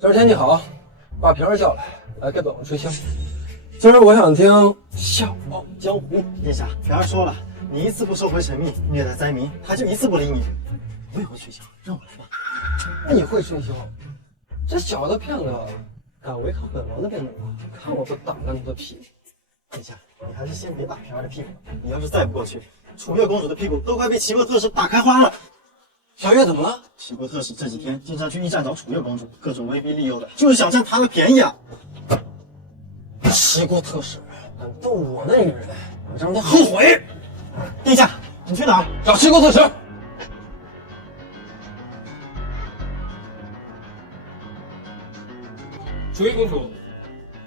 今儿天气好，把平儿叫来给本王吹箫。今儿我想听《笑傲江湖》。殿下，平儿说了，你一次不收回臣命，虐待灾民，他就一次不理你。我也会吹箫，让我来吧。你会吹箫？这小的片子敢违抗本王的命令，看我不打了你的屁股！殿下，你还是先别打平儿的屁股，你要是再不过去，楚月公主的屁股都快被齐国特使打开花了。小月怎么了？齐国特使这几天经常去驿站找楚月公主，各种威逼利诱的，就是想占她的便宜啊！齐国特使敢动我的女人，我让他后悔！殿下，你去哪儿？找齐国特使。楚月公主，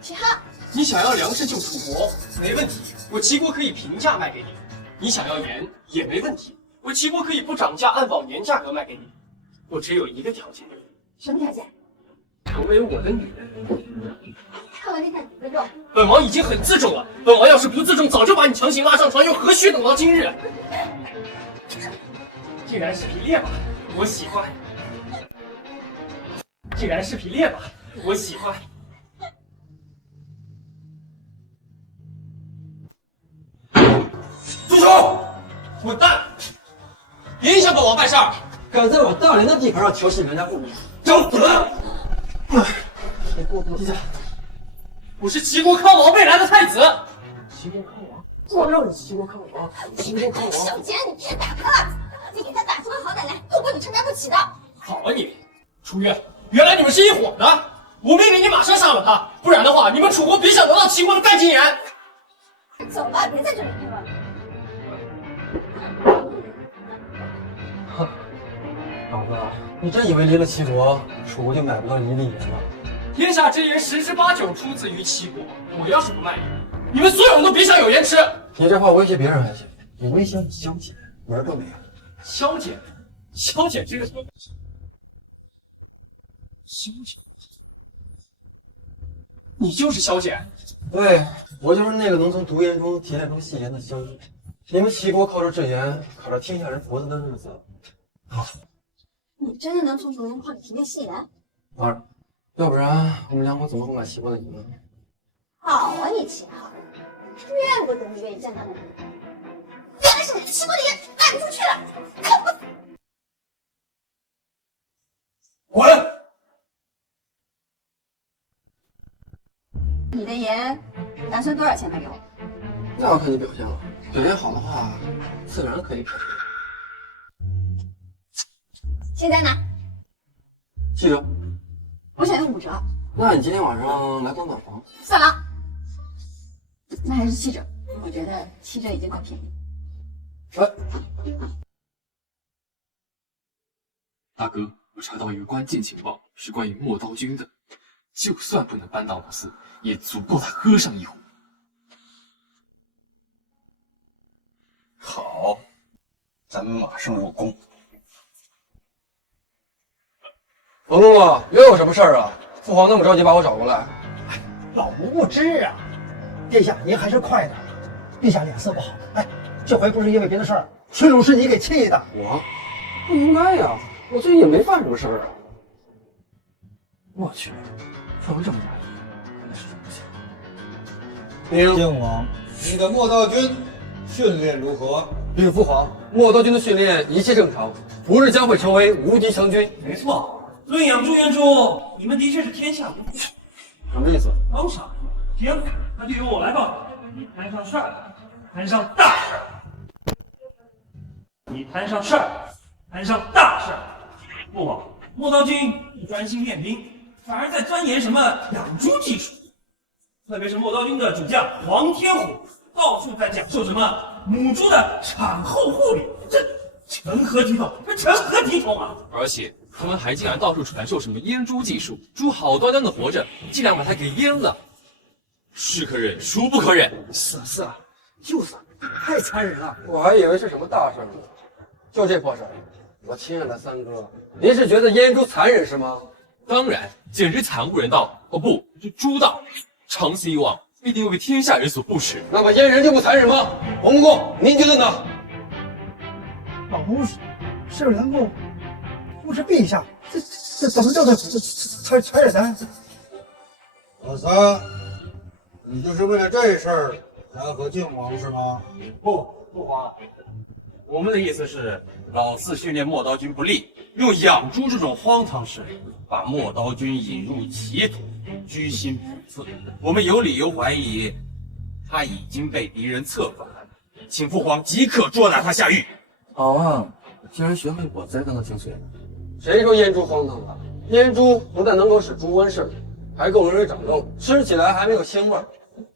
齐哈，你想要粮食救楚国没问题，我齐国可以平价卖给你；你想要盐也没问题，我齐国可以不涨价，按往年价格卖给你。我只有一个条件。什么条件？成为我的女人。看来殿下你自重。本王已经很自重了，本王要是不自重，早就把你强行拉上床，又何须等到今日？竟然是匹猎马，我喜欢。竟然是匹猎马，我喜欢。住手！滚蛋！别影响本王办事儿！敢在我大连的地盘上调戏良家妇女，找死！齐国殿下，我是齐国康王未来的太子。齐国康王，我让你齐国康王，齐国康王。小姐，你别打他了，你给他打出个好歹来，后果你承担不起的。好啊你，楚月，原来你们是一伙的。我命令你马上杀了他，不然的话，你们楚国别想得到齐国的干金岩。走吧，别在这里面了。老子，你真以为离了齐国，楚国就买不到一粒盐了？天下之盐10之8九出自于齐国，我要是不卖盐，你们所有人都别想有盐吃。你这话威胁别人还行，你威胁你萧姐，门都没有。萧姐，萧姐这个萧姐，你就是萧姐？对，我就是那个能从毒盐中提炼出细盐的萧姐。你们齐国靠着制盐，烤着天下人脖子的日子，你真的能从毒盐矿里提炼细盐？当然，要不然我们梁国怎么会买齐国的盐呢？好啊，你齐好，怪不得你愿意站到那里，原来是你的齐国的盐卖不出去了，可不。滚！你的盐打算多少钱卖给我？那要看你表现了，表现好的话，自然可以赔。现在呢7折。我想用5折。那你今天晚上来逛暖房？算了，那还是7折。我觉得7折已经够便宜。大哥，我查到一个关键情报，是关于陌刀君的，就算不能扳倒老四，也足够他喝上一壶。好，咱们马上入宫。冯公公，又有什么事儿啊？父皇那么着急把我找过来。老奴不知啊，殿下您还是快点，陛下脸色不好。哎，这回不是因为别的事儿，纯属是你给气的。我不应该呀，我最近也没犯什么事儿啊。我去，父皇这么大意，看来是不行。靖王，你的陌道军训练如何？禀父皇，陌刀军的训练一切正常，不日将会成为无敌强军。没错。论养朱元珠，你们的确是天下无敌。什么意思？当场行，那就由我来报。你摊上事儿，摊上大事儿。你摊上事儿，摊上大事儿。不，陌刀军不专心练兵，反而在钻研什么养猪技术。特别是陌刀军的主将黄天虎，到处在讲授什么母猪的产后护理，这成何体统？这成何体统啊！而且他们还竟然到处传授什么阉猪技术，猪好端端的活着，竟然把它给阉了，是可忍，孰不可忍！是啊，就是太残忍了。我还以为是什么大事呢，就这破事儿。我亲爱的三哥，您是觉得阉猪残忍是吗？当然，简直惨无人道。哦不，是猪道，长此以往，必定会被天下人所不齿。那么阉人就不残忍吗？洪公公，您觉得呢？老奴是能够不是陛下，这怎么叫做残忍呢？老三，你就是为了这事儿才和靖王是吗？不，父皇，我们的意思是，老四训练陌刀军不力，用养猪这种荒唐事把陌刀军引入歧途，居心叵测。我们有理由怀疑，他已经被敌人策反，请父皇即刻捉拿他下狱。好啊，竟然学会我栽赃的精髓了。谁说阉猪荒唐了？阉猪不但能够使猪瘟顺利，还够人长肉，吃起来还没有腥味儿。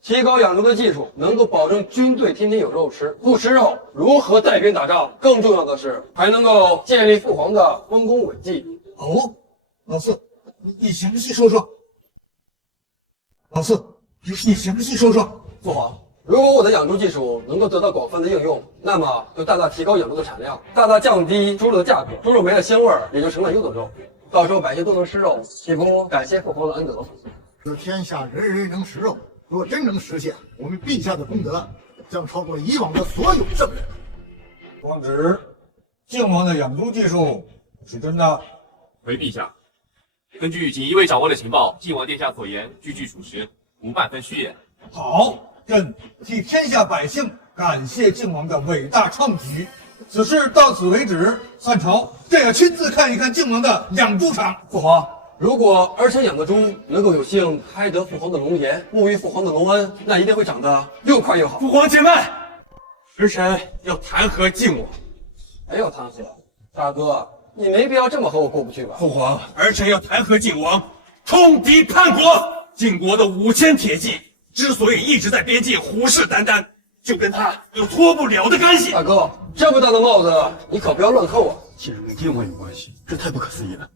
提高养猪的技术，能够保证军队天天有肉吃。不吃肉，如何带兵打仗？更重要的是，还能够建立父皇的丰功伟绩。哦，老四，你详细说说。老四，你详细说说。父皇，如果我的养猪技术能够得到广泛的应用，那么就大大提高养猪的产量，大大降低猪肉的价格，猪肉没了腥味儿，也就成了优等肉。到时候百姓都能吃肉，岂不感谢父皇的恩德？这天下人人能食肉，若真能实现，我们陛下的功德将超过以往的所有圣人。皇旨，靖王的养猪技术是真的？回陛下，根据锦衣卫掌握的情报，靖王殿下所言句句属实，无半分虚言。好，朕替天下百姓感谢靖王的伟大创举。此事到此为止，散朝。朕要亲自看一看靖王的养猪场。父皇，如果儿臣养的猪能够有幸开得父皇的龙颜，沐浴父皇的龙恩，那一定会长得又快又好。父皇且慢，儿臣要弹劾靖王。还要弹劾？大哥，你没必要这么和我过不去吧？父皇，儿臣要弹劾靖王，通敌叛国。晋国的5000铁骑之所以一直在边界虎视眈眈，就跟他有脱不了的干系。大哥，这么大的帽子，你可不要乱扣啊！竟然跟晋王有关系，这太不可思议了。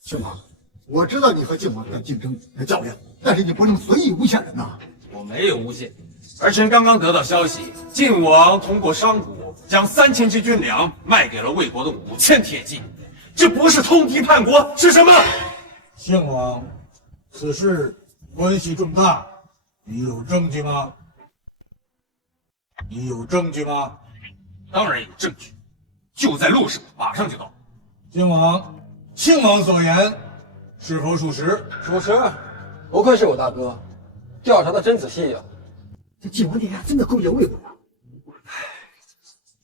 靖王，我知道你和晋王在竞争、在较量，但是你不能随意诬陷人呐。我没有诬陷，儿臣刚刚得到消息，晋王通过商贾将3000骑军粮卖给了魏国的5000铁骑，这不是通敌叛国是什么？靖王，此事关系重大，你有证据吗？你有证据吗？当然有证据，就在路上，马上就到。靖王，庆王所言是否属实？属实，不愧是我大哥，调查的真仔细呀。这晋王殿下真的勾结魏国呀！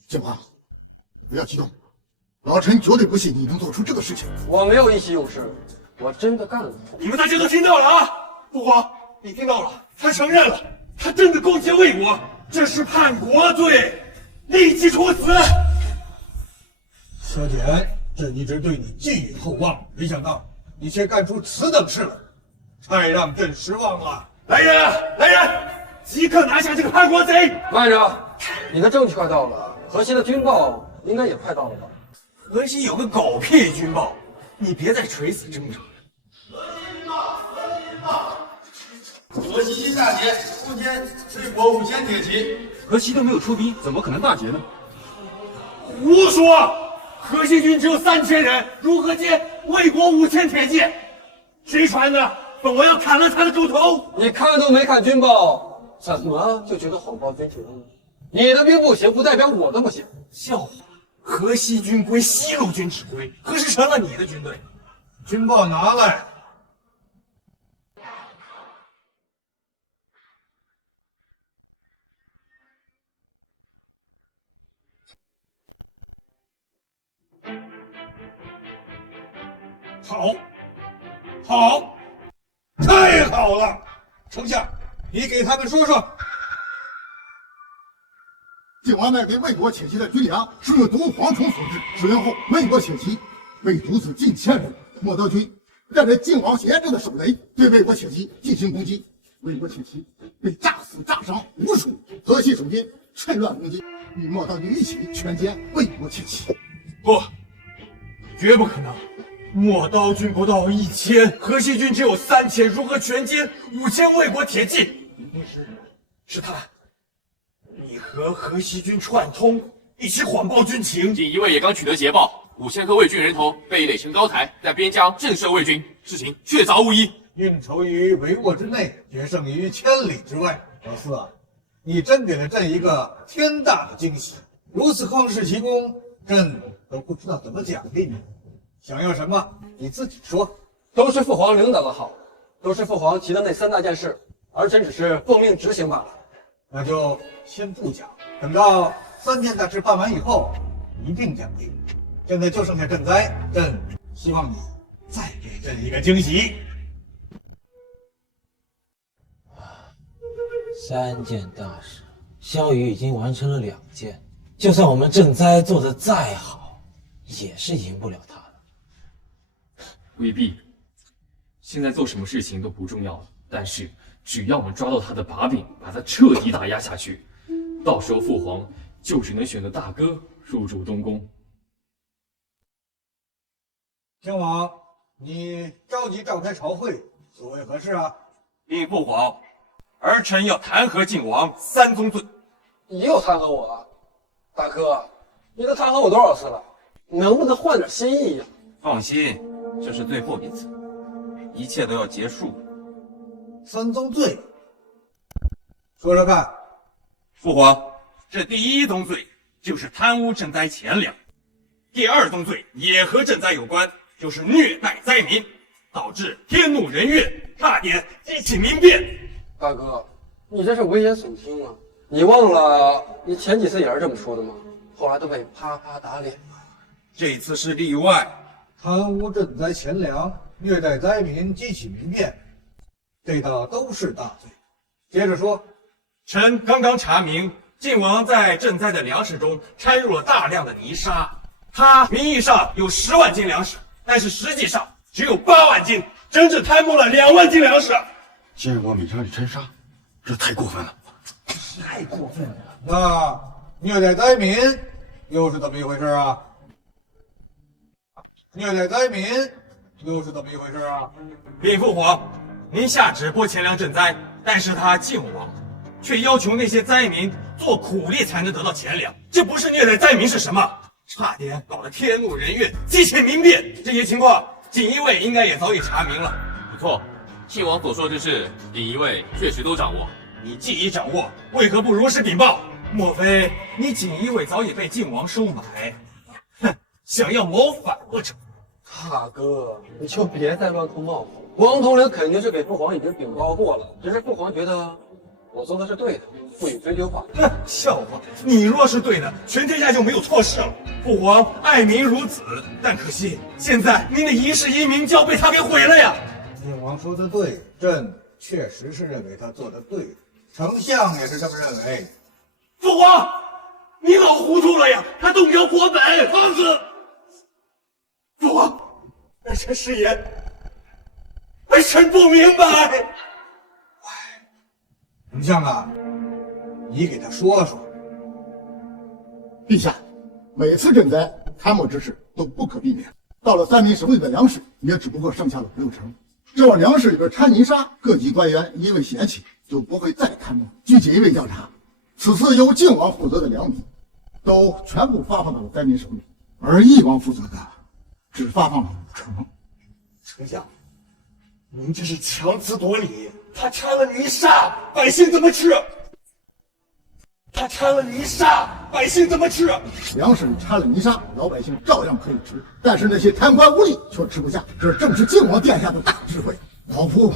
靖王，不要激动，老臣绝对不信你能做出这个事情。我没有意气用事，我真的干了。你们大家都听到了啊！父皇，你听到了，他承认了，他真的勾结魏国，这是叛国罪，立即处死。小简，朕一直对你寄予厚望，没想到你却干出此等事来，太让朕失望了。来人，来人，即刻拿下这个叛国贼！慢着，你的证据快到了，河西的军报应该也快到了吧？河西有个狗屁军报，你别再垂死挣扎了。河西大捷，诛歼魏国5000铁骑。河西都没有出兵，怎么可能大捷呢？胡说！河西军只有3000人，如何歼魏国5000铁骑？谁传的？本王要砍了他的猪头！你看都没看军报，怎么就觉得谎报军情了？你的兵不行，不代表我的不行。笑话！河西军归西路军指挥，何时成了你的军队？军报拿来。好，好，太好了！丞相，你给他们说说，晋王卖给魏国铁骑的军粮是由毒蝗虫所致，使用后魏国铁骑被毒死近1000人。莫刀军带着晋王闲置的手雷对魏国铁骑进行攻击，魏国铁骑被炸死炸伤无数。河西守军趁乱攻击，与莫刀军一起全歼魏国铁骑。不，绝不可能！莫刀军不到1000，河西军只有3000，如何全歼5000魏国铁骑？一定是他。你和河西军串通，一起谎报军情。锦衣卫也刚取得捷报，5000颗魏军人头被垒成高台，在边疆震慑魏军，事情确凿无疑。运筹于帷幄之内，决胜于千里之外。老四啊，你真给了朕一个天大的惊喜！如此旷世奇功，朕都不知道怎么奖励你。想要什么，你自己说。都是父皇领导的好，都是父皇提的那3大件事，儿臣只是奉命执行罢了。那就先不讲，等到3件大事办完以后，一并奖励。现在就剩下赈灾，朕希望你再给朕一个惊喜。3件大事，萧雨已经完成了2件，就算我们赈灾做得再好，也是赢不了他的。未必，现在做什么事情都不重要了，但是只要我们抓到他的把柄，把他彻底打压下去，到时候父皇就只能选择大哥入主东宫。靖王，你着急召开朝会，所为何事啊？禀父皇，儿臣要弹劾晋王3宗罪。你又弹劾我啊？大哥，你都弹劾我多少次了？能不能换点新意呀？放心，这是最后一次，一切都要结束。3宗罪，说说看。父皇，这第1宗罪就是贪污赈灾钱粮，第2宗罪也和赈灾有关，就是虐待灾民，导致天怒人怨，差点激起民变。大哥，你这是危言耸听啊！你忘了你前几次也是这么说的吗？后来都被啪啪打脸了。这次是例外，贪污赈灾钱粮，虐待灾民，激起民变，这道都是大罪。接着说。臣刚刚查明，晋王在赈灾的粮食中掺入了大量的泥沙，他名义上有10万斤粮食，但是实际上只有8万斤。整整贪慕了2万斤粮食。竟然往米仓里掺沙，这太过分了！太过分了！那虐待灾民又是怎么一回事啊？虐待灾民又是怎么一回事啊？禀父皇，您下旨拨钱粮赈灾，但是他靖王却要求那些灾民做苦力才能得到钱粮，这不是虐待灾民是什么？差点搞得天怒人怨，激起民变。这些情况，锦衣卫应该也早已查明了。不错，靖王所说之事，锦衣卫确实都掌握。你既已掌握，为何不如实禀报？莫非你锦衣卫早已被靖王收买？哼，想要谋反不成？大哥，你就别再乱扣帽子。王统领肯定是给父皇已经禀报过了，只是父皇觉得我做的是对的，不予追究法。哼，笑话！你若是对的，全天下就没有错事了。父皇爱民如子，但可惜现在您的一世英名就要被他给毁了呀！靖王说的对，朕确实是认为他做的对，丞相也是这么认为。父皇，你老糊涂了呀！他动摇国本，放肆！父皇，儿臣失言，儿臣不明白。丞相啊，你给他说说。陛下，每次赈灾参谋之事都不可避免，到了3民手里的粮食也只不过剩下了5、6成。这碗粮食里边掺泥沙，各级官员因为嫌弃就不会再参谋。据锦衣卫调查，此次由靖王负责的粮米都全部发放到了灾民手里，而翼王负责的只发放了5成。丞相，您这是强词夺理。他掺了泥沙，百姓怎么吃？他掺了泥沙，百姓怎么吃？粮食里掺了泥沙，老百姓照样可以吃，但是那些贪官污吏却吃不下。这正是靖王殿下的大智慧，老夫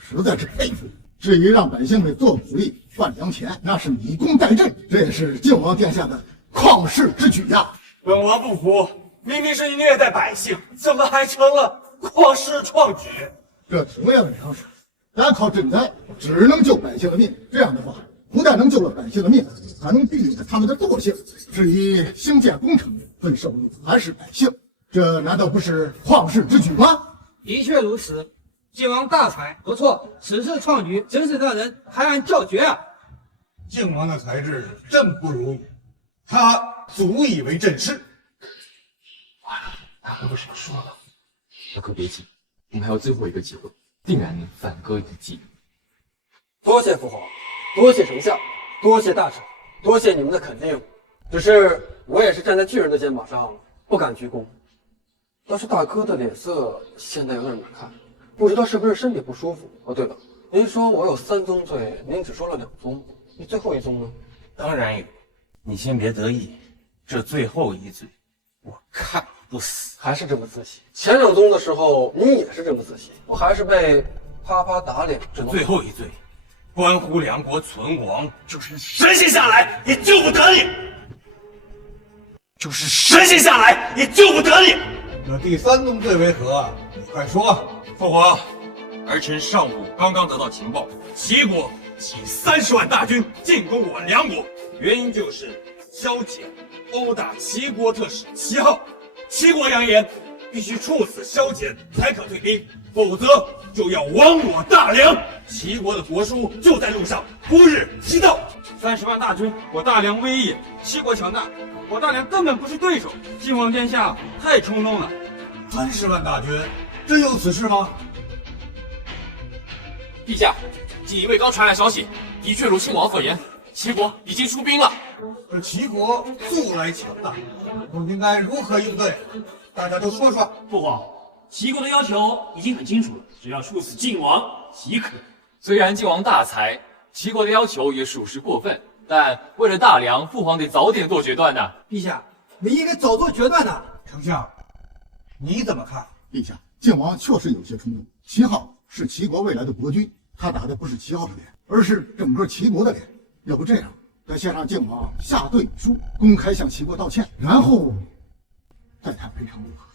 实在是佩服。至于让百姓们做苦力换粮钱，那是以工代赈，这也是靖王殿下的旷世之举呀！本王不服，明明是虐待百姓，怎么还成了旷世创举？这同样的粮食，单靠赈灾只能救百姓的命，这样的话，不但能救了百姓的命，还能避免了他们的惰性。至于兴建工程分收入还是百姓，这难道不是旷世之举吗？的确如此，靖王大才，不错，此次创举真是让人拍案叫绝啊！靖王的才智真不如语，他足以为朕师。大哥不是说了？大哥别急，我们还有最后一个机会，定然能反戈一击。多谢父皇，多谢丞相，多谢大臣，多谢你们的肯定。只是我也是站在巨人的肩膀上，不敢鞠躬。倒是大哥的脸色现在有点难看，不知道是不是身体不舒服。哦，对了，您说我有3宗罪，您只说了2宗，你最后1宗呢？当然有，你先别得意，这最后一罪，我看不死。还是这么自信。前2宗的时候，你也是这么自信，我还是被啪啪打脸。这最后一罪，关乎梁国存亡，就是神仙下来也救不得你，就是神仙下来也救不得你。这第3宗罪为何？你快说。父皇，儿臣上午刚刚得到情报，齐国起30万大军进攻我梁国，原因就是萧简殴打齐国特使齐浩。齐国扬言必须处死萧简才可退兵，否则就要亡我大梁。齐国的国书就在路上，不日即到。30万大军，我大梁威严，齐国强大，我大梁根本不是对手。靖王殿下太冲动了。30万大军，真有此事吗？陛下，锦衣卫刚传来消息，的确如亲王所言，齐国已经出兵了。这齐国素来强大，我应该如何应对？大家都说说。父皇，齐国的要求已经很清楚了，只要处死靖王即可。虽然靖王大才，齐国的要求也属实过分，但为了大梁，父皇得早点做决断呢。陛下，你应该早做决断呢。丞相，你怎么看？陛下，靖王确实有些冲动。齐浩是齐国未来的国君，他打的不是齐浩的脸，而是整个齐国的脸。要不这样，在线上靖王下对礼书，公开向齐国道歉，然后再谈赔偿如何？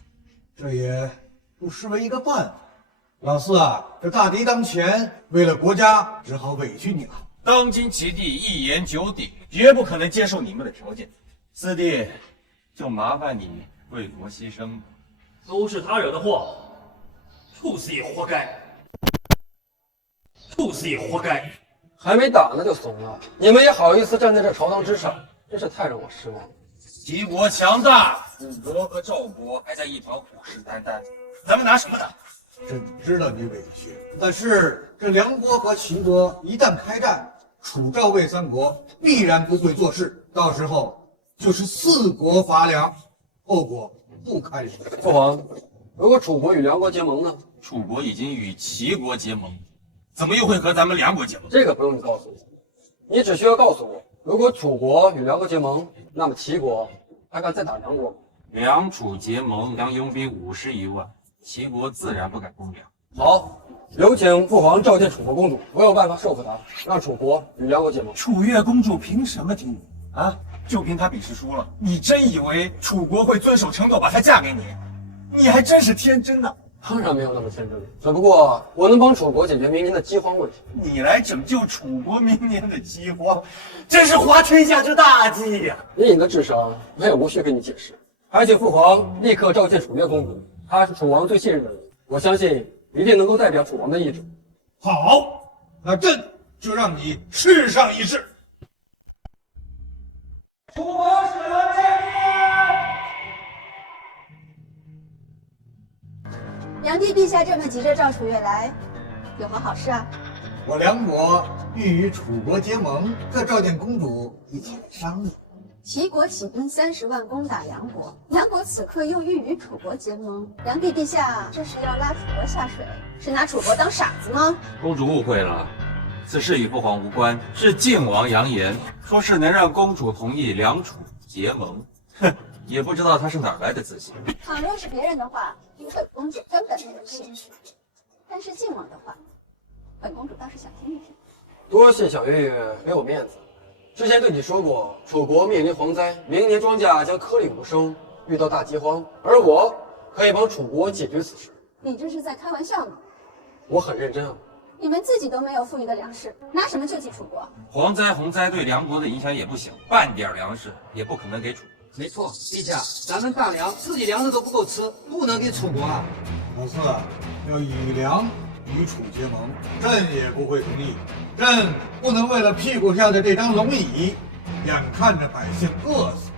这也不失为一个办法。老四啊，这大敌当前，为了国家，只好委屈你了。当今齐地一言九鼎，绝不可能接受你们的条件。四弟，就麻烦你为国牺牲吧。都是他惹的祸，处死也活该，处死也活该。还没打呢就怂了，你们也好意思站在这朝堂之上，真是太让我失望了。齐国强大，楚国和赵国还在一旁虎视眈眈，咱们拿什么打？朕知道你委屈，但是这梁国和齐国一旦开战，楚赵魏三国必然不会做事，到时候就是四国伐梁，后果不堪设想。父皇，如果楚国与梁国结盟呢？楚国已经与齐国结盟，怎么又会和咱们梁国结盟？这个不用你告诉我，你只需要告诉我，如果楚国与梁国结盟，那么齐国还敢再打梁国吗？梁楚结盟，梁佣兵51万，齐国自然不敢攻梁。好，有请父皇召见楚国公主，我有办法说服她，让楚国与梁国结盟。楚越公主凭什么听你啊？就凭她比试输了，你真以为楚国会遵守承诺把她嫁给你？你还真是天真呐！当然没有那么天真了，只不过我能帮楚国解决明年的饥荒问题。你来拯救楚国明年的饥荒，真是滑天下之大稽呀！以你的智商，我也无需跟你解释。还请父皇立刻召见楚越公主，她是楚王最信任的人，我相信一定能够代表楚王的意志。好，那朕就让你试上一试。楚国使人见梁帝陛下这么急着召楚越来，有何好事啊？我梁国欲与楚国结盟，特召见公主一起来商议。齐国起兵30万攻打梁国，梁国此刻又欲与楚国结盟，梁帝陛下这是要拉楚国下水，是拿楚国当傻子吗？公主误会了，此事与父皇无关，是晋王扬言，说是能让公主同意梁楚结盟。哼，也不知道他是哪儿来的自信。倘若是别人的话，本公主根本没有兴趣。但是晋王的话，本公主倒是想听一听。多谢小月月给我面子。之前对你说过，楚国面临蝗灾，明年庄稼将颗粒无收，遇到大饥荒，而我可以帮楚国解决此事。你这是在开玩笑吗？我很认真啊。你们自己都没有富裕的粮食，拿什么救济楚国？蝗灾、洪灾对梁国的影响也不小，半点粮食也不可能给楚。没错，陛下，咱们大梁自己粮食都不够吃，不能给楚国啊。老四要以梁与楚结盟，朕也不会同意。朕不能为了屁股下的这张龙椅，眼看着百姓饿死。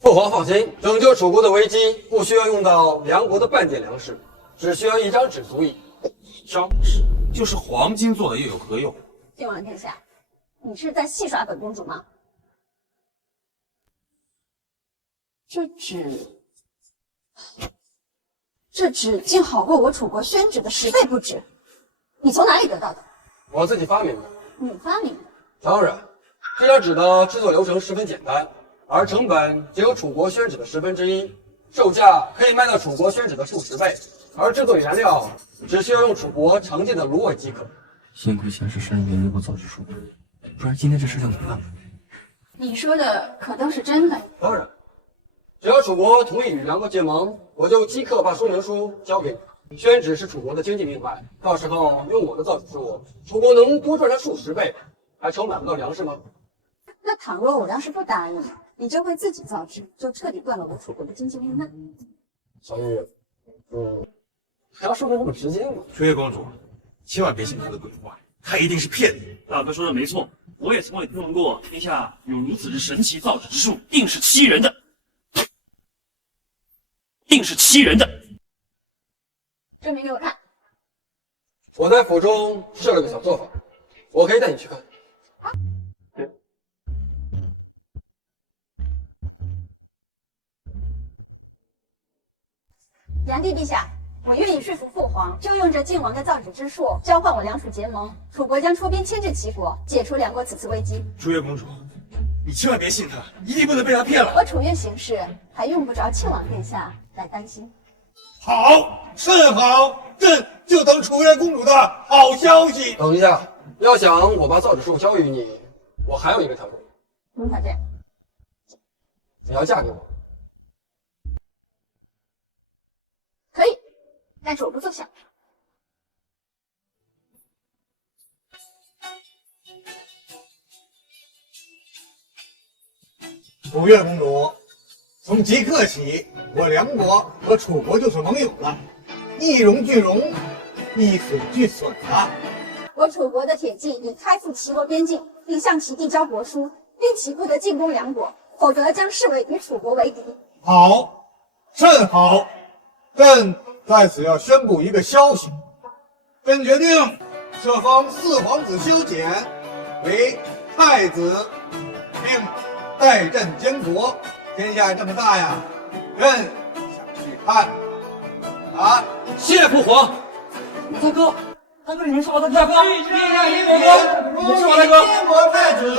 父皇放心，拯救楚国的危机不需要用到梁国的半点粮食，只需要一张纸足矣。一张纸就是黄金做的，又有何用？晋王殿下，你是在戏耍本公主吗？这纸竟好过我楚国宣纸的10倍不止，你从哪里得到的？我自己发明的。你发明的？当然，这张纸的制作流程十分简单，而成本只有楚国宣纸的1/10，售价可以卖到楚国宣纸的数10倍，而制作原料只需要用楚国常见的芦苇即可。幸亏前世圣人研究过造纸术，不然今天这事就没办了。你说的可都是真的？当然。只要楚国同意与梁国结盟，我就即刻把说明书交给你。宣纸是楚国的经济命脉，到时候用我的造纸术，楚国能多赚上数10倍，还愁买不到粮食吗？那倘若我要是不答应，你就会自己造纸，就彻底断了我楚国的经济命脉。小玉，还要说的那么直接吗？楚越公主，千万别信他的鬼话，他一定是骗子。大哥说的没错，我也从未听闻过天下有如此之神奇造纸之术，定是欺人的。定是欺人的。证明给我看。我在府中设了个小作坊，我可以带你去看。梁帝陛下，我愿意说服父皇，就用这晋王的造纸之术交换我梁楚结盟，楚国将出兵牵制齐国，解除梁国此次危机。楚越公主，你千万别信他，一定不能被他骗了。我楚越行事还用不着庆王殿下来担心。好，甚好，朕就等楚越公主的好消息。等一下，要想我把造纸术交予你，我还有一个条件。什么条件？你要嫁给我。可以，但是我不做小。楚越公主，从即刻起，我梁国和楚国就是盟友了。一荣俱荣，一损俱损啊！我楚国的铁骑已开赴齐国边境，并向其递交国书，令其不得进攻梁国，否则将视为与楚国为敌。好，甚好！朕在此要宣布一个消息，朕决定册封4皇子修简为太子，并代朕监国。天下这么大呀，朕想去看啊！谢父皇。大哥，你是我的大哥，你是我的哥，监国太子